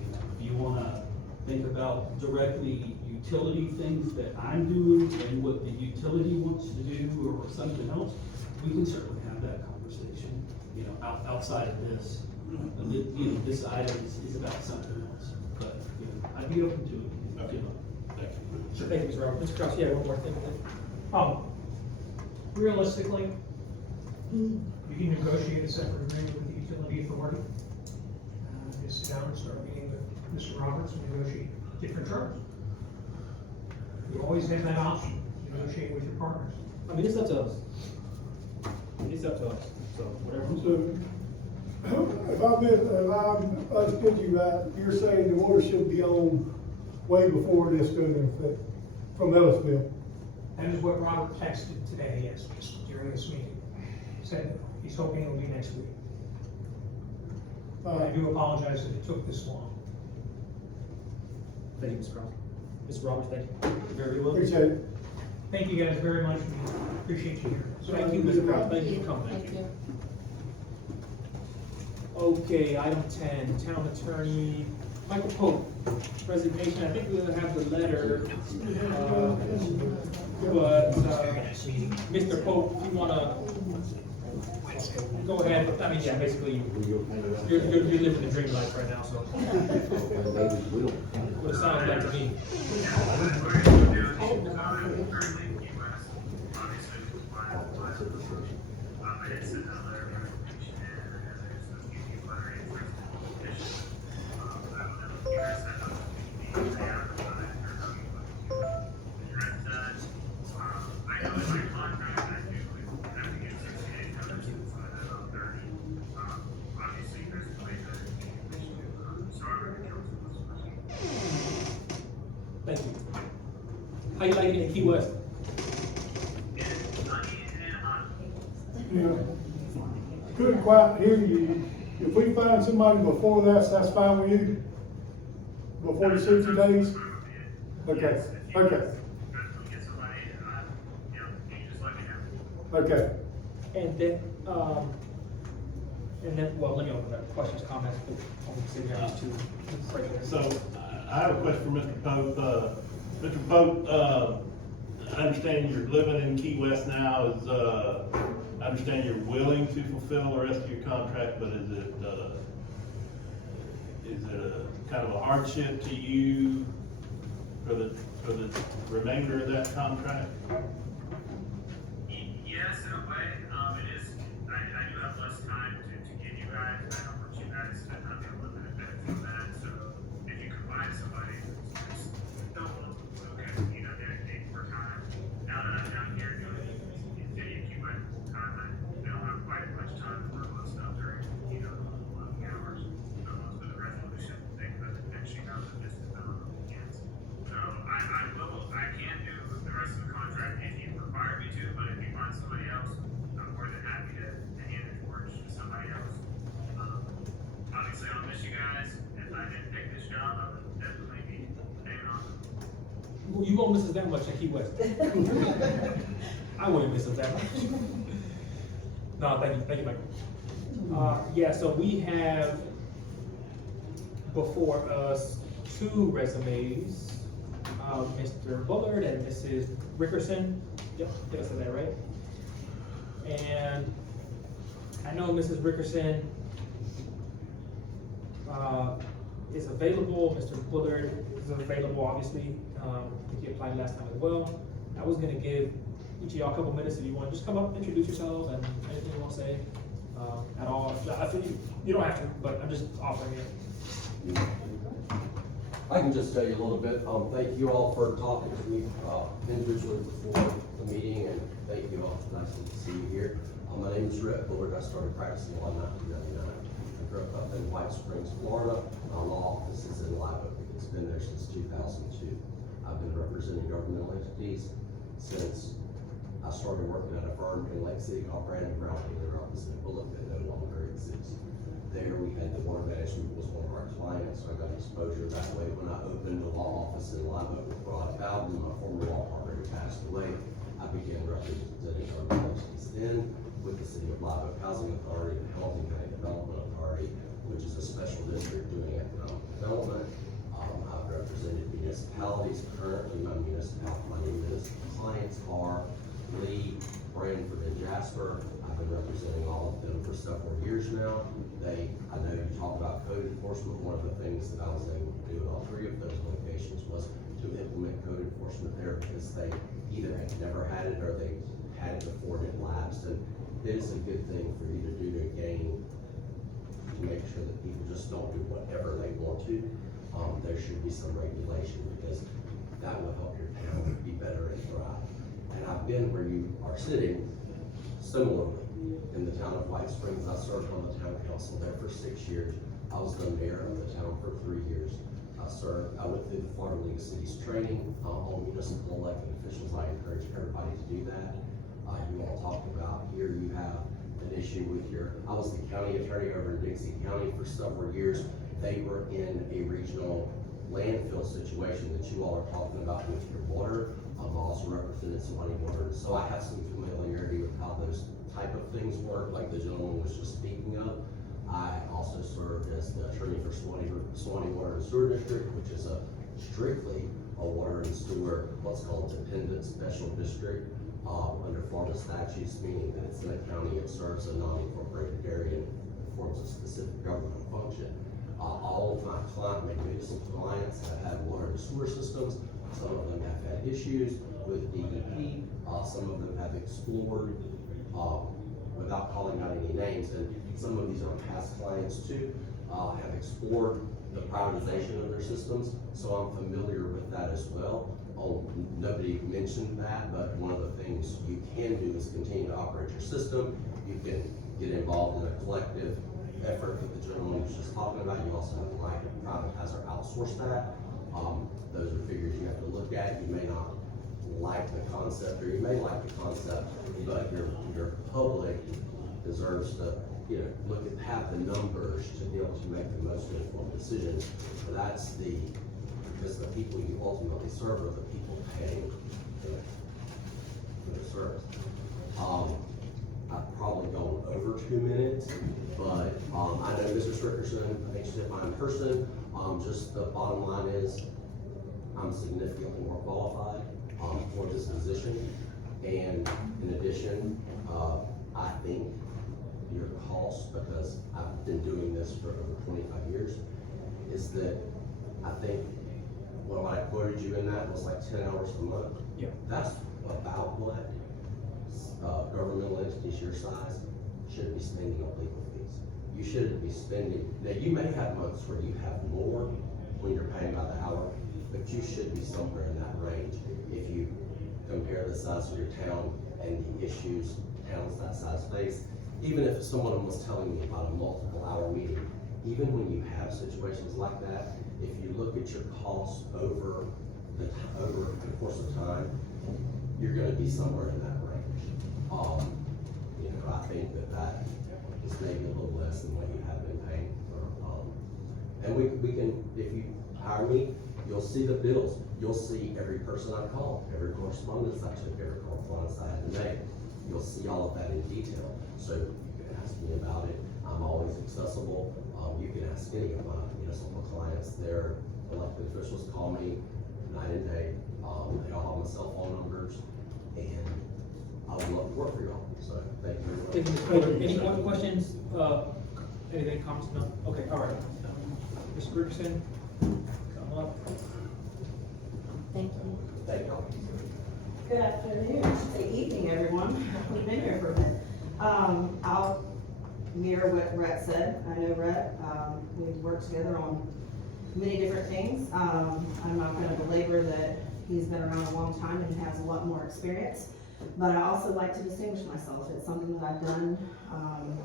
You know, if you want to think about directly utility things that I'm doing and what the utility wants to do or something else, we can certainly have that conversation, you know, outside of this. You know, this item is about something else, but, you know, I'd be open to it. Okay. You know. Thank you. Sure, thank you, Mr. Roberts. Mr. Kraus, yeah, one more thing. Realistically, you can negotiate a separate agreement with the utility authority. Just sit down and start meeting with Mr. Roberts and negotiate different terms. You always have that option, to negotiate with your partners. I mean, it's up to us. It's up to us, so whatever. So, if I'm understood you right, you're saying the water should be on way before this goes into effect from Ellisville. That is what Robert texted today, yes, just during this meeting. Said he's hoping it'll be next week. I do apologize that it took this long. Thank you, Mr. Kraus. Mr. Roberts, thank you. Very well. Appreciate it. Thank you guys very much. We appreciate you here. Thank you, Mr. Kraus. Thank you for coming. Thank you. Okay, item 10, town attorney Michael Pope, resignation. I think we're gonna have the letter, but Mr. Pope, you wanna go ahead? I mean, yeah, basically, you're living the dream life right now, so. What it sounds like to me. I did send that letter of resignation in, and then there's the UP letter in for petition. I don't know if you guys have the advertised or how you address that. I know in my contract, I do have to get 60 days notice, so I have about 30. Obviously, there's a way that so I'm going to counsel this person. Thank you. How you like it in Key West? Yeah. Couldn't quite hear you. If we find somebody before that's fine with you? Before the 60 days? Okay, okay, okay. And then, well, let me open up questions, comments, but I'll consider these two right there. So, I have a question for Mr. Pope. Mr. Pope, I understand you're living in Key West now. I understand you're willing to fulfill the rest of your contract, but is it a kind of a hardship to you for the remainder of that contract? Yes, in a way, it is, I do have less time to give you guys, I don't want you guys to have the unlimited benefit of that, so if you can find somebody who's okay, you know, dedicated for time. Now that I'm down here doing video Key West full time, I don't have quite as much time to work on stuff during, you know, the hours. So the resolution thing that finishing up and just develop weekends. So I can do the rest of the contract if you require me to, but if you find somebody else, I'm more than happy to hand it forward to somebody else. Obviously, I'll miss you guys. If I didn't take this job, I would definitely be hanging on. Well, you won't miss us that much in Key West. I wouldn't miss us that much. No, thank you, Michael. Yeah, so we have before us two resumes, Mr. Bullard and Mrs. Rickerson. Yep, did I say that right? And I know Mrs. Rickerson is available. Mr. Bullard is available, obviously. I think he applied last time as well. I was gonna give each of y'all a couple minutes if you want to just come up, introduce yourselves, and anything you want to say at all. I feel you don't have to, but I'm just offering it. I can just tell you a little bit. Thank you all for talking to me individually before the meeting, and thank you all. It's nice to see you here. My name is Rick Bullard. I started practicing law in 1999. I grew up in White Springs, Florida. My law office is in Live Oak. It's been there since 2002. I've been representing governmental entities since I started working at a firm in Lake City called Brandon Brown. Their office in Bullock that no longer exists. There we had the water management was one of our clients, so I got exposure that way. When I opened the law office in Live Oak with Rod Bowden, my former law partner who passed away, I began representing governmental entities then with the City of Live Oak Housing Authority and Hamilton County Development Authority, which is a special district doing economic development. I've represented municipalities. Currently, my municipal clients are Lee, Branford, and Jasper. I've been representing all of them for several years now. I know you talk about code enforcement. One of the things that I was able to do at all three of those locations was to implement code enforcement there because they either had never had it or they had it before it lapsed. And it is a good thing for you to do to gain, to make sure that people just don't do whatever they want to. There should be some regulation because that will help your town be better and thrive. And I've been where you are sitting similarly in the town of White Springs. I served on the town council there for 6 years. I was the mayor of the town for 3 years. I went through the Florida League of Cities training on municipal elected officials. I encourage everybody to do that. You all talked about here, you have an issue with I was the county attorney over in Dixie County for several years. They were in a regional landfill situation that you all are talking about with your water. I've also represented Swanee Water, so I have some familiarity with how those type of things work, like the gentleman was just speaking of. I also served as the attorney for Swanee Water and Sewer District, which is strictly a water and sewer, what's called dependent special district, under Florida statutes, meaning that it's in a county, it serves a non-incorporated area and performs a specific government function. All of my municipal clients have had water and sewer systems. Some of them have had issues with DEP. Some of them have explored, without calling out any names, and some of these are past clients too, have explored the privatization of their systems. So I'm familiar with that as well. Nobody mentioned that, but one of the things you can do is continue to operate your system. You can get involved in a collective effort that the gentleman was just talking about. You also have to privatize or outsource that. Those are figures you have to look at. You may not like the concept, or you may like the concept, but your public deserves to, have the numbers to be able to make the most informed decisions. Because the people you ultimately serve are the people paying for the service. I've probably gone over 2 minutes, but I know Mrs. Rickerson, I think she's a fine person. Just the bottom line is, I'm significantly more qualified for this position. And in addition, I think your cost, because I've been doing this for over 25 years, is that I think what I quoted you in that was like 10 hours a month. Yeah. That's about what governmental entities your size should be spending on legal fees. You shouldn't be spending, now you may have months where you have more when you're paying by the hour, but you should be somewhere in that range if you compare the size of your town and the issues towns that size face. Even if someone was telling me about a multiple hour meeting, even when you have situations like that, if you look at your costs over the course of time, you're gonna be somewhere in that range. I think that is maybe a little less than what you have been paying for. And we can, if you hire me, you'll see the bills. You'll see every person I called, every correspondence I took, every correspondence I had to make. you'll see all of that in detail. So you can ask me about it. I'm always accessible. You can ask any of my municipal clients. Their elected officials call me night and day. They all have my cell phone numbers, and I would love to work for you all. So thank you. Thank you, Mr. Porter. Any more questions? Anything, comments? No? Okay, all right. Mr. Richardson, come up. Thank you. Thank you. Good afternoon, good evening, everyone. We've been here for a minute. I'll mirror what Rhett said. I know Rhett, we've worked together on many different things. I'm not gonna belabor that he's been around a long time and has a lot more experience. But I also like to distinguish myself. It's something that I've done,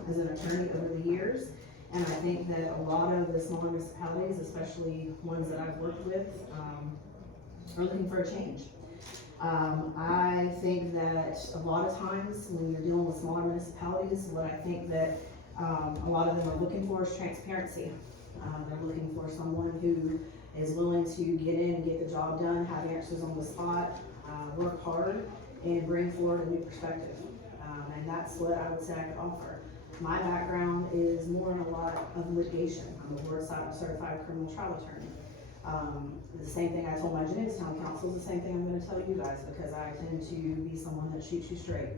as an attorney over the years. And I think that a lot of the smaller municipalities, especially ones that I've worked with, are looking for a change. I think that a lot of times when you're dealing with smaller municipalities, what I think that a lot of them are looking for is transparency. They're looking for someone who is willing to get in and get the job done, have answers on the spot, work hard, and bring forward a new perspective. And that's what I would say I could offer. My background is more in a lot of litigation. I'm a board certified criminal trial attorney. The same thing I told my Jennings Town Council is the same thing I'm gonna tell you guys, because I tend to be someone that shoots you straight.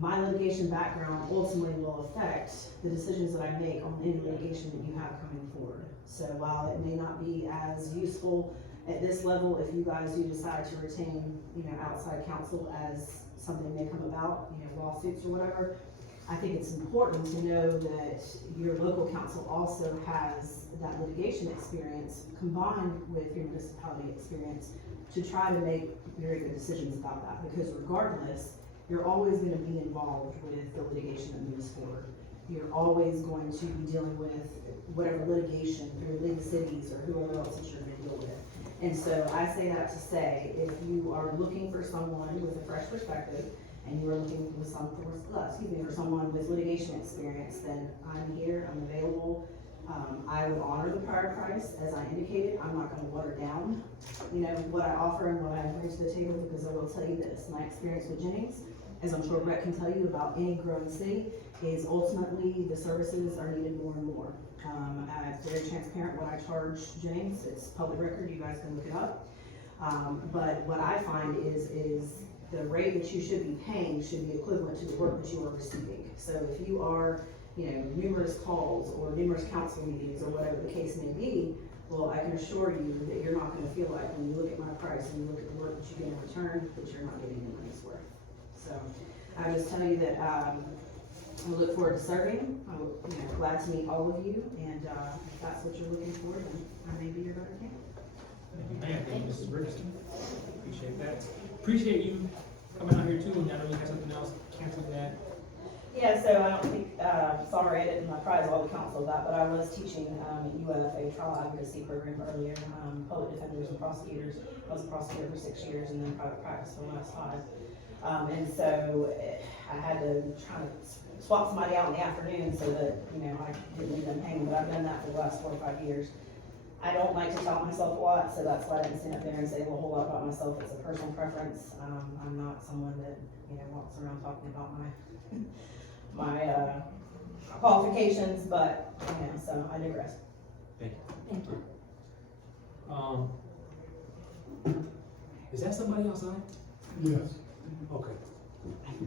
My litigation background ultimately will affect the decisions that I make on any litigation that you have coming forward. So while it may not be as useful at this level, if you guys do decide to retain, outside counsel as something may come about, lawsuits or whatever, I think it's important to know that your local council also has that litigation experience combined with your municipality experience to try to make very good decisions about that, because regardless, you're always gonna be involved with the litigation that moves forward. You're always going to be dealing with whatever litigation through League of Cities or whoever else that you're gonna deal with. And so I say that to say, if you are looking for someone with a fresh perspective, and you are looking for for someone with litigation experience, then I'm here, I'm available. I would honor the prior price, as I indicated. I'm not gonna water down, what I offer and what I bring to the table, because I will tell you this, my experience with Jennings, as I'm sure Brett can tell you about any growing city, is ultimately the services are needed more and more. It's very transparent what I charge Jennings. It's public record, you guys can look it up. But what I find is the rate that you should be paying should be equivalent to the work that you are receiving. So if you are, numerous calls or numerous council meetings or whatever the case may be, well, I can assure you that you're not gonna feel like when you look at my price and you look at the work that you get in return, that you're not getting your money's worth. So I just tell you that, I look forward to serving. I'm, glad to meet all of you, and, if that's what you're looking for, then I may be your better candidate. Thank you, ma'am. Thank you, Mrs. Richardson. Appreciate that. Appreciate you coming out here too, and I know you have something else, canceling that. Yeah, so I don't think, sorry, I didn't apprise all the council of that, but I was teaching at UF a trial advocacy program earlier, public defenders and prosecutors. I was a prosecutor for 6 years and then private practice for the last 5. And so I had to try to swap somebody out in the afternoon so that, I didn't leave them hanging, but I've done that for the last 4 or 5 years. I don't like to tout myself a lot, so that's why I didn't stand up there and say a whole lot about myself. It's a personal preference. I'm not someone that, walks around talking about my qualifications, but, so I digress. Thank you. Thank you. Is that somebody outside? Yes. Okay.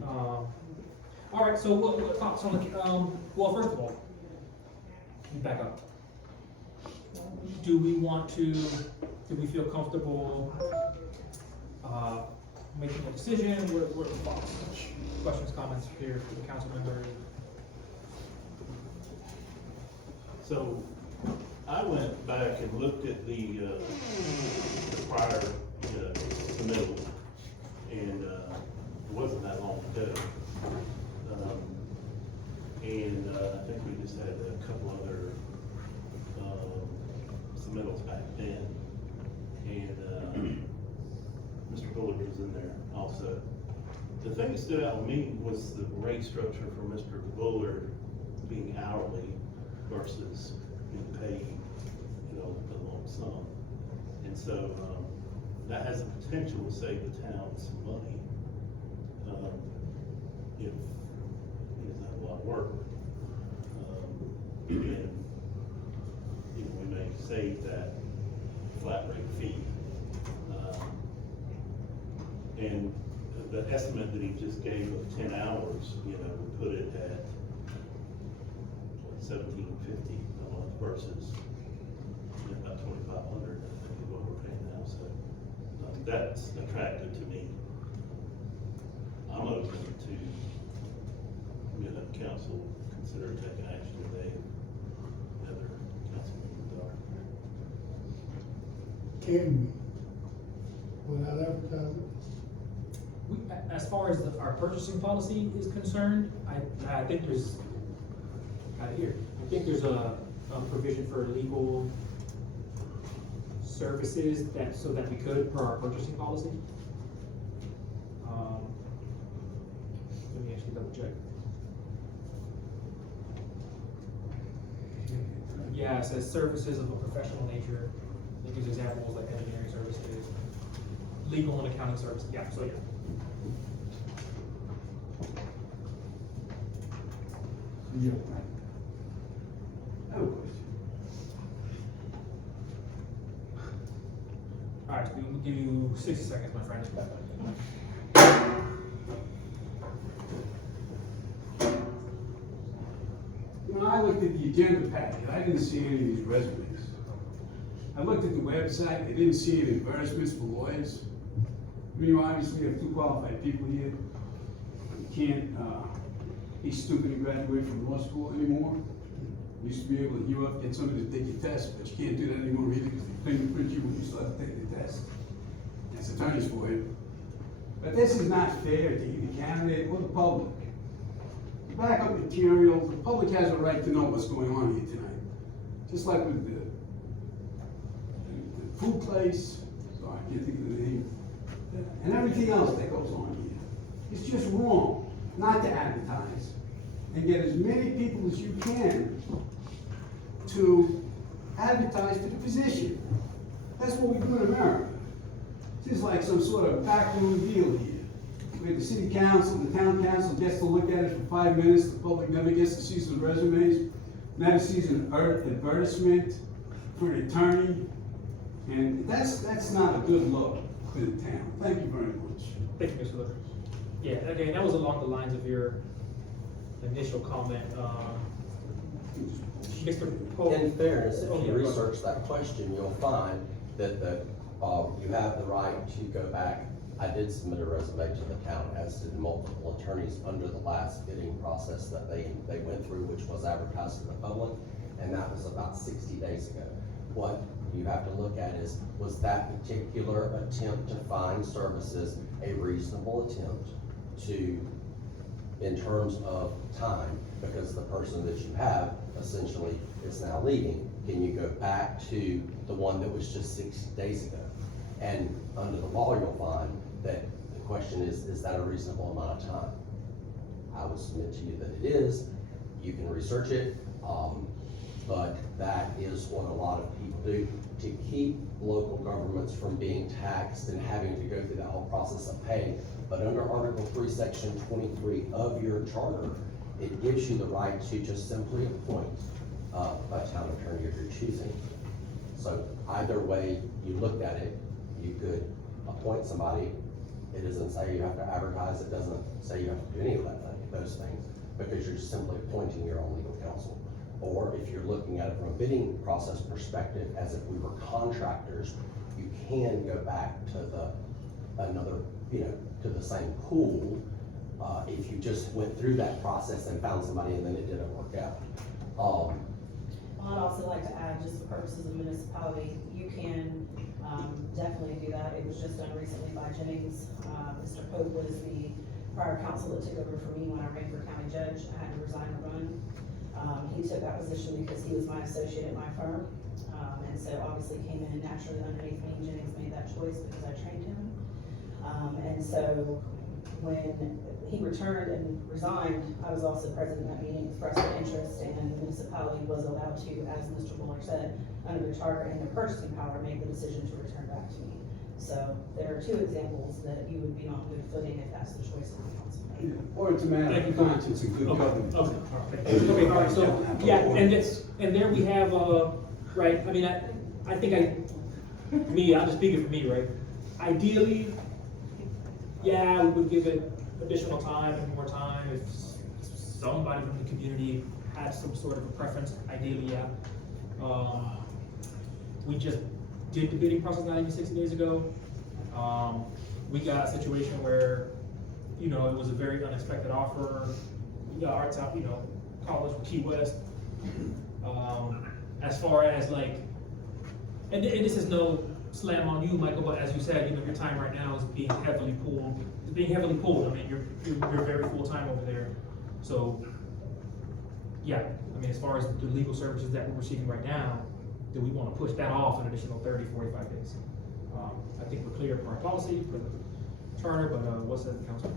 All right, so what thoughts on the, well, first of all, let me back up. Do we feel comfortable, making a decision? What are the thoughts? Questions, comments here for the council member? So I went back and looked at the prior submittal, and it wasn't that long ago. And I think we just had a couple other submittals back then, and Mr. Bullard was in there also. The thing that stood out with me was the rate structure for Mr. Bullard being hourly versus being paid, the lump sum. And so that has the potential to save the town some money. if he doesn't have a lot of work. And, you know, we may save that flat rate fee. And the estimate that he just gave of 10 hours, you know, we put it at $1,750 a month versus about $2,500, I think is what we're paying now, so that's attractive to me. I'm open to, you know, council consider taking action today, other council members are. Can we, without advertising? As far as our purchasing policy is concerned, I think there's, I think there's a provision for legal services so that we could, per our purchasing policy. Let me actually double check. Yeah, it says services of a professional nature. It gives examples like engineering services, legal and accounting services. Yeah, so yeah. Yeah. I have a question. All right, we'll give you 60 seconds, my friend. When I looked at the agenda packet, I didn't see any of these resumes. I looked at the website, I didn't see any advertisements for lawyers. I mean, you obviously have two qualified people here. You can't, be stupid and graduate from law school anymore. You used to be able to hear up, get somebody to take your test, but you can't do that anymore either because they fingerprint you when you start to take the test. That's attorneys for you. But this is not fair to either candidate or the public. The backup material, the public has a right to know what's going on here tonight. Just like with the food place, sorry, I can't think of the name, and everything else that goes on here. It's just wrong not to advertise and get as many people as you can to advertise for the position. That's what we do in America. This is like some sort of backroom deal here, where the city council, the town council gets to look at it for 5 minutes, the public never gets to see some resumes, never sees an advertisement for an attorney, and that's not a good look for the town. Thank you very much. Thank you, Mr. Lewis. Yeah, again, that was along the lines of your initial comment. Mr. Pope. In fairness, if Oh, you yeah, go ahead. research that question, you'll find that you have the right to go back. I did submit a resume to the town, as did multiple attorneys under the last bidding process that they went through, which was advertised to the public, and that was about 60 days ago. What you have to look at is, was that particular attempt to find services a reasonable attempt to, in terms of time, because the person that you have essentially is now leaving. Can you go back to the one that was just 60 days ago? And under the law, you'll find that the question is that a reasonable amount of time? I would submit to you that it is. You can research it, but that is what a lot of people do to keep local governments from being taxed and having to go through that whole process of paying. But under Article 3, Section 23 of your charter, it gives you the right to just simply appoint a town attorney of your choosing. So either way you looked at it, you could appoint somebody. It doesn't say you have to advertise, it doesn't say you have to do any of those things, because you're just simply appointing your own legal counsel. Or if you're looking at it from a bidding process perspective, as if we were contractors, you can go back to to the same pool, if you just went through that process and found somebody and then it didn't work out. I'd also like to add, just for purposes of municipality, you can definitely do that. It was just done recently by Jennings. Mr. Pope was the prior counsel that took over for me when I ran for county judge. I had to resign or run. He took that position because he was my associate at my firm. And so obviously came in naturally underneath me. Jennings made that choice because I trained him. And so when he returned and resigned, I was also present in that meeting, expressed an interest, and the municipality was allowed to, as Mr. Buller said, under the charter and the purchasing power, make the decision to return back to me. So there are two examples that you would be on good footing if that's the choice of the council. Or it's a matter Thank you of for- conscience and good Okay, government. okay, all right, so, yeah, and there we have, right, I mean, I think I'm just speaking for me, right? Ideally, yeah, we would give it additional time and more time if somebody from the community had some sort of a preference, ideally, yeah. We just did the bidding process not even 60 days ago. We got a situation where, you know, it was a very unexpected offer. We got our top, you know, college from Key West. As far as like, and this is no slam on you, Michael, but as you said, you know, your time right now is being heavily pulled. It's being heavily pulled. I mean, you're very full time over there. So, yeah, I mean, as far as the legal services that we're receiving right now, do we want to push that off an additional 30, 45 days? I think we're clear for our policy, for the charter, but what's the council?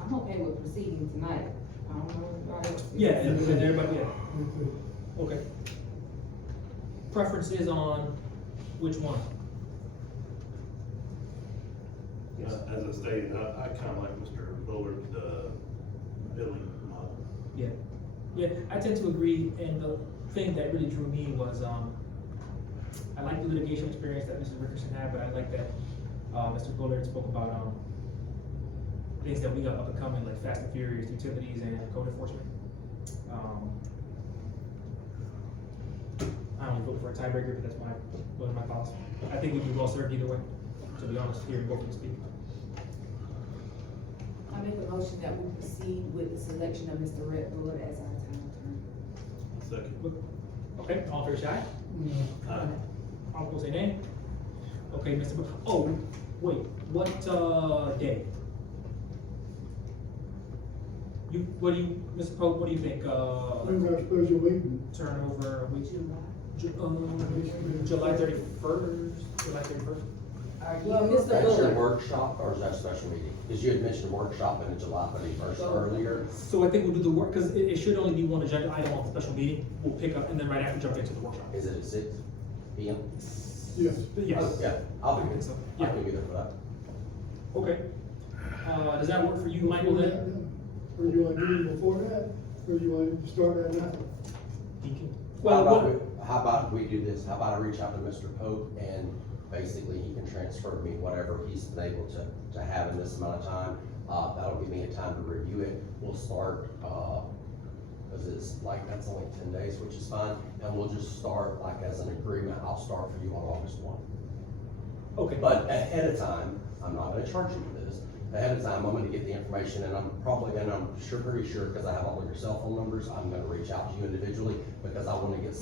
I'm okay with proceeding tonight. I don't know if everybody else. Yeah, and everybody, yeah. Okay. Preferences on which one? As I stated, I kind of like Mr. Bullard, the billing model. Yeah, yeah, I tend to agree, and the thing that really drew me was, I like the litigation experience that Mrs. Rickerson had, but I like that, Mr. Bullard spoke about, things that we got up and coming, like Fast and Furious, utilities, and code enforcement. I only vote for a tiebreaker, but that's one of my thoughts. I think we'd be well served either way, to be honest, here in both of speak. I make a motion that we proceed with the selection of Mr. Rhett Bullard as our town attorney. Second. Okay, all fair side? Aye. All opposed say nay? Okay, Mr. Oh, wait, what, day? Mr. Pope, what do you think, When's our special meeting? turnover, July 31st, July 31st? Well, Mr. That's your Bullard, workshop, or is that a special meeting? Because you had mentioned workshop in July 31st earlier. So I think we'll do the work, because it should only be one agenda item on the special meeting, we'll pick up, and then right after jump into the workshop. Is it at 6 p.m.? Yes. Yes. Yeah, I'll I be think here. so. I Yeah, can be there for that. okay. Does that work for you, Michael, then? Or do you want to do it before that, or do you want to start at night? How about we do this? How about I reach out to Mr. Pope and basically he can transfer me whatever he's been able to have in this amount of time. That'll give me a time to review it. We'll start, cause it's like, that's only 10 days, which is fine. And we'll just start like as an agreement. I'll start for you on August 1. Okay. But ahead of time, I'm not gonna charge you for this. Ahead of time, I'm gonna get the information and I'm pretty sure, because I have all of your cell phone numbers, I'm gonna reach out to you individually because I wanna get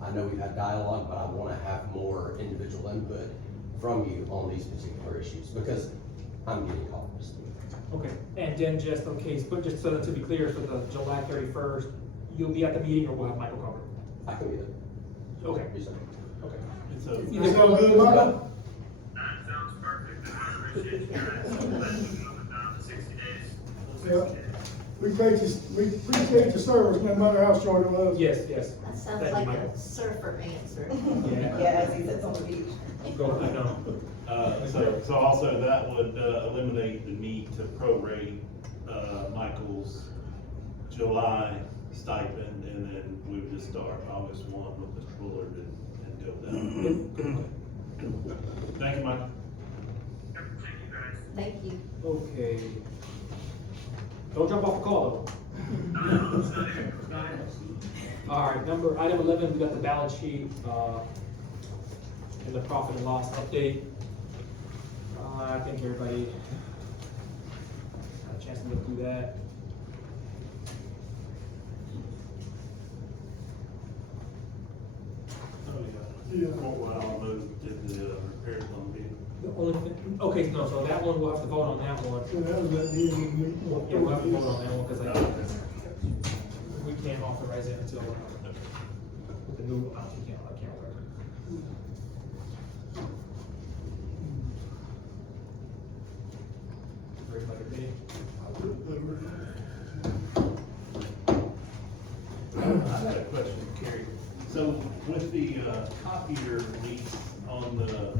I know we've had dialogue, but I wanna have more individual input from you on these particular issues because I'm getting calls. Okay, and then just in case, but just so that to be clear, for the July 31st, you'll be at the meeting or we'll have Michael covered? I can be there. Okay. Yes, sir. Okay. And so, That sound good, Michael? That sounds perfect, and I appreciate you guys letting me know it down to 60 days. Yeah. We appreciate your service, no matter how short it was. Yes, yes. That sounds Thank you, like Michael. a surfer answer. Yeah. Yeah, as he sits on the beach. Go, I know. so also that would eliminate the need to prorate, Michael's July stipend, and then we would just start August 1 with Mr. Bullard and go down. Thank you, Michael. Yep, thank you guys. Thank you. Okay. Don't jump off the call No, it's not here, it's not here. though. All right, item 11, we got the balance sheet, and the profit and loss update. I think everybody had a chance to look through that. Yeah. Well, I'll move to the repairs on the vehicle. The only thing, okay, no, so that one, we'll have to vote on that one. So that was at the end of the meeting. Yeah, we'll have to vote on that one, because we can't authorize it until, with the new amounts, we can't, I can't remember. Everybody ready? I got a question, Kerry. So with the copier lease on the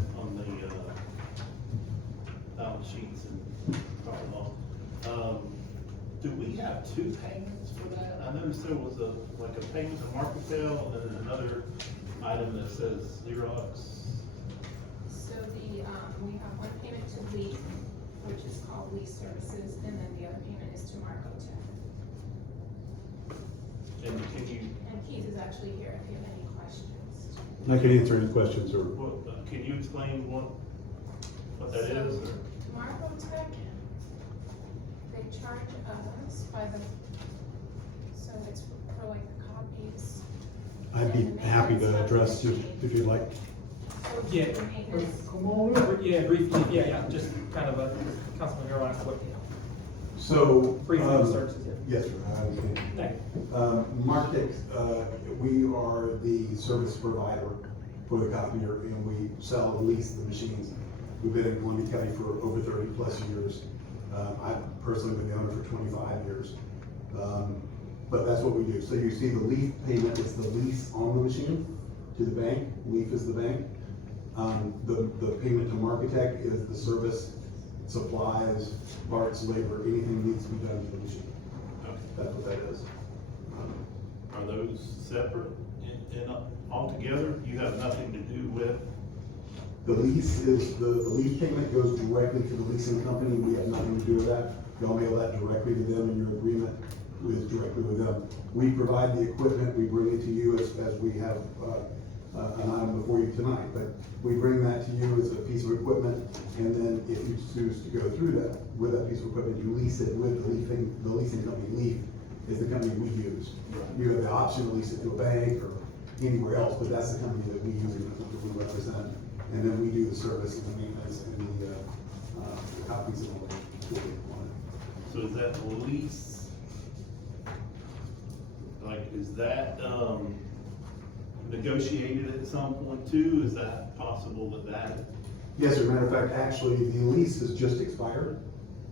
do we have two payments for that? I noticed there was like a payment to Marketel and then another item that says Xerox. So we have one payment to Leaf, which is called Leaf Services, and then the other payment is to Marco Tech. And can you, And Keith is actually here if you have any questions. I can answer any questions or. well, can you explain what that is? So, Marco Tech, they charge us by the, so it's for like copies. I'd be happy to address you if you'd like. So Yeah. the maintenance. Come on up. Yeah, briefly, yeah, just kind of a, Councilman Harold asked what, So. briefly the services, yeah. Yes, sir, I understand. Thank Martech, we are the service provider for the copier, and we sell and lease the machines. We've been in Columbia County for over 30 plus years. I've personally been the owner for 25 years. But that's what we do. So you see the leaf payment is the lease on the machine to the bank. Leaf is the bank. The payment to Marketech is the service, supplies, parts, labor, anything needs to be done to the machine. That's what that is. Are those separate and altogether? You have nothing to do with? The lease is, the lease payment goes directly to the leasing company. We have nothing to do with that. Y'all mail that directly to them, and your agreement is directly with them. We provide the equipment, we bring it to you as we have an item before you tonight. But we bring that to you as a piece of equipment, and then if you choose to go through that, with that piece of equipment, you lease it with the leasing company. Leaf is the company we use. You have the option to lease it to a bank or anywhere else, but that's the company that we use and that we represent. And then we do the service and the maintenance and the copies and all that. So is that lease, like, is that, negotiated at some point too? Is that possible that? Yes, as a matter of fact, actually, the lease has just expired.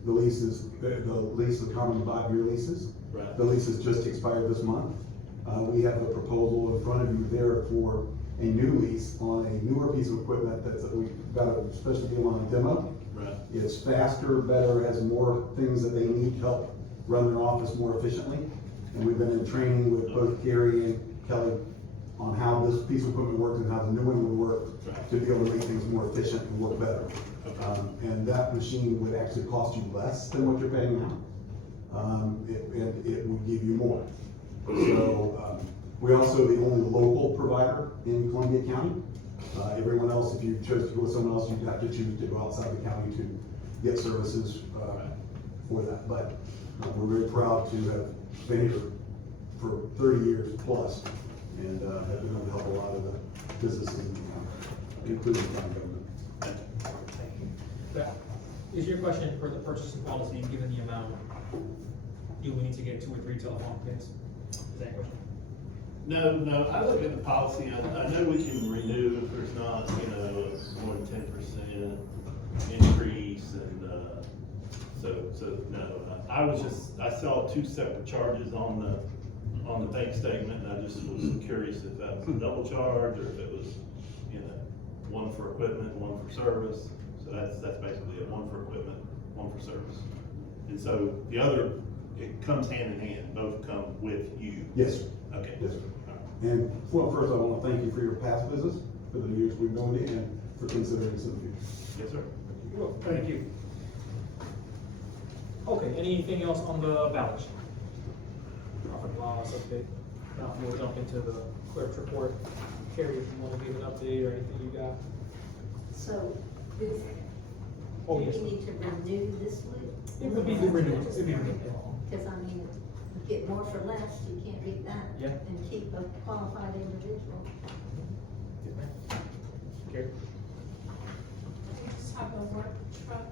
The lease is the common 5-year leases. Right. The lease has just expired this month. We have a proposal in front of you there for a new lease on a newer piece of equipment we've got a special deal on a demo. Right. It's faster, better, has more things that they need help run their office more efficiently. And we've been in training with both Gary and Kelly on how this piece of equipment works and how the new one would work to be able to make things more efficient and work better. And that machine would actually cost you less than what you're paying now. And it would give you more. So we're also the only local provider in Columbia County. Everyone else, if you chose to go with someone else, you'd have to choose to go outside the county to get services for that. But we're very proud to have been here for 30 years plus and have been able to help a lot of the businesses in the county, including the county government. Is your question for the purchasing policy, given the amount, do we need to get 2 or 3 telephone pins? Is that your question? No, I look at the policy, I know we can renew if there's not, more than 10% increase and, so no. I saw 2 separate charges on the bank statement and I just was curious if that was a double charge or if it was, one for equipment, one for service. So that's basically it, one for equipment, one for service. And so the other, it comes hand in hand, both come with you. Yes, sir. Okay. Yes, sir. And well, first I want to thank you for your past visits, for the years we've known you, and for considering some of you. Yes, sir. Thank you. Okay, anything else on the ballot? Profit and loss update. Now we'll jump into the clerk's report. Carrie, if you want to give an update or anything you got. So, do Oh, we yes. need to renew this week? It would be the renewal. It'd be renewed. Because I mean, you get more for less, you can't beat that. Yeah. And keep a qualified individual. Carrie? We just have a work truck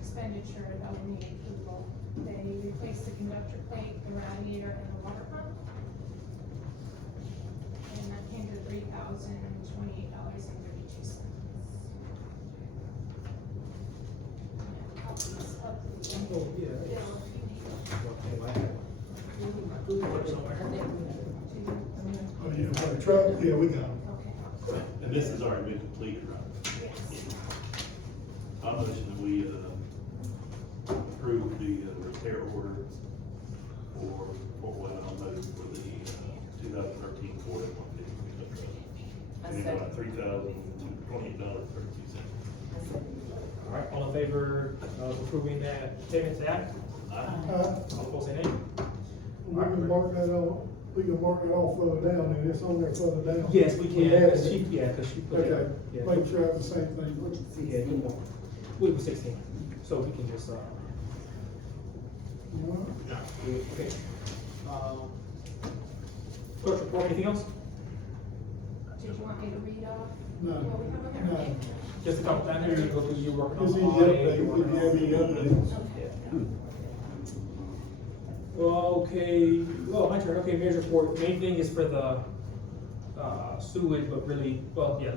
expenditure that will need approval. They replaced the conductor plate, the radiator, and the water pump. And that came to $3,028.32. Oh, yeah. Oh, yeah, for the truck, yeah, we got them. And this has already been completed, right? Yes. I motion that we approve the repair order $3,028.32. All right, all in favor of approving that payment to act? All opposed, say nay. We can mark that off, further down, and it's on there further down. Yes, we can, added because it. she put it. Okay, Yeah. make sure I have the same thing. Yeah, you know, we were 16, so we can just, okay. Clerk report, anything else? Did you want me to read off? No, what we have on there? no. Just a couple, I know you're gonna go through, you're working on Just the any audit, update, you're working if you have any updates. Okay, well, my turn, okay, mayor's report, main thing is for the, sewage, but really, well, yeah,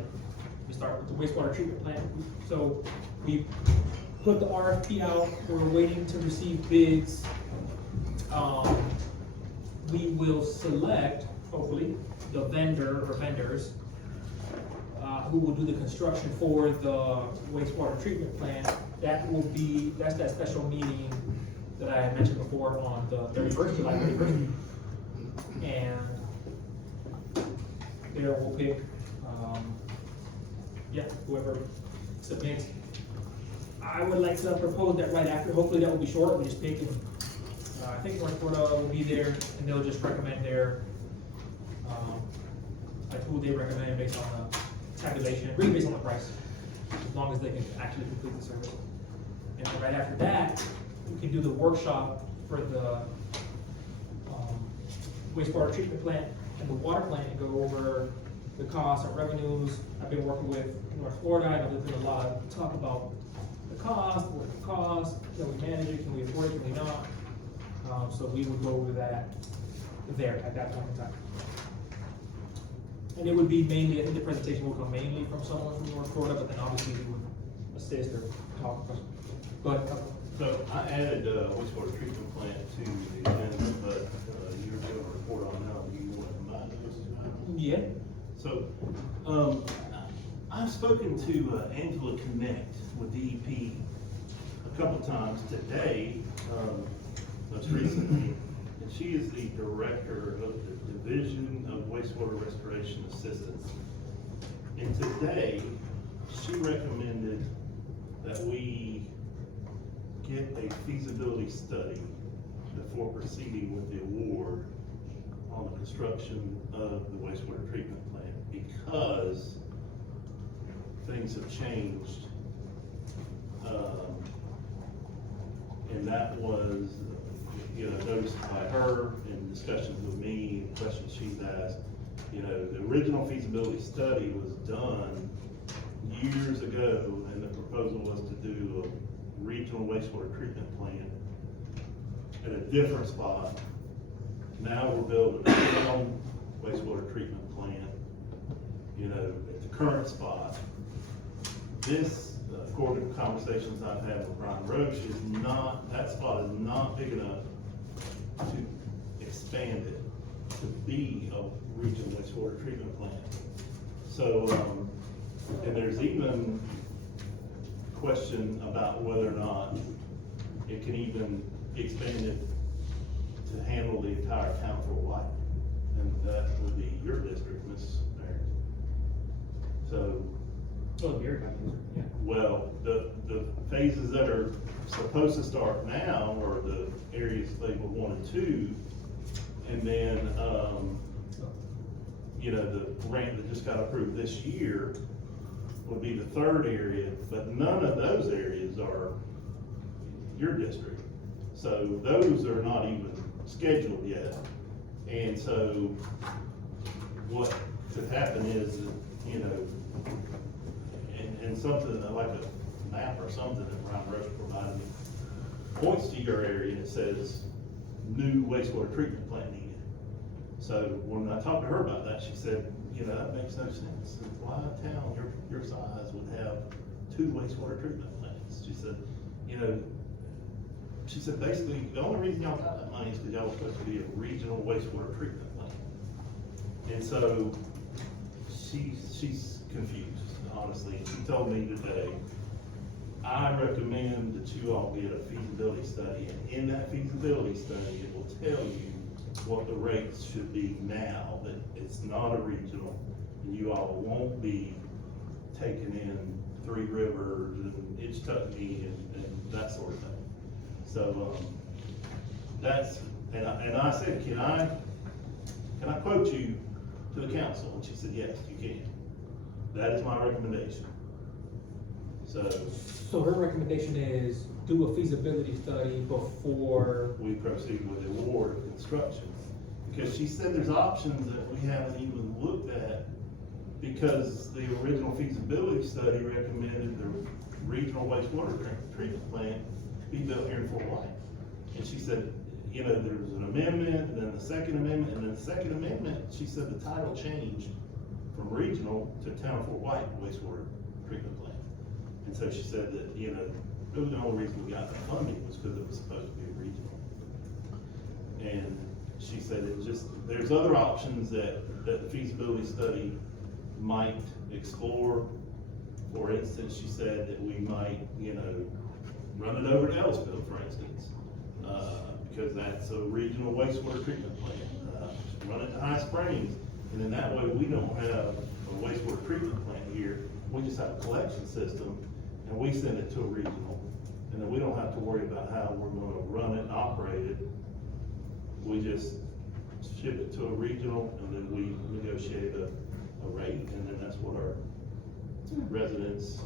we start with the wastewater treatment plant. So, we put the RFP out, we're waiting to receive bids. We will select, hopefully, the vendor or vendors, who will do the construction for the wastewater treatment plant. That's that special meeting that I had mentioned before on the 31st, July 31st. And there we'll pick, whoever submits. I would like to propose that right after, hopefully that will be short, we just pick, and, I think North Florida will be there, and they'll just recommend their, like who they recommend based on the tabulation, really based on the price, as long as they can actually complete the service. And then right after that, we can do the workshop for the wastewater treatment plant and the water plant and go over the costs and revenues. I've been working with North Florida, I know there's been a lot of talk about the cost, what it costs, can we manage it, can we afford it, can we not? So we would go over that there at that point in time. And it would be mainly, I think the presentation will come mainly from someone from North Florida, but then obviously we would assist or talk. But, So I added wastewater treatment plant to the agenda, but you were doing a report on that. Do you want to combine those? yeah, So, I've spoken to Angela Connect with DEP a couple times today, most recently, and she is the director of the Division of Wastewater Restoration Assistance. And today, she recommended that we get a feasibility study before proceeding with the award on the construction of the wastewater treatment plant, because things have changed. And that was, noticed by her in discussions with me, questions she's asked. The original feasibility study was done years ago, and the proposal was to do a regional wastewater treatment plant at a different spot. Now we're building a own wastewater treatment plant, at the current spot. This, according to conversations I've had with Brian Roche, that spot is not big enough to expand it to be a regional wastewater treatment plant. So, and there's even question about whether or not it can even be expanded to handle the entire town for White. And that would be your district, Ms. Mary. So, yeah. well, the phases that are supposed to start now are the areas labeled 1 and 2. And then, the grant that just got approved this year would be the third area, but none of those areas are your district. So those are not even scheduled yet. And so what could happen is, and something like a map or something that Brian Roche provided me points to your area and it says new wastewater treatment plant needed. So when I talked to her about that, she said, that makes no sense. Why a town your size would have 2 wastewater treatment plants? She said, basically, the only reason y'all got that money is because y'all were supposed to be a regional wastewater treatment plant. And so she's confused, honestly. She told me today, I recommend that you all get a feasibility study, and in that feasibility study, it will tell you what the rates should be now, that it's not a regional. and you all won't be taking in Three Rivers and Itchtucky and that sort of thing. So, that's, and I said, can I quote you to the council? And she said, yes, you can. That is my recommendation. So her recommendation is do a feasibility study before we proceed with the award of construction. Because she said there's options that we haven't even looked at, because the original feasibility study recommended the regional wastewater treatment plant be built here in Fort White. And she said, you know, there was an amendment, and then the second amendment, and then the second amendment, she said the title changed from regional to town of Fort White wastewater treatment plant. And so she said that, you know, really the only reason we got the funding was because it was supposed to be regional. And she said it just, there's other options that the feasibility study might explore. For instance, she said that we might, you know, run it over to Ellisville, for instance, because that's a regional wastewater treatment plant. Run it to High Springs, and then that way we don't have a wastewater treatment plant here. We just have a collection system, and we send it to a regional, and then we don't have to worry about how we're gonna run it and operate it. We just ship it to a regional, and then we negotiate a rate, and then that's what our residents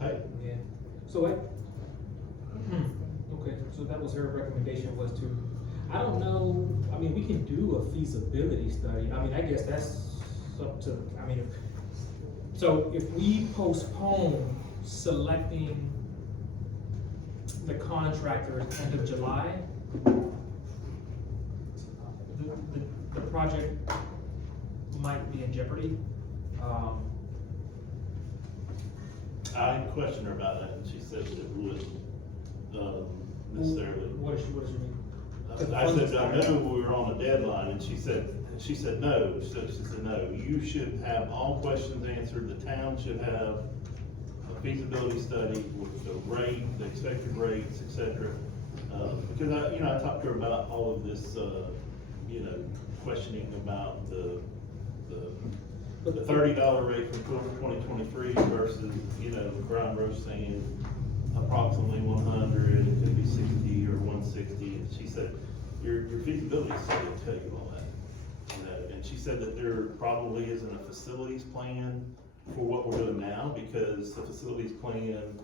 pay. Yeah. So okay, so that was her recommendation, was to, I don't know, I mean, we can do a feasibility study. I mean, I guess that's up to, I mean, so if we postpone selecting the contractors end of July, the project might be in jeopardy. I questioned her about that, and she said that it wouldn't, necessarily. What does she mean? I said, I know we were on a deadline, and she said no. She said, no, you should have all questions answered. The town should have a feasibility study with the rate, the expected rates, et cetera. Because I talked to her about all of this, questioning about the $30 rate for 2023 versus, Brian Roche saying approximately 100, it could be 60 or 160. And she said, your feasibility study will tell you all that. And she said that there probably isn't a facilities plan for what we're doing now, because the facilities plan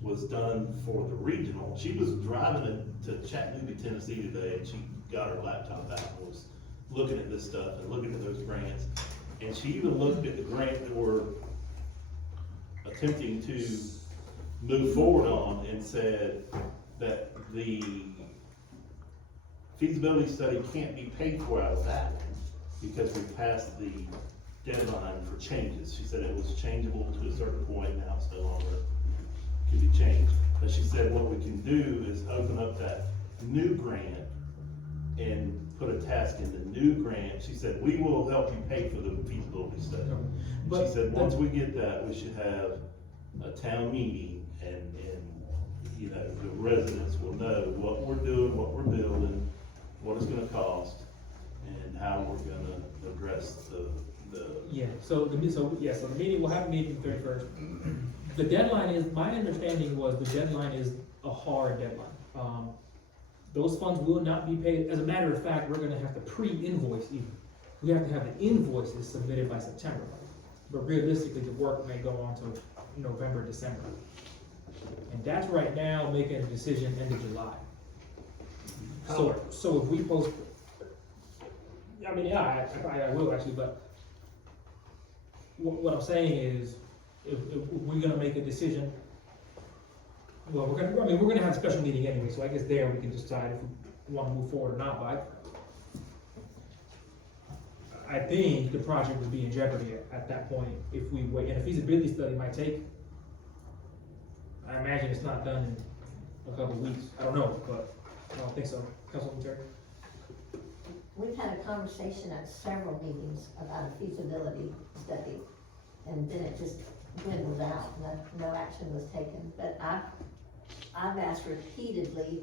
was done for the regional. She was driving to Chattanooga, Tennessee today, and she got her laptop out and was looking at this stuff and looking at those grants. And she even looked at the grant that we're attempting to move forward on and said that the feasibility study can't be paid for out of that one because we passed the deadline for changes. She said it was changeable to a certain point, now it's no longer can be changed. But she said what we can do is open up that new grant and put a task in the new grant. She said, we will help you pay for the feasibility study. But she said, once we get that, we should have a town meeting, and the residents will know what we're doing, what we're building, what it's gonna cost, and how we're gonna address the. Yeah, so the meeting, we'll have a meeting the 31st. The deadline is, my understanding was the deadline is a hard deadline. Those funds will not be paid. As a matter of fact, we're gonna have to pre-invoice even. We have to have the invoices submitted by September. But realistically, the work may go on till November, December. And that's right now making a decision end of July. So if we post, I mean, yeah, I will actually, but what I'm saying is, if we're gonna make a decision, well, we're gonna have a special meeting anyway, so I guess there we can decide if we wanna move forward or not, but I think the project would be in jeopardy at that point if we wait, and a feasibility study might take, I imagine it's not done in a couple of weeks, I don't know, but I don't think so. Councilwoman Terry? We've had a conversation at several meetings about a feasibility study, and then it just dwindled out, no action was taken. But I've asked repeatedly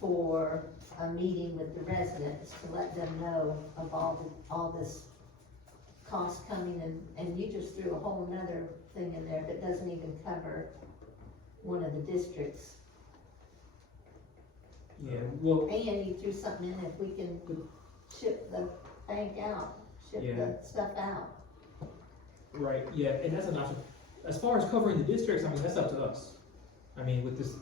for a meeting with the residents to let them know of all this cost coming and you just threw a whole nother thing in there that doesn't even cover one of the districts. Yeah, well, And you threw something in if we can ship the bank out, ship Yeah. the stuff out. right, yeah, and that's an option. As far as covering the districts, I mean, that's up to us. I mean, with this,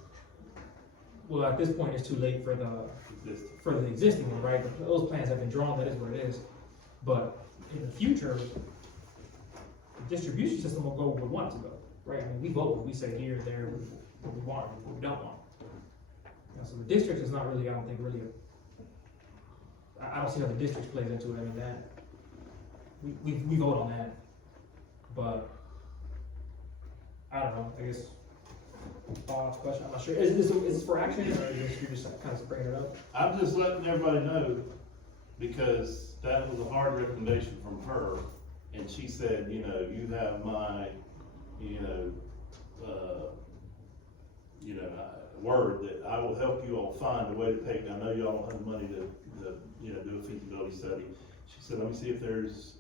well, at this point, it's too late for the existing one, right? Those plans have been drawn, that is what it is. But in the future, the distribution system will go where we want it to go, right? I mean, we vote, we say here, there, what we want, what we don't want. You know, so the district is not really, I don't think, really, I don't see how the districts plays into it, I mean, that, we vote on that. But, I don't know, I guess, question, I'm not sure, is this for action, or is this, you're just kind of bringing it up? I'm just letting everybody know, because that was a hard recommendation from her, and she said, you know, you have my, word that I will help you all find a way to pay. I know y'all don't have the money to do a feasibility study. She said, let me see if there's,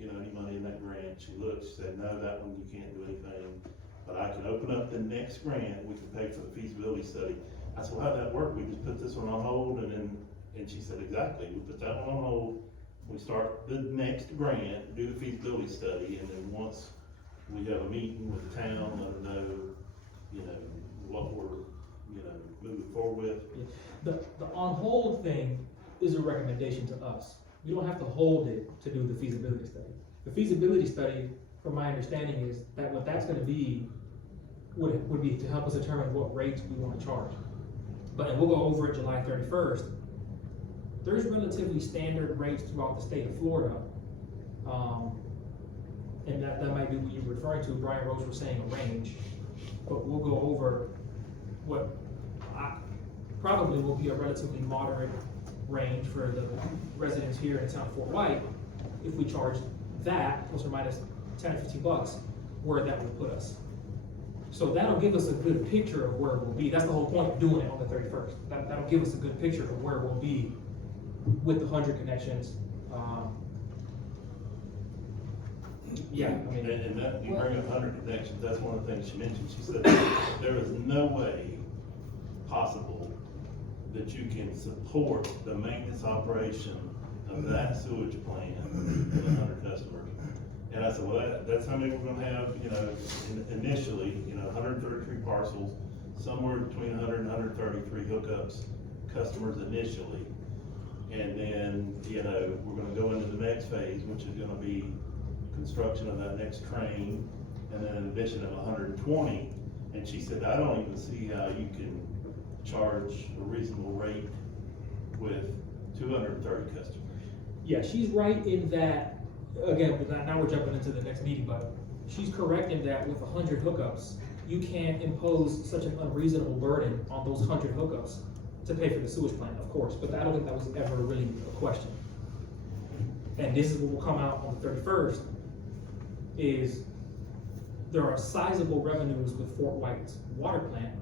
any money in that grant. She looked, she said, no, that one you can't do anything, but I can open up the next grant, we can pay for the feasibility study. I said, well, how'd that work? We just put this one on hold, and she said, exactly, we put that one on hold, we start the next grant, do the feasibility study, and then once we have a meeting with the town, let them know, what we're, moving forward with. The on hold thing is a recommendation to us. You don't have to hold it to do the feasibility study. The feasibility study, from my understanding, is that what that's gonna be, would be to help us determine what rates we wanna charge. But we'll go over it July 31st. There's relatively standard rates throughout the state of Florida. And that might be what you're referring to. Brian Rose was saying a range, but we'll go over what probably will be a relatively moderate range for the residents here in town Fort White. If we charge that, plus or minus 10 or 15 bucks, where that would put us. So that'll give us a good picture of where we'll be. That's the whole point of doing it on the 31st. That'll give us a good picture of where we'll be with the 100 connections. Yeah, I mean. And that, you bring up 100 connections, that's one of the things she mentioned. She said there is no way possible that you can support the maintenance operation of that sewage plant with 100 customers. And I said, well, that's how many we're gonna have, initially, 133 parcels, somewhere between 100 and 133 hookups, customers initially. And then, we're gonna go into the next phase, which is gonna be construction of that next train, and then an addition of 120. And she said, I don't even see how you can charge a reasonable rate with 230 customers. Yeah, she's right in that, again, now we're jumping into the next meeting, but she's correct in that with 100 hookups, you can't impose such an unreasonable burden on those 100 hookups to pay for the sewage plant, of course, but I don't think that was ever really a question. And this is what will come out on the 31st, is there are sizable revenues with Fort White's water plant.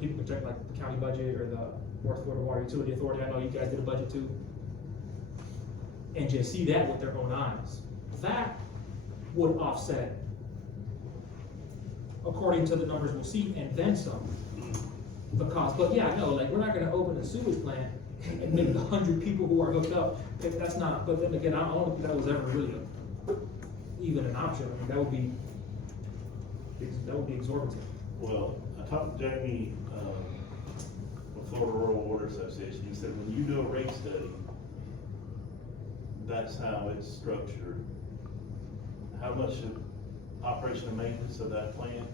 People can check like the county budget or the North Florida Water Utility Authority. I know you guys did a budget too. And just see that with their own eyes. That would offset, according to the numbers we'll see, and then some, the cost. But yeah, I know, like, we're not gonna open a sewage plant and make 100 people who are hooked up. That's not, but then again, I don't think that was ever really even an option. I mean, that would be exorbitant. Well, I talked to Jamie, with Florida Rural Water Association. He said, when you do a rate study, that's how it's structured. How much of operation and maintenance of that plant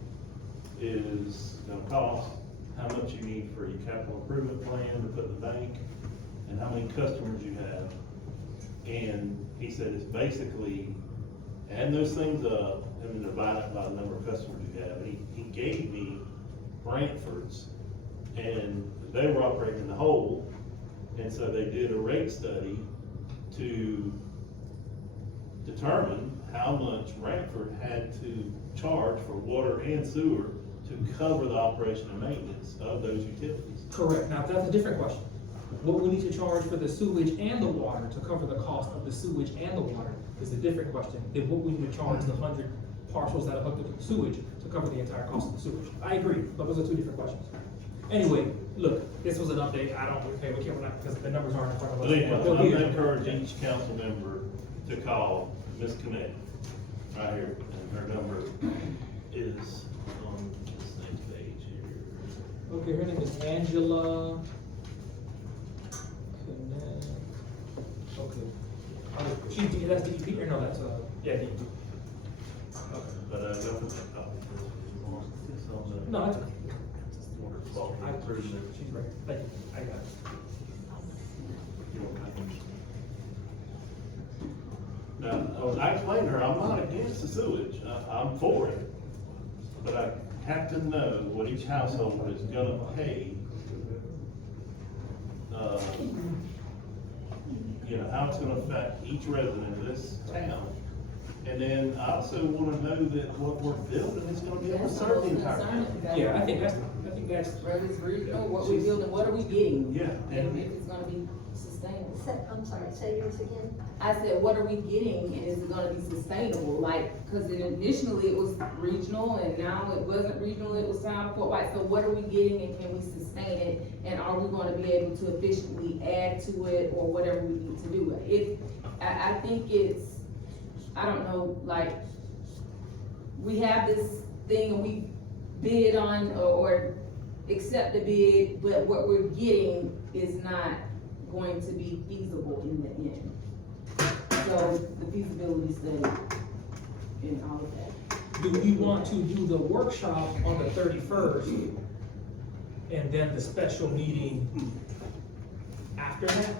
is gonna cost, how much you need for your capital improvement plan to put in the bank, and how many customers you have. And he said it's basically add those things up and then divide it by the number of customers you have. And he gave me Brantford's, and they were operating in the hole, and so they did a rate study to determine how much Brantford had to charge for water and sewer to cover the operation and maintenance of those utilities. Correct. Now, that's a different question. What we need to charge for the sewage and the water to cover the cost of the sewage and the water is a different question than what we need to charge the 100 parcels that are hooked up to the sewage to cover the entire cost of the sewage. I agree, but those are two different questions. Anyway, look, this was an update. I don't, okay, we can't, because the numbers aren't in front of us. Believe me, but I'm they'll be gonna here. encourage each council member to call Ms. Connect, right here, and her number is on this next page here. Okay, her name is Angela. Okay. She, that's DEP, or no, that's, yeah, DEP. Okay. But, don't forget, it's on the. No, that's okay. I, She's right. Thank you. I got it. Now, I explained to her, I'm not against the sewage, I'm for it. But I have to know what each household is gonna pay. You know, how it's gonna affect each resident of this town. And then I also wanna know that what we're building is gonna be able to serve the entire town. Yeah, I think that's, Whether it's regional, what we're building, what are we getting? Yeah. And if it's gonna be sustainable. I'm sorry, say yours again? I said, what are we getting and is it gonna be sustainable? Like, cause initially it was regional and now it wasn't regional, it was town of Fort White. So what are we getting and can we sustain it? And are we gonna be able to efficiently add to it or whatever we need to do? I think it's, I don't know, like, we have this thing and we bid on or accept the bid, but what we're getting is not going to be feasible in the end. So the feasibility study and all of that. do we want to do the workshop on the 31st and then the special meeting after that?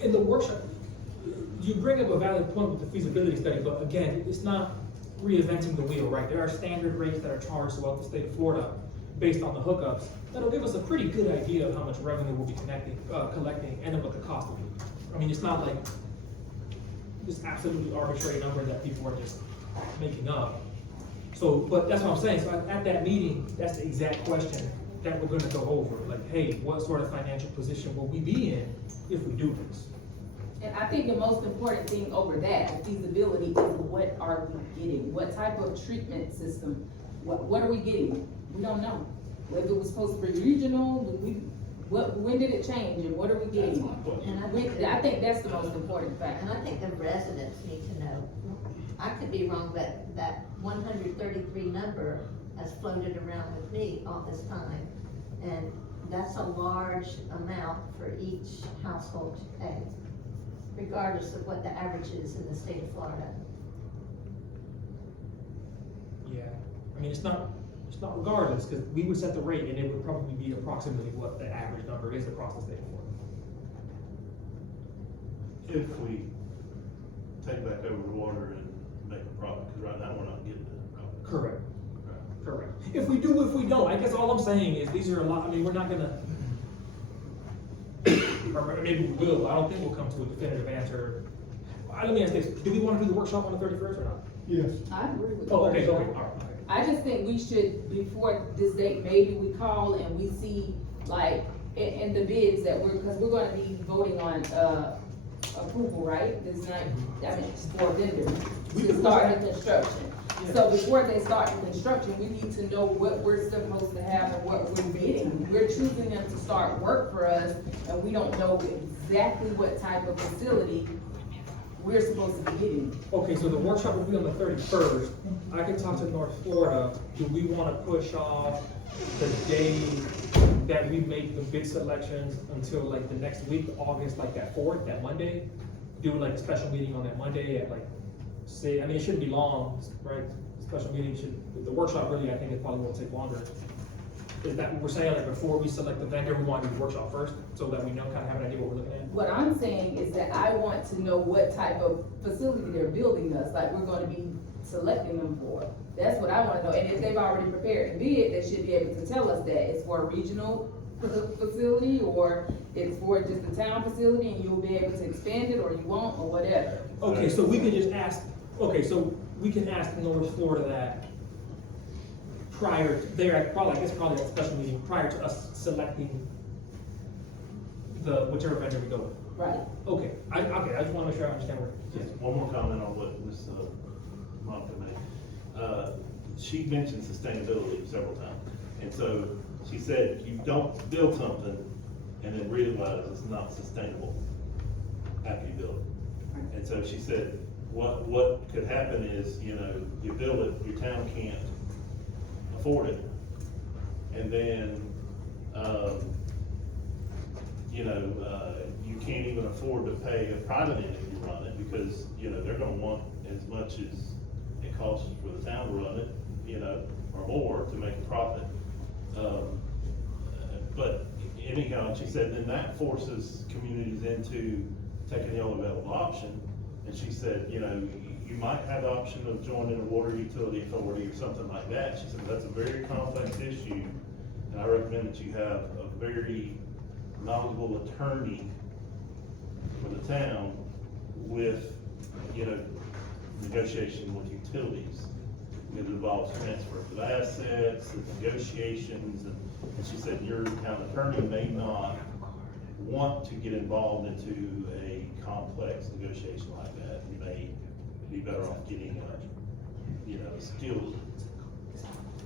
In the workshop, you bring up a valid point with the feasibility study, but again, it's not reinventing the wheel, right? There are standard rates that are charged throughout the state of Florida based on the hookups. That'll give us a pretty good idea of how much revenue we'll be collecting and then what the cost will be. I mean, it's not like this absolutely arbitrary number that people are just making up. So, but that's what I'm saying. So at that meeting, that's the exact question that we're gonna go over. Like, hey, what sort of financial position will we be in if we do this? And I think the most important thing over that, the feasibility, is what are we getting? What type of treatment system? What are we getting? We don't know. Whether it was supposed to be regional, when did it change and what are we getting? And I think that's the most important fact. And I think the residents need to know. I could be wrong, but that 133 number has floated around with me all this time. And that's a large amount for each household to pay, regardless of what the average is in the state of Florida. Yeah, I mean, it's not regardless, because we would set the rate and it would probably be approximately what the average number is across the state of Florida. If we take back over the water and make a profit, because right now we're not getting that profit. Correct. Correct. If we do, if we don't, I guess all I'm saying is these are a lot, I mean, we're not gonna, or maybe we will, but I don't think we'll come to a definitive answer. Let me ask this, do we wanna do the workshop on the 31st or not? Yes. I agree with Oh, okay, that. okay, all right. I just think we should, before this date, maybe we call and we see, like, in the bids that because we're gonna be voting on, approval, right? This night, I mean, for vendors to start the construction. So before they start the construction, we need to know what we're supposed to have and what we're bidding. We're choosing them to start work for us, and we don't know exactly what type of facility we're supposed to be getting. Okay, so the workshop will be on the 31st. I can talk to North Florida. Do we wanna push off the day that we make the bid selections until like the next week, August, like that 4th, that Monday? Do like a special meeting on that Monday at like, say, I mean, it shouldn't be long, right? Special meeting the workshop really, I think it probably won't take longer. Is that what we're saying, like before we select the vendor, we want to do the workshop first, so that we know, kind of have an idea what we're looking at? What I'm saying is that I want to know what type of facility they're building us, like we're gonna be selecting them for. That's what I wanna know, and if they've already prepared to bid, they should be able to tell us that it's for a regional facility, or it's for just a town facility, and you'll be able to expand it, or you won't, or whatever. Okay, so we can just ask, okay, so we can ask North Florida that prior, I guess probably at a special meeting, prior to us selecting whichever vendor we go with. Right. Okay, I just wanna make sure I understand where. Just one more comment on what Ms. Monica made. She mentioned sustainability several times, and so she said, you don't build something and then realize it's not sustainable after you build it. And so she said, what could happen is, you know, you build it, your town can't afford it, and then, you know, you can't even afford to pay a private entity to run it, because, you know, they're gonna want as much as it costs for the town to run it, you know, or more to make a profit. But anyhow, she said, then that forces communities into taking the only available option. And she said, you know, you might have the option of joining a water utility authority or something like that. She said, that's a very complex issue, and I recommend that you have a very knowledgeable attorney for the town with, you know, negotiation with utilities. It involves transfer of assets and negotiations, and she said your town attorney may not want to get involved into a complex negotiation like that. You may be better off getting a, you know, a skilled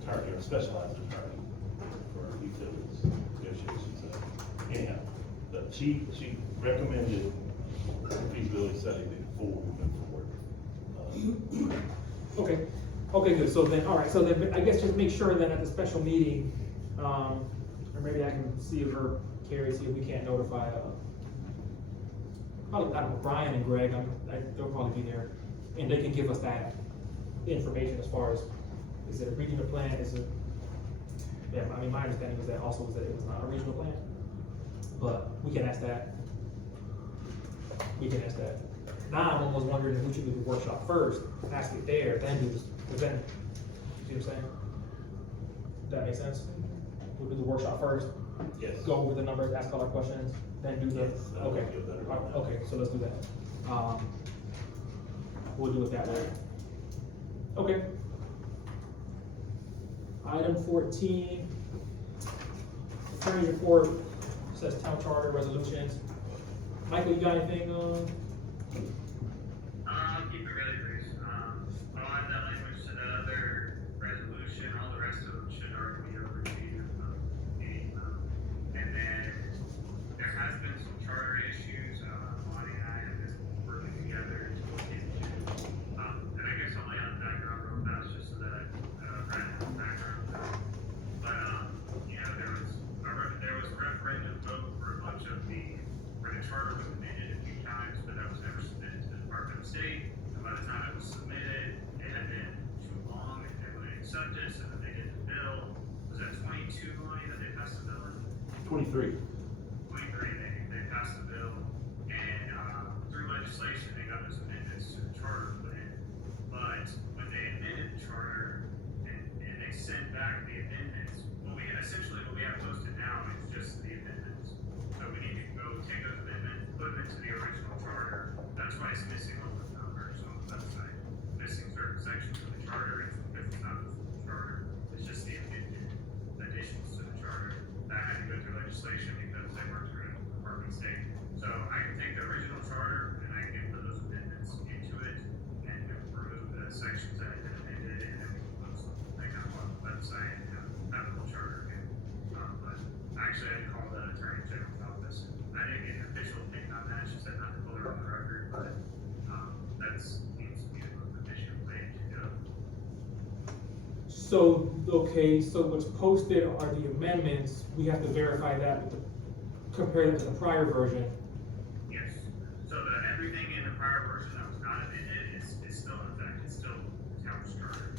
attorney or a specialized attorney for utilities negotiations. Anyhow, but she recommended a feasibility study before we move forward. Okay, good, so then, all right, so then, I guess just make sure that at the special meeting, or maybe I can see if Carrie, see if we can't notify, probably, I don't know, Brian and Greg, they'll probably be there, and they can give us that information as far as, is it a regional plan, is it, yeah, I mean, my understanding was that it was not a regional plan, but we can ask that. Now, I'm almost wondering if we should do the workshop first, ask it there, then do this, because then, you see what I'm saying? Does that make sense? We'll do the workshop first. Yes. Go over the numbers, ask all our questions, then do the, Yes, that would okay. feel better. Okay, so let's do that. We'll do it that way. Okay. Item 14, attorney's report, says town charter resolutions. Michael, you got anything, I'll keep it really brief. I'll add that language to that other resolution, all the rest of them should already be over to you. And then there has been some charter issues, Lonnie and I have been working together to look into. And I guess I'll lay on the background real fast just so that Brad has the background. But, you know, there was a referendum vote for a bunch of where the charter was amended a few times, but that was never submitted to the Department of State. And by the time it was submitted, it had been too long, and they wouldn't accept it, so that they did the bill. Was that 22 money that they passed the bill in? 23. 23, they passed the bill, and through legislation, they got those amendments to the charter put in. But when they amended the charter, and they sent back the amendments, what we have posted now is just the amendments. So we need to go take those amendments, put them into the original charter. That's why it's missing all the numbers on the website, missing certain sections of the charter, it's because it's not the full charter, it's just the amended additions to the charter. That had to go through legislation because they weren't through the Department of State. So I can take the original charter and I can put those amendments into it and remove the sections that had been amended, and then we can post them back up on the website and have the whole charter again. But actually, I called the Attorney General's office. I didn't get an official opinion on that. She said not to put her on the record, but that's needs to be the most efficient way to go. so, okay, so what's posted are the amendments, we have to verify that with compare them to the prior version. Yes. So everything in the prior version that was not amended is still in effect. It's still the town's charter.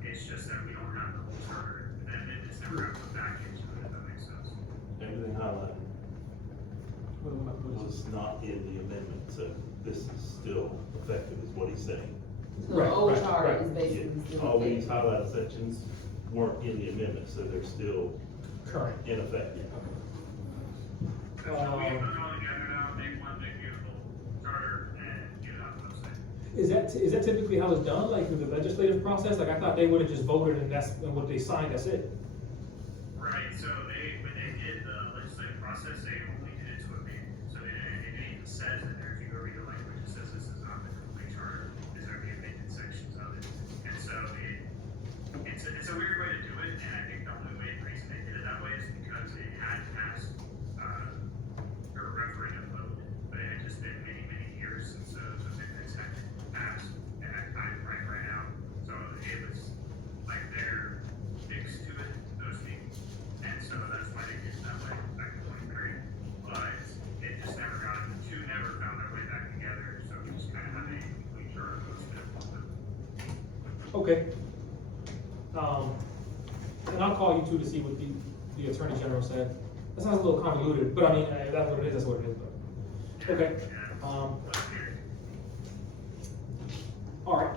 It's just that we don't have the whole charter. The amendments never got put back into it, if that makes sense. Everything highlighted was not in the amendment, so this is still effective, is what he's saying. So the old charter is basically Yeah. still All these effective. highlighted sections weren't in the amendment, so they're still Current. in effect. So we put it all together now, make one big beautiful charter and get it on the website. Is that typically how it's done, like through the legislative process? Like I thought they would have just voted and and what they signed, that's it. Right, so when they did the legislative process, they only says in there, if you go read the language, it says this is not the complete charter, there's gonna be amended sections of it. And so it's a weird way to do it, and I think the only reason they did it that way is because it had passed, a referendum vote, but it had just been many, many years since those amendments had passed, and that time right now. So it was like they're fixed to it, so to speak, and so that's why they did it that way back in 23. But it just never found their way back together, so we just kind of have a complete charter of those that. Okay. And I'll call you too to see what the Attorney General said. That sounds a little convoluted, but I mean, that's what it is, but, okay. All right.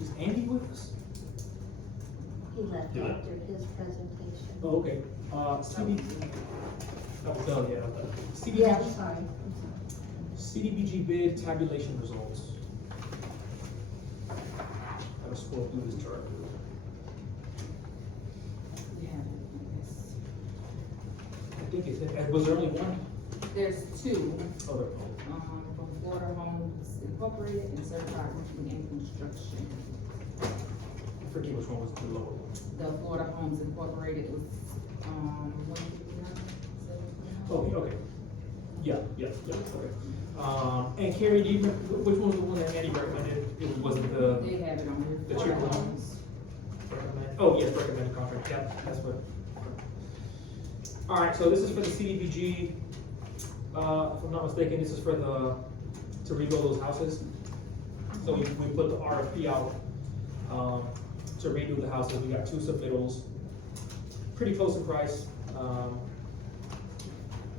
Is Andy with us? He left Yeah. after his presentation. Oh, okay. That was done, yeah. Yeah, I'm sorry. CDBG bid tabulation results. I was scroll through this chart. I think was there only one? There's two, Oh, there. from Florida Homes Incorporated and Certified Roofing and Construction. I forget which one was the lower one. The Florida Homes Incorporated was, 159, Oh, okay. Yeah, okay. And Carrie, do you remember, which one was the one that Andy recommended? It wasn't They have it on here. the Florida cheaper one? Homes. Oh, yes, recommended contract, yeah, that's what. All right, so this is for the CDBG, if I'm not mistaken, this is for to rebuild those houses. So we put the RFP out, to redo the houses, we got 2 submittals, pretty close in price,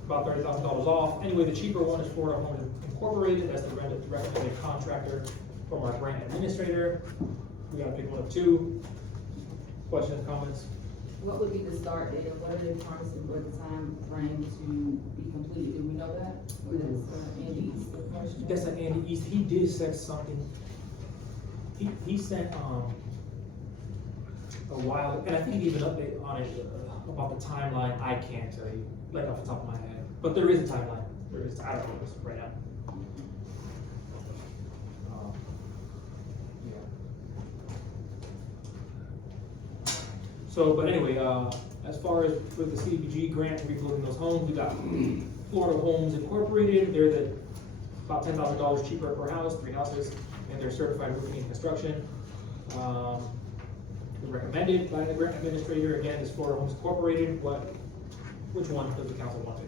about $30,000 off. Anyway, the cheaper one is Florida Homes Incorporated, that's the recommended contractor from our grant administrator. We gotta pick one of 2. Questions, comments? What would be the start date, or what are they promising for the time frame to be completed, do we know that? Or that's Andy's question? That's an Andy East, he did say something, he sent, a while, and I think he gave an update on it, about the timeline, I can't tell you, like off the top of my head, but there is a timeline, I don't know this right now. So, but anyway, as far as with the CDBG grant and rebuilding those homes, we got Florida Homes Incorporated, they're about $10,000 cheaper per house, 3 houses, and they're certified roofing and construction. They're recommended by the grant administrator, again, is Florida Homes Incorporated, which one does the council want to?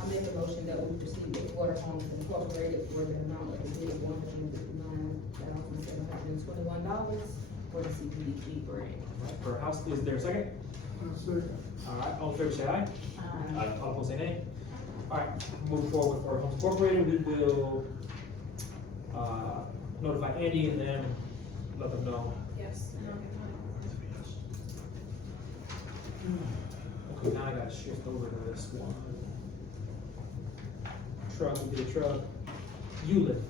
I make a motion that we proceed with Florida Homes Incorporated for the amount of the bid of $159,721 for the CDBG grant. Per house, is there a second? All right, all in favor say aye. Aye. All opposed say nay. All right, moving forward with Florida Homes Incorporated, we will, notify Andy and then let them know. Yes, and I'll get mine. Okay, now I gotta shift over to this one. Truck, we did truck. Uland.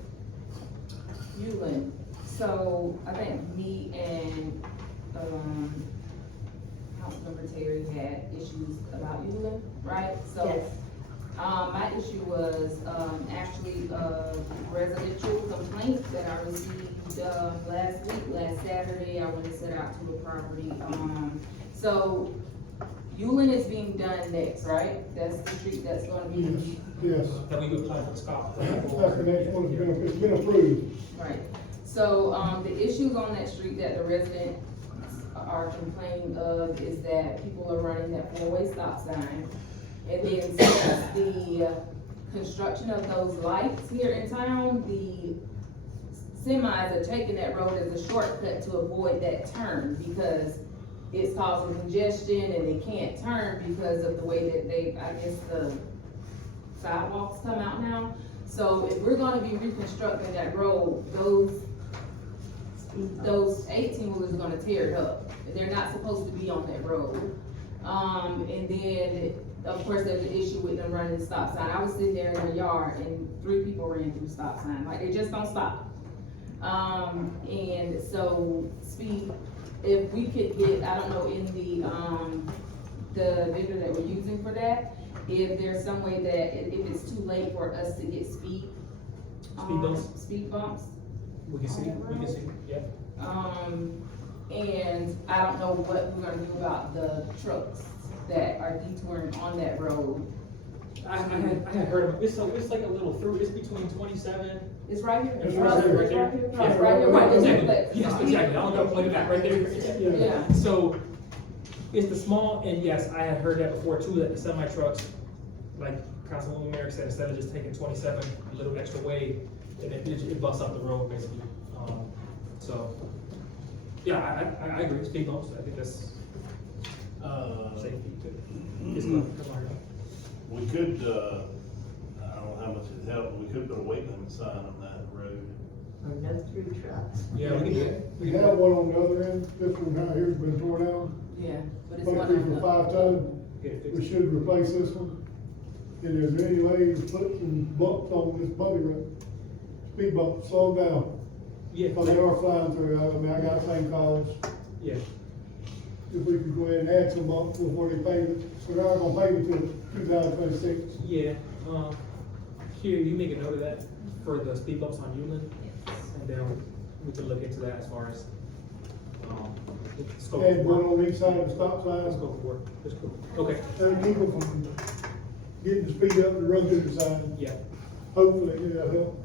So I think me and, Councilmember Terry had issues about Uland, right? So, Yes. my issue was, actually a residential complaint that I received, last Saturday, I went and set out to a property, so Uland is being done next, right? That's the street that's gonna be. Yes, That we would plan for Scott. that's the next one, it's been approved. Right, so, the issues on that street that the residents are complaining of is that people are running that 4-way stop sign. And then since the construction of those lights here in town, the semis are taking that road as a shortcut to avoid that turn because it's causing congestion and they can't turn because of the way that I guess the sidewalks come out now. So if we're gonna be reconstructing that road, those 18-wheelers are gonna tear it up. They're not supposed to be on that road. And then, of course, there's an issue with them running the stop sign. I was sitting there in the yard and 3 people ran through the stop sign, like they just don't stop. And so speed, if we could get, I don't know, in the vendor that we're using for that, if there's some way that, if it's too late for us to get speed bumps. We can see, yeah. And I don't know what we're gonna do about the trucks that are detouring on that road. I had heard of, it's like a little through, it's between 27. It's right here. It's right there. It's right here. Yeah. It's right here. Right, Exactly, yes, exactly, I'll go point it back, right there. Yeah. So, it's the small, and yes, I had heard that before too, that the semi trucks, like Councilwoman Merrick said, instead of just taking 27 a little extra way, and it busts up the road basically. So, yeah, I agree, speed bumps, I think that's, safety too. It's not, come on. We could, I don't know how much it helped, we could put a weight limit sign on that road. Or no through trucks. Yeah, we can do it. We have one on the other end, this one out here's been torn down. Yeah, but it's Put one it of for the. 5 ton, Get it fixed. we should replace this one. And is there any way to put some bumps on this public road? Speed bumps, slow down. Yeah. Because they are flying through, I mean, I got the same calls. Yeah. If we could go ahead and add some bumps before they pave it, so they're not gonna pave it till 2026. Yeah, here, you make a note of that for the speed bumps on Euland, and then we can look into that as far as, scope of And one work. on each side of the stop sign. Scope of work, that's cool, okay. That'll keep them from getting the speed up and run through the sign. Yeah. Hopefully, it'll help.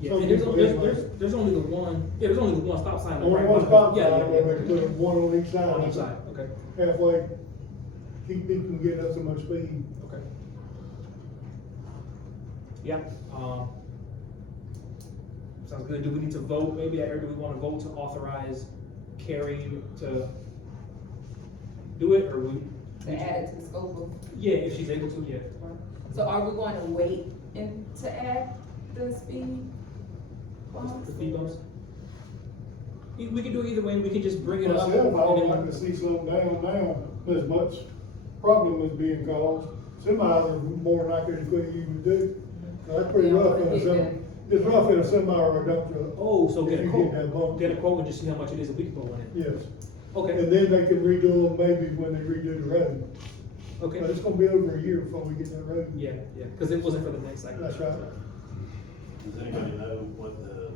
Yeah, Some and there's people there's only the one, yeah, there's only the one stop sign. Only right one behind- stop Yeah, sign, yeah, where we yeah. put one on each side. On each side, okay, Halfway, keep people from getting up so much speed. okay. Yeah, sounds good. Do we need to vote maybe, or do we wanna vote to authorize Carrie to do it, or we? To add it to the scope of. Yeah, if she's able to, yeah. So are we going to wait and to add the speed bumps? The speed bumps? We can do it either way, we can just bring it up. Myself, I and would then- like to see something down now, as much problem is being caused. Semis are more likely to quit you do. That's pretty rough in a semi, it's rough in a semi or a dump truck. Oh, so get If a you that quote, bump. get a quote and just see how much it is a week for it. Yes. Okay. And then they can redo them maybe when they redo the road. Okay. But it's gonna be over a year before we get that road. Yeah, yeah, cause it wasn't for the next cycle. That's right. Does anybody know what the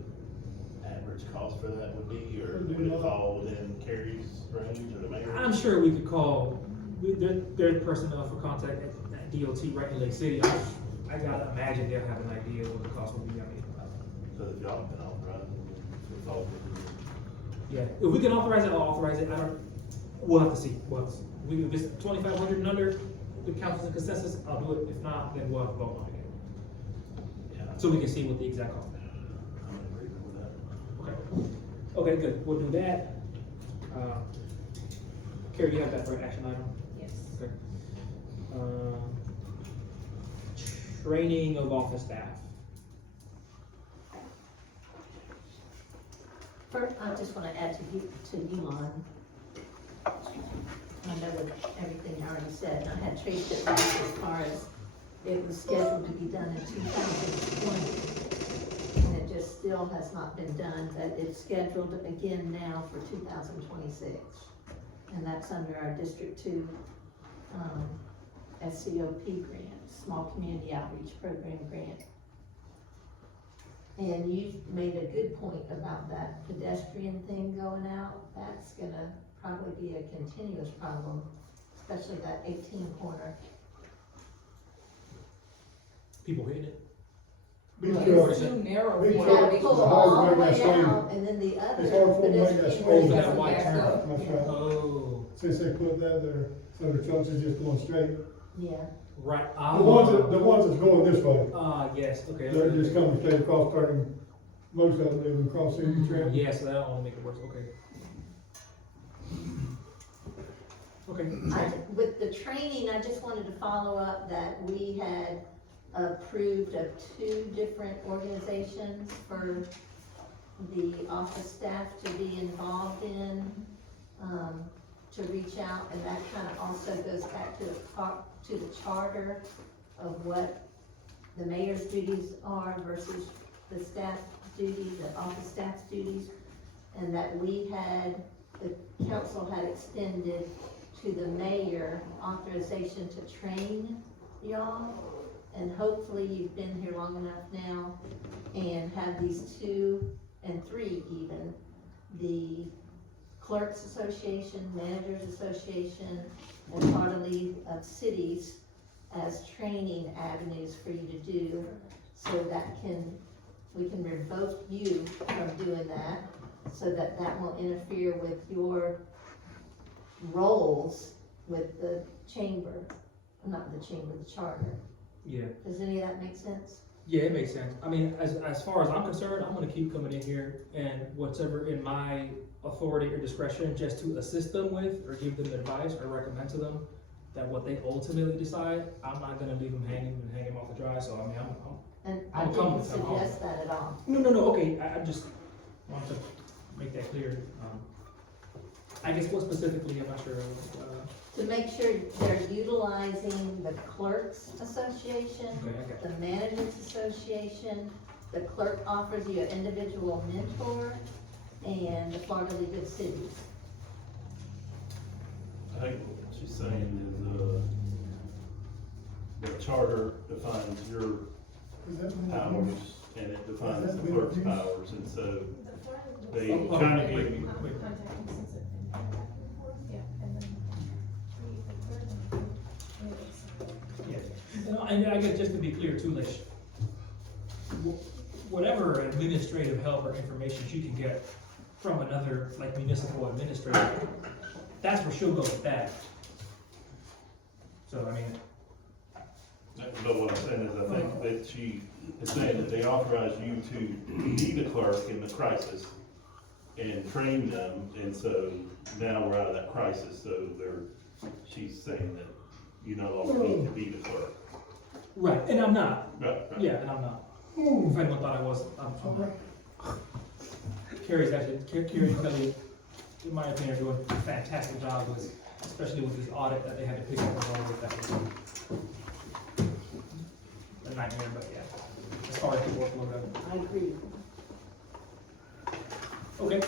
average cost for that would be, or would it fall within Carrie's range or the mayor? I'm sure we could call, there's personnel for contact at DOT right in Lake City. I gotta imagine they'll have an idea what the cost would be, I mean. So the job been authorized, it's all. Yeah, if we can authorize it, I'll authorize it, we'll have to see, if it's 2,500 and under, the council's in consensus, I'll do it, if not, then we'll have to vote on it. Yeah. So we can see what the exact cost is. I'm in agreement with that. Okay, good, we'll do that. Carrie, you have that for an action item? Yes. Okay. Training of office staff. First, I just wanna add to Elon. I know with everything I already said, and I had traced it back as far as it was scheduled to be done in 2020. And it just still has not been done, but it's scheduled again now for 2026. And that's under our District 2, SCOP grant, Small Community Outreach Program grant. And you made a good point about that pedestrian thing going out. That's gonna probably be a continuous problem, especially that 18 corner. People hitting it? Big It's trucks. too narrow. Big for trucks. our big It's Pull hard cars. to all the make way that swing. out, and then the other It's hard for them to make that pedestrian swing. lane That doesn't wide back turn. up. That's right. Oh, Since they put that there, so the trucks are just going straight. Yeah, right. The ones that's going this way, Yes, okay. they're just coming straight across, turning, most of them even across City Trail. Yeah, so that'll only make it worse, okay. Okay. with the training, I just wanted to follow up that we had approved of 2 different organizations for the office staff to be involved in, to reach out, and that kind of also goes back to the charter of what the mayor's duties are versus the staff duties, the office staff's duties, and that the council had extended to the mayor authorization to train y'all, and hopefully you've been here long enough now, and have these 2 and 3 even, the Clerks Association, Managers Association, and Florida League of Cities as training avenues for you to do, so that we can revoke you from doing that, so that won't interfere with your roles with the chamber, not the chamber, the charter. Yeah. Does any of that make sense? Yeah, it makes sense. I mean, as far as I'm concerned, I'm gonna keep coming in here and whatever in my authority or discretion, just to assist them with, or give them advice, or recommend to them that what they ultimately decide, I'm not gonna leave them hanging and hang them off the dry, so I mean, And I I'm coming didn't with them. suggest that at all. No, okay, I just want to make that clear. I guess what specifically, I'm not sure, To make sure they're utilizing the Clerks Association, okay. the Managers Association, the clerk offers you an individual mentor, and the Florida League of Cities. I think what she's saying is, the charter defines your powers, and it defines the clerk's powers, and so they kind of gave you. And I guess just to be clear too, like, whatever administrative help or information she can get from another, like, municipal administrator, that's where she'll go with that. So, I mean. But what I'm saying is, I think that she is saying that they authorize you to be the clerk in the crisis and train them, and so now we're out of that crisis, so she's saying that you no longer need to be the clerk. Right, and I'm not. Right. Yeah, and I'm not. If anyone thought I was, I'm not. Carrie's actually, Carrie and Kelly, in my opinion, are doing a fantastic job with, especially with this audit that they had to pick up on all of that. Was a nightmare, but yeah, as far as the workload of it. I agree. Okay.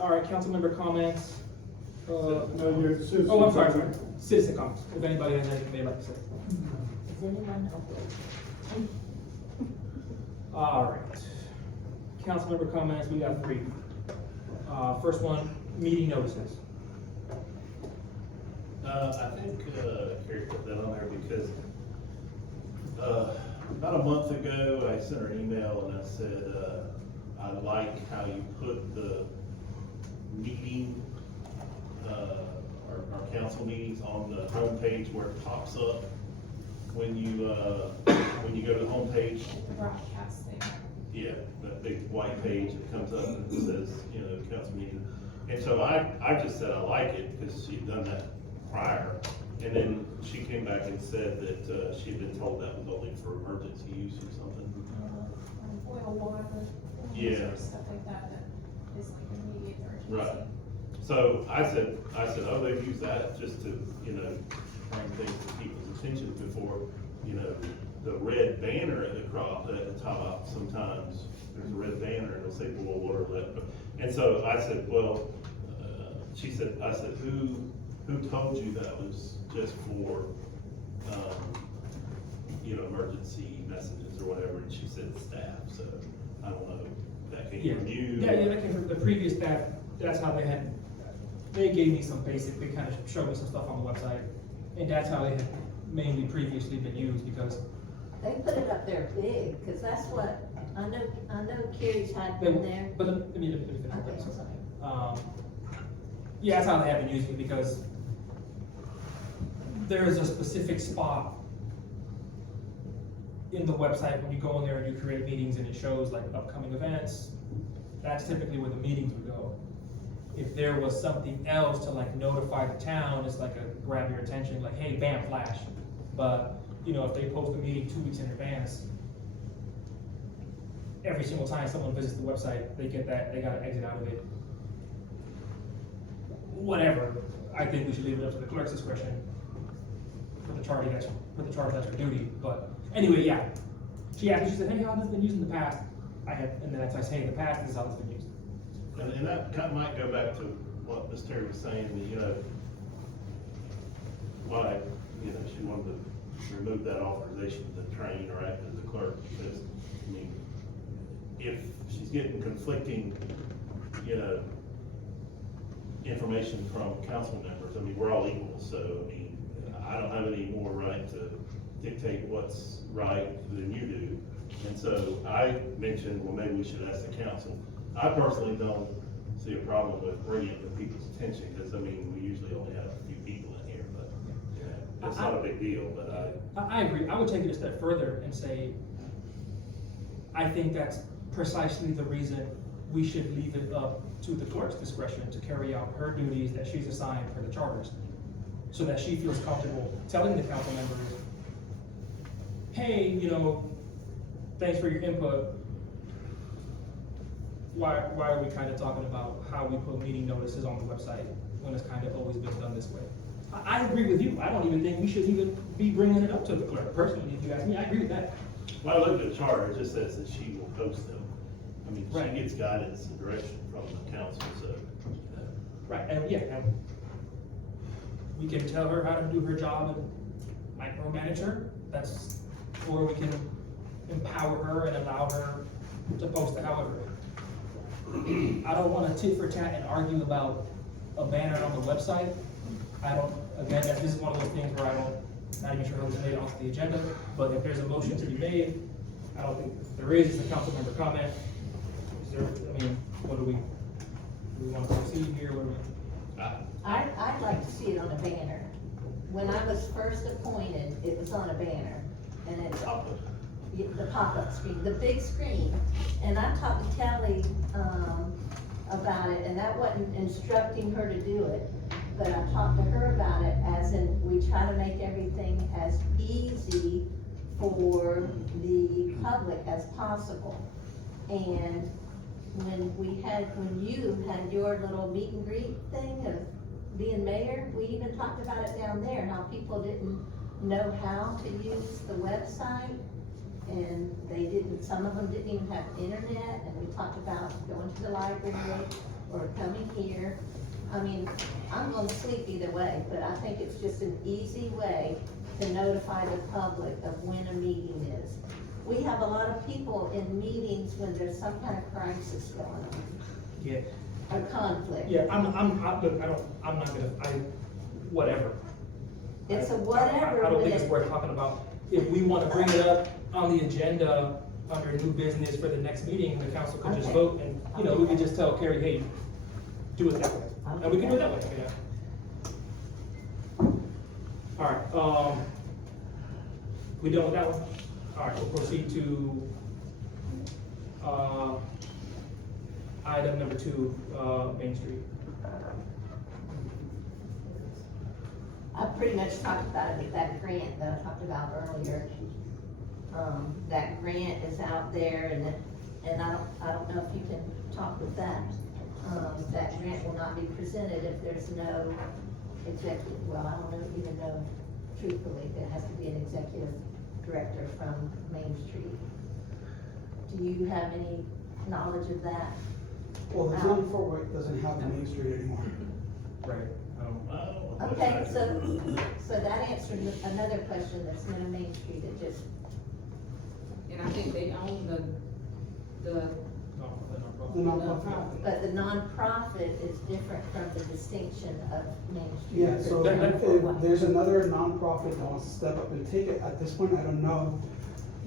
All right, council member comments. No, you're citizen. Oh, I'm sorry. Citizen comments, if anybody has anything they'd like to say. Is anyone open? All right. Council member comments, we got 3. First one, meeting notices. I think, Carrie put that on there because, about a month ago, I sent her an email and I said, I like how you put the meeting, our council meetings on the homepage where it pops up when you go to the homepage. The broadcasting. Yeah, that big white page that comes up and it says, council meeting. And so I just said I like it because she'd done that prior. And then she came back and said that she had been told that was only for emergency use or something. Oil, water, Yeah. stuff like that, that is like immediate emergency. Right. So I said, oh, they've used that just to, bring things to people's attention before, the red banner at the top, sometimes there's a red banner and it'll say boil water lit. And so I said, well, I said, who told you that was just for, emergency messages or whatever? And she said staff, so I don't know if that came from you. Yeah, that came from the previous staff. That's how they gave me some basic, they kind of showed me some stuff on the website. And that's how they had mainly previously been used, because They put it up there big, cause that's what, I know Carrie's had been there. But let me finish that. Okay, So, sorry. yeah, that's how they have been using it, because there is a specific spot in the website when you go in there and you create meetings and it shows like upcoming events. That's typically where the meetings would go. If there was something else to like notify the town, it's like a grab your attention, like, hey, bam, flash. But, if they post a meeting 2 weeks in advance, every single time someone visits the website, they get that, they gotta exit out of it. Whatever, I think we should leave it up to the clerk's discretion. For the charter, that's her duty, but anyway, yeah. She asked me, she said, hey, how has this been used in the past? And then I say, in the past, this is how it's been used. And that might go back to what Ms. Terry was saying, that, why, she wanted to remove that authorization to train or act as a clerk, because, I mean, if she's getting conflicting, information from council members, I mean, we're all equal, so, I mean, I don't have any more right to dictate what's right than you do. And so I mentioned, well, maybe we should ask the council. I personally don't see a problem with bringing it to people's attention, because, I mean, we usually only have a few people in here, but, it's not a big deal, but I agree. I would take it a step further and say, I think that's precisely the reason we should leave it up to the clerk's discretion to carry out her duties that she's assigned per the charters, so that she feels comfortable telling the council members, hey, thanks for your input. Why are we kind of talking about how we put meeting notices on the website when it's kind of always been done this way? I agree with you. I don't even think we should even be bringing it up to the clerk personally, if you ask me. I agree with that. when I looked at the charter, it just says that she will post them. I mean, she gets guidance and direction from the council, so. Right, and yeah, and we can tell her how to do her job and micromanage her. That's, or we can empower her and allow her to post it however. I don't wanna tit for tat and argue about a banner on the website. I don't, again, this is one of those things where not even sure who's made it onto the agenda, but if there's a motion to be made, I don't think there is, it's a council member comment. Is there, I mean, what do we want to proceed here? What do we? I'd like to see it on a banner. When I was first appointed, it was on a banner, and it's the pop-up screen, the big screen. And I talked to Kelly, about it, and that wasn't instructing her to do it, but I talked to her about it as in, we try to make everything as easy for the public as possible. And when you had your little meet and greet thing of being mayor, we even talked about it down there, how people didn't know how to use the website. And some of them didn't even have internet, and we talked about going to the library or coming here. I mean, I'm gonna sleep either way, but I think it's just an easy way to notify the public of when a meeting is. We have a lot of people in meetings when there's some kind of crisis going on. Yeah. A conflict. Yeah, whatever. It's a whatever. I don't think it's worth talking about. If we want to bring it up on the agenda under new business for the next meeting, the council could just vote and, we could just tell Carrie, hey, do it that way. And we can do it that way, All right, we done with that one? All right, we'll proceed to, item number 2, Main Street. I pretty much talked about it with that grant that I talked about earlier. That grant is out there, and I don't know if you can talk with that. That grant will not be presented if there's no executive, well, I don't even know truthfully, there has to be an executive director from Main Street. Do you have any knowledge of that? Well, the zone for White doesn't have the Main Street anymore. Right. Okay, so that answered another question, there's no Main Street, it just. And I think they own the nonprofit. But the nonprofit is different from the distinction of Main Street. Yeah, so if there's another nonprofit that wants to step up and take it, at this point, I don't know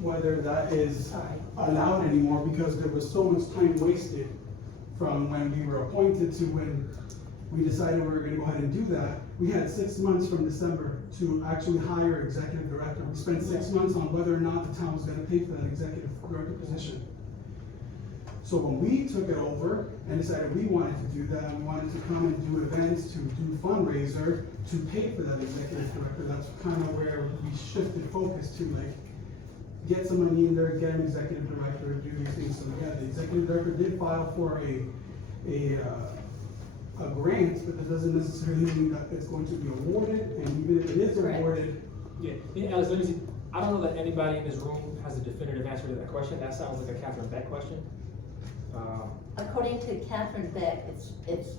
whether that is allowed anymore, because there was so much time wasted from when we were appointed to when we decided we were gonna go ahead and do that. We had 6 months from December to actually hire executive director. We spent 6 months on whether or not the town was gonna pay for that executive director position. So when we took it over and decided we wanted to do that, we wanted to come and do events, to do fundraiser, to pay for that executive director, that's kind of where we shifted focus to, like, get some money in there, get an executive director, do these things. So yeah, the executive director did file for a grant, but that doesn't necessarily mean that it's going to be awarded, and even if it is awarded. Yeah, Alex, let me see, I don't know that anybody in this room has a definitive answer to that question. That sounds like a Catherine Beck question. According to Catherine Beck, it's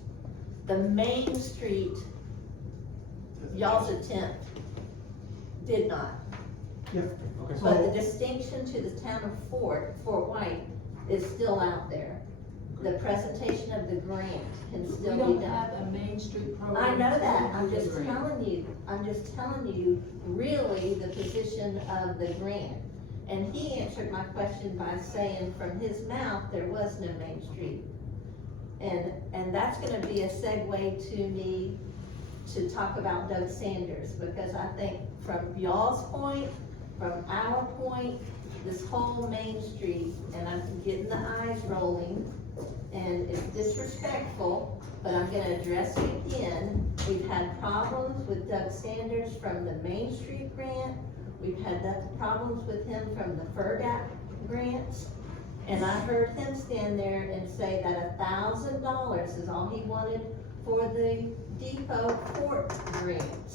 the Main Street, y'all's attempt did not. Yep. Okay. But the distinction to the town of Fort White is still out there. The presentation of the grant can We still be don't done. have a Main Street program. I know that, I'm to just grant. telling you, really, the position of the grant. And he answered my question by saying from his mouth, there was no Main Street. And that's gonna be a segue to me to talk about Doug Sanders, because I think from y'all's point, from our point, this whole Main Street, and I'm getting the eyes rolling, and it's disrespectful, but I'm gonna address it again. We've had problems with Doug Sanders from the Main Street grant. We've had problems with him from the FERDAP grants. And I heard him stand there and say that $1,000 is all he wanted for the Depot Fort grants.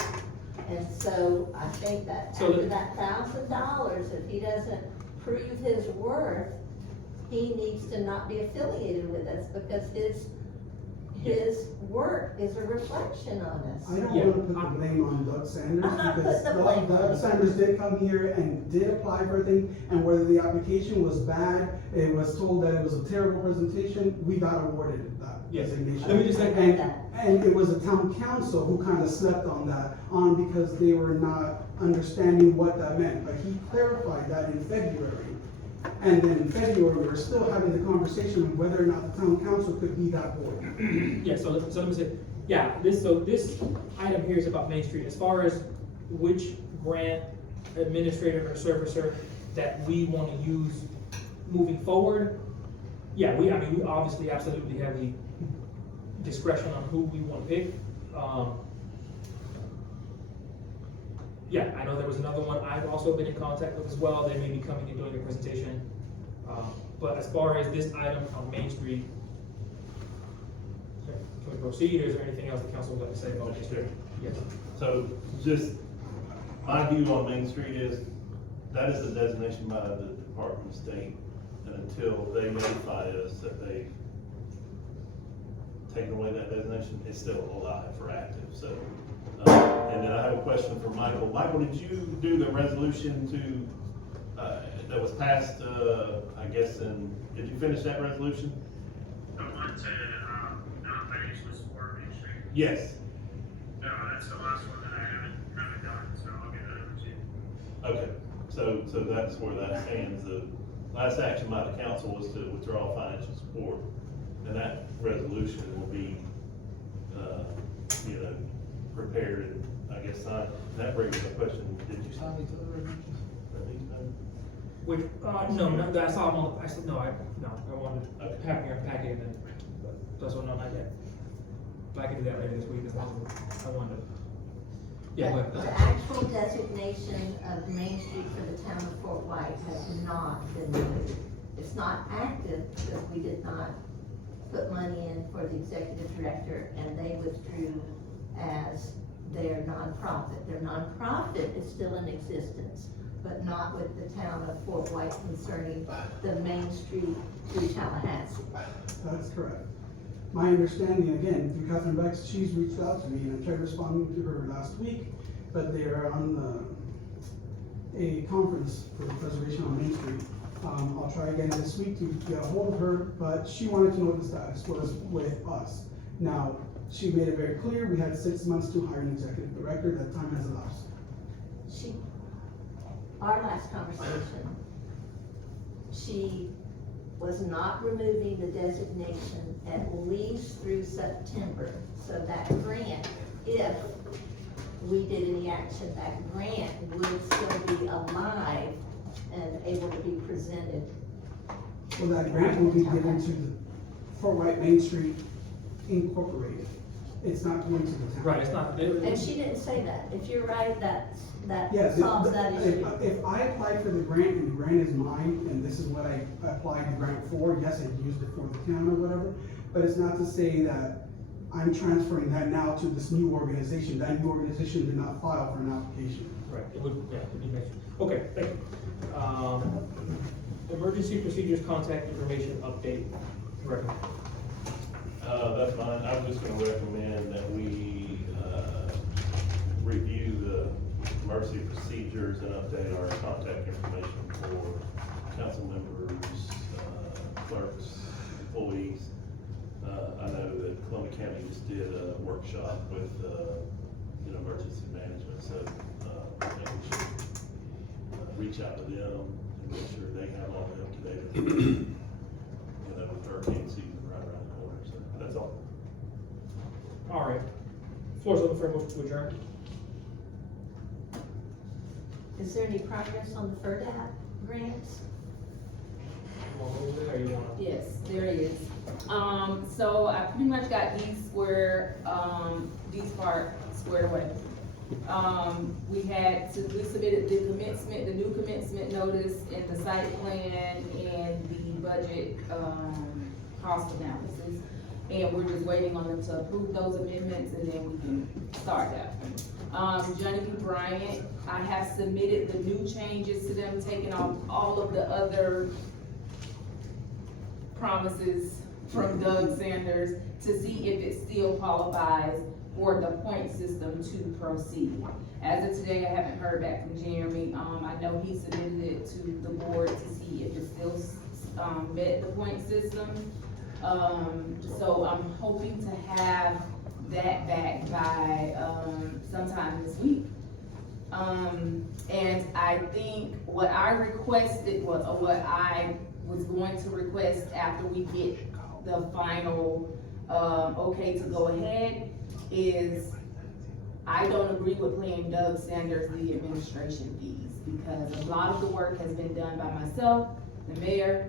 And so I think that So after that $1,000, if he doesn't prove his worth, he needs to not be affiliated with us, because his work is a reflection on us. I don't wanna put the blame on Doug Sanders, I'm not because putting the blame on Doug him. Sanders did come here and did apply for a thing, and whether the application was bad, it was told that it was a terrible presentation, we got awarded that Yes. designation. Let me just say- And it was the town council who kinda slept on that, because they were not understanding what that meant, but he clarified that in February. And then in February, we were still having the conversation of whether or not the town council could be that board. Yeah, so let me say, yeah, this item here is about Main Street. As far as which grant administrator or servicer that we want to use moving forward, yeah, we obviously absolutely have the discretion on who we want to pick. Yeah, I know there was another one I've also been in contact with as well. They may be coming and doing a presentation. But as far as this item on Main Street, can we proceed, or is there anything else the council would like to say about Main Street? Yes. So just, my view on Main Street is, that is a designation by the Department of State, and until they notify us that they've taken away that designation, it's still alive or active, so. And then I have a question for Michael. Michael, did you do the resolution that was passed, I guess, did you finish that resolution? The one to, not financially support Main Street. Yes. No, that's the last one that I haven't done, so I'll get that over to you. Okay, so that's where that stands. The last action by the council was to withdraw financial support, and that resolution will be, prepared and, I guess, signed. And that brings up a question, did you sign these other resolutions? Which, no, that's all, I said, I wanted to have your packet, and that's what, no, not yet. But I can do that later this week, as long as I wanted to. Yeah, go The ahead. actual designation of Main Street for the town of Fort White has not been moved. It's not active because we did not put money in for the executive director, and they withdrew as their nonprofit. Their nonprofit is still in existence, but not with the town of Fort White concerning the Main Street through Tallahassee. That's correct. My understanding, again, through Catherine Bex, she's reached out to me, and I tried responding to her last week, but they are on a conference for the preservation on Main Street. I'll try again this week to get a hold of her, but she wanted to know what the status was with us. Now, she made it very clear, we had 6 months to hire an executive director, that time has elapsed. Our last conversation, she was not removing the designation at least through September. So that grant, if we did any action, that grant would still be alive and able to be presented. Well, that grant will be given to the Fort White Main Street Incorporated. It's not going to the town. Right, it's not. And she didn't say that. If you're right, that Yes, solves that issue. if I applied for the grant and the grant is mine, and this is what I applied the grant for, yes, I used it for the town or whatever, but it's not to say that I'm transferring that now to this new organization. That new organization did not file for an application. Right, it would, yeah, it would be mentioned. Okay, thank you. Emergency procedures contact information update. Reckon. That's fine. I'm just gonna recommend that we, review the emergency emergency procedures and update our contact information for council members, clerks, employees. I know that Columbia County just did a workshop with, emergency management, so, I think we should reach out to them and make sure they have all the up-to-date information. With hurricane season right around the corner, so that's all. All right. Floor's open for a motion to adjourn. Is there any progress on the FERDAP grants? You want to move it, or you want to? Yes, there is. So I pretty much got these part squared away. We submitted the new commencement notice and the site plan and the budget, cost analysis. And we're just waiting on them to approve those amendments and then we can start that. Johnny B. Bryant, I have submitted the new changes to them, taking off all of the other promises from Doug Sanders to see if it still qualifies for the point system to proceed. As of today, I haven't heard back from Jeremy. I know he submitted it to the board to see if it still met the point system. So I'm hoping to have that back by sometime this week. And I think what I requested was, or what I was going to request after we get the final okay to go ahead, is I don't agree with paying Doug Sanders the administration fees, because a lot of the work has been done by myself, the mayor,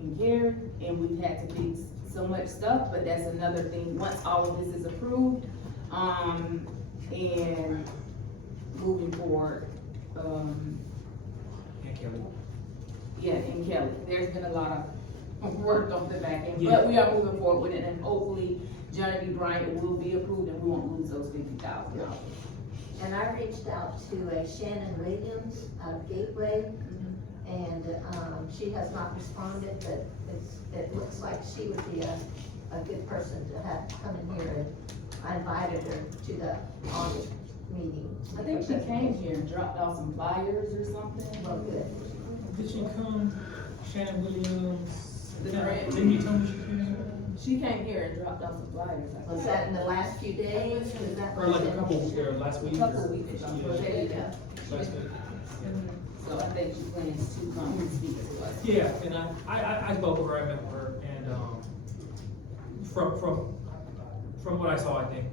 and Karen, and we've had to fix so much stuff, but that's another thing, once all of this is approved, and moving forward, And Kelly. yeah, and Kelly, there's been a lot of work on the back end, Yeah. but we are moving forward with it, and hopefully Johnny B. Bryant will be approved and we won't lose those $50,000. And I reached out to a Shannon Williams out of Gateway, and, she has not responded, but it looks like she would be a good person to have come in here, and I invited her to the August meeting. I think she came here and dropped off some flyers or something. Well, good. Did she come, Shannon Williams? The grant. Didn't you tell me she came? She came here and dropped off some flyers. I Was think. that in the last few days? Was that? Or like a couple, last week? Couple or- weeks ago. Yeah. Last week. So I think she plans to come and speak to us. Yeah, and I spoke with her, I met with her, and, from what I saw, I think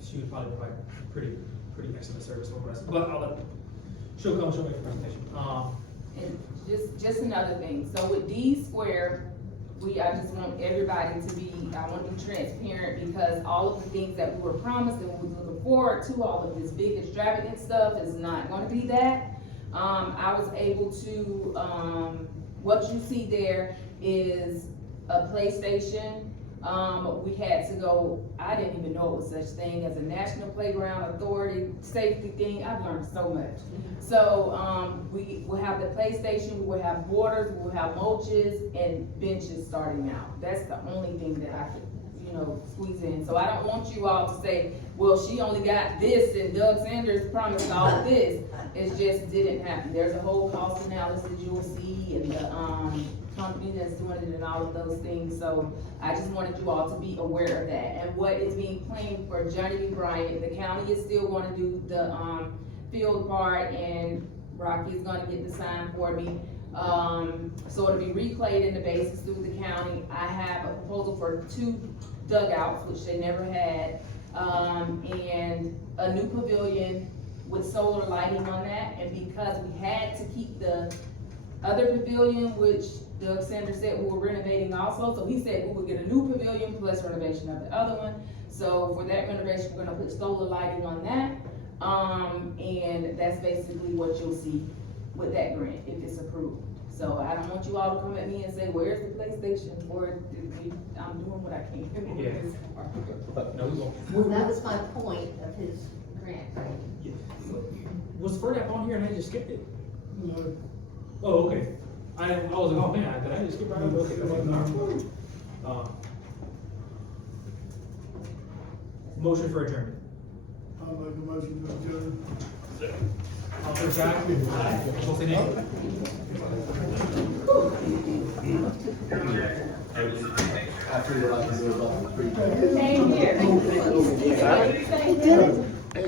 she would probably provide pretty excellent service for us, but she'll make a presentation. And just another thing, so with D Square, I just want everybody to be, I want to be transparent, because all of the things that we were promised and we were looking forward to, all of this big extravagant stuff is not gonna be that. I was able to, what you see there is a PlayStation. We had to go, I didn't even know it was such thing as a National Playground Authority safety thing. I've learned so much. So, we will have the PlayStation, we will have borders, we will have mulches and benches starting out. That's the only thing that I could, squeeze in. So I don't want you all to say, well, she only got this and Doug Sanders promised all of this. It just didn't happen. There's a whole cost analysis you'll see, and the, company that's doing it and all of those things. So I just wanted you all to be aware of that. And what is being claimed for Johnny B. Bryant, the county is still gonna do the, field part, and Rocky is gonna get the sign for me. So it'll be reclayed in the bases through the county. I have a proposal for 2 dugouts, which they never had, and a new pavilion with solar lighting on that. And because we had to keep the other pavilion, which Doug Sanders said we were renovating also, so he said we would get a new pavilion plus renovation of the other one. So for that renovation, we're gonna put solar lighting on that. And that's basically what you'll see with that grant if it's approved. So I don't want you all to come at me and say, where's the PlayStation? Or I'm doing what I can. No, we won't. Well, that was my point of his grant. Was FERDAP on here and I just skipped it? No. Oh, okay. I was like, oh man, did I just skip right over? Okay. Motion for adjournment. I'll make a motion to adjourn. second. Officer Jack? Both in name? After you're like, Same here. Thank you.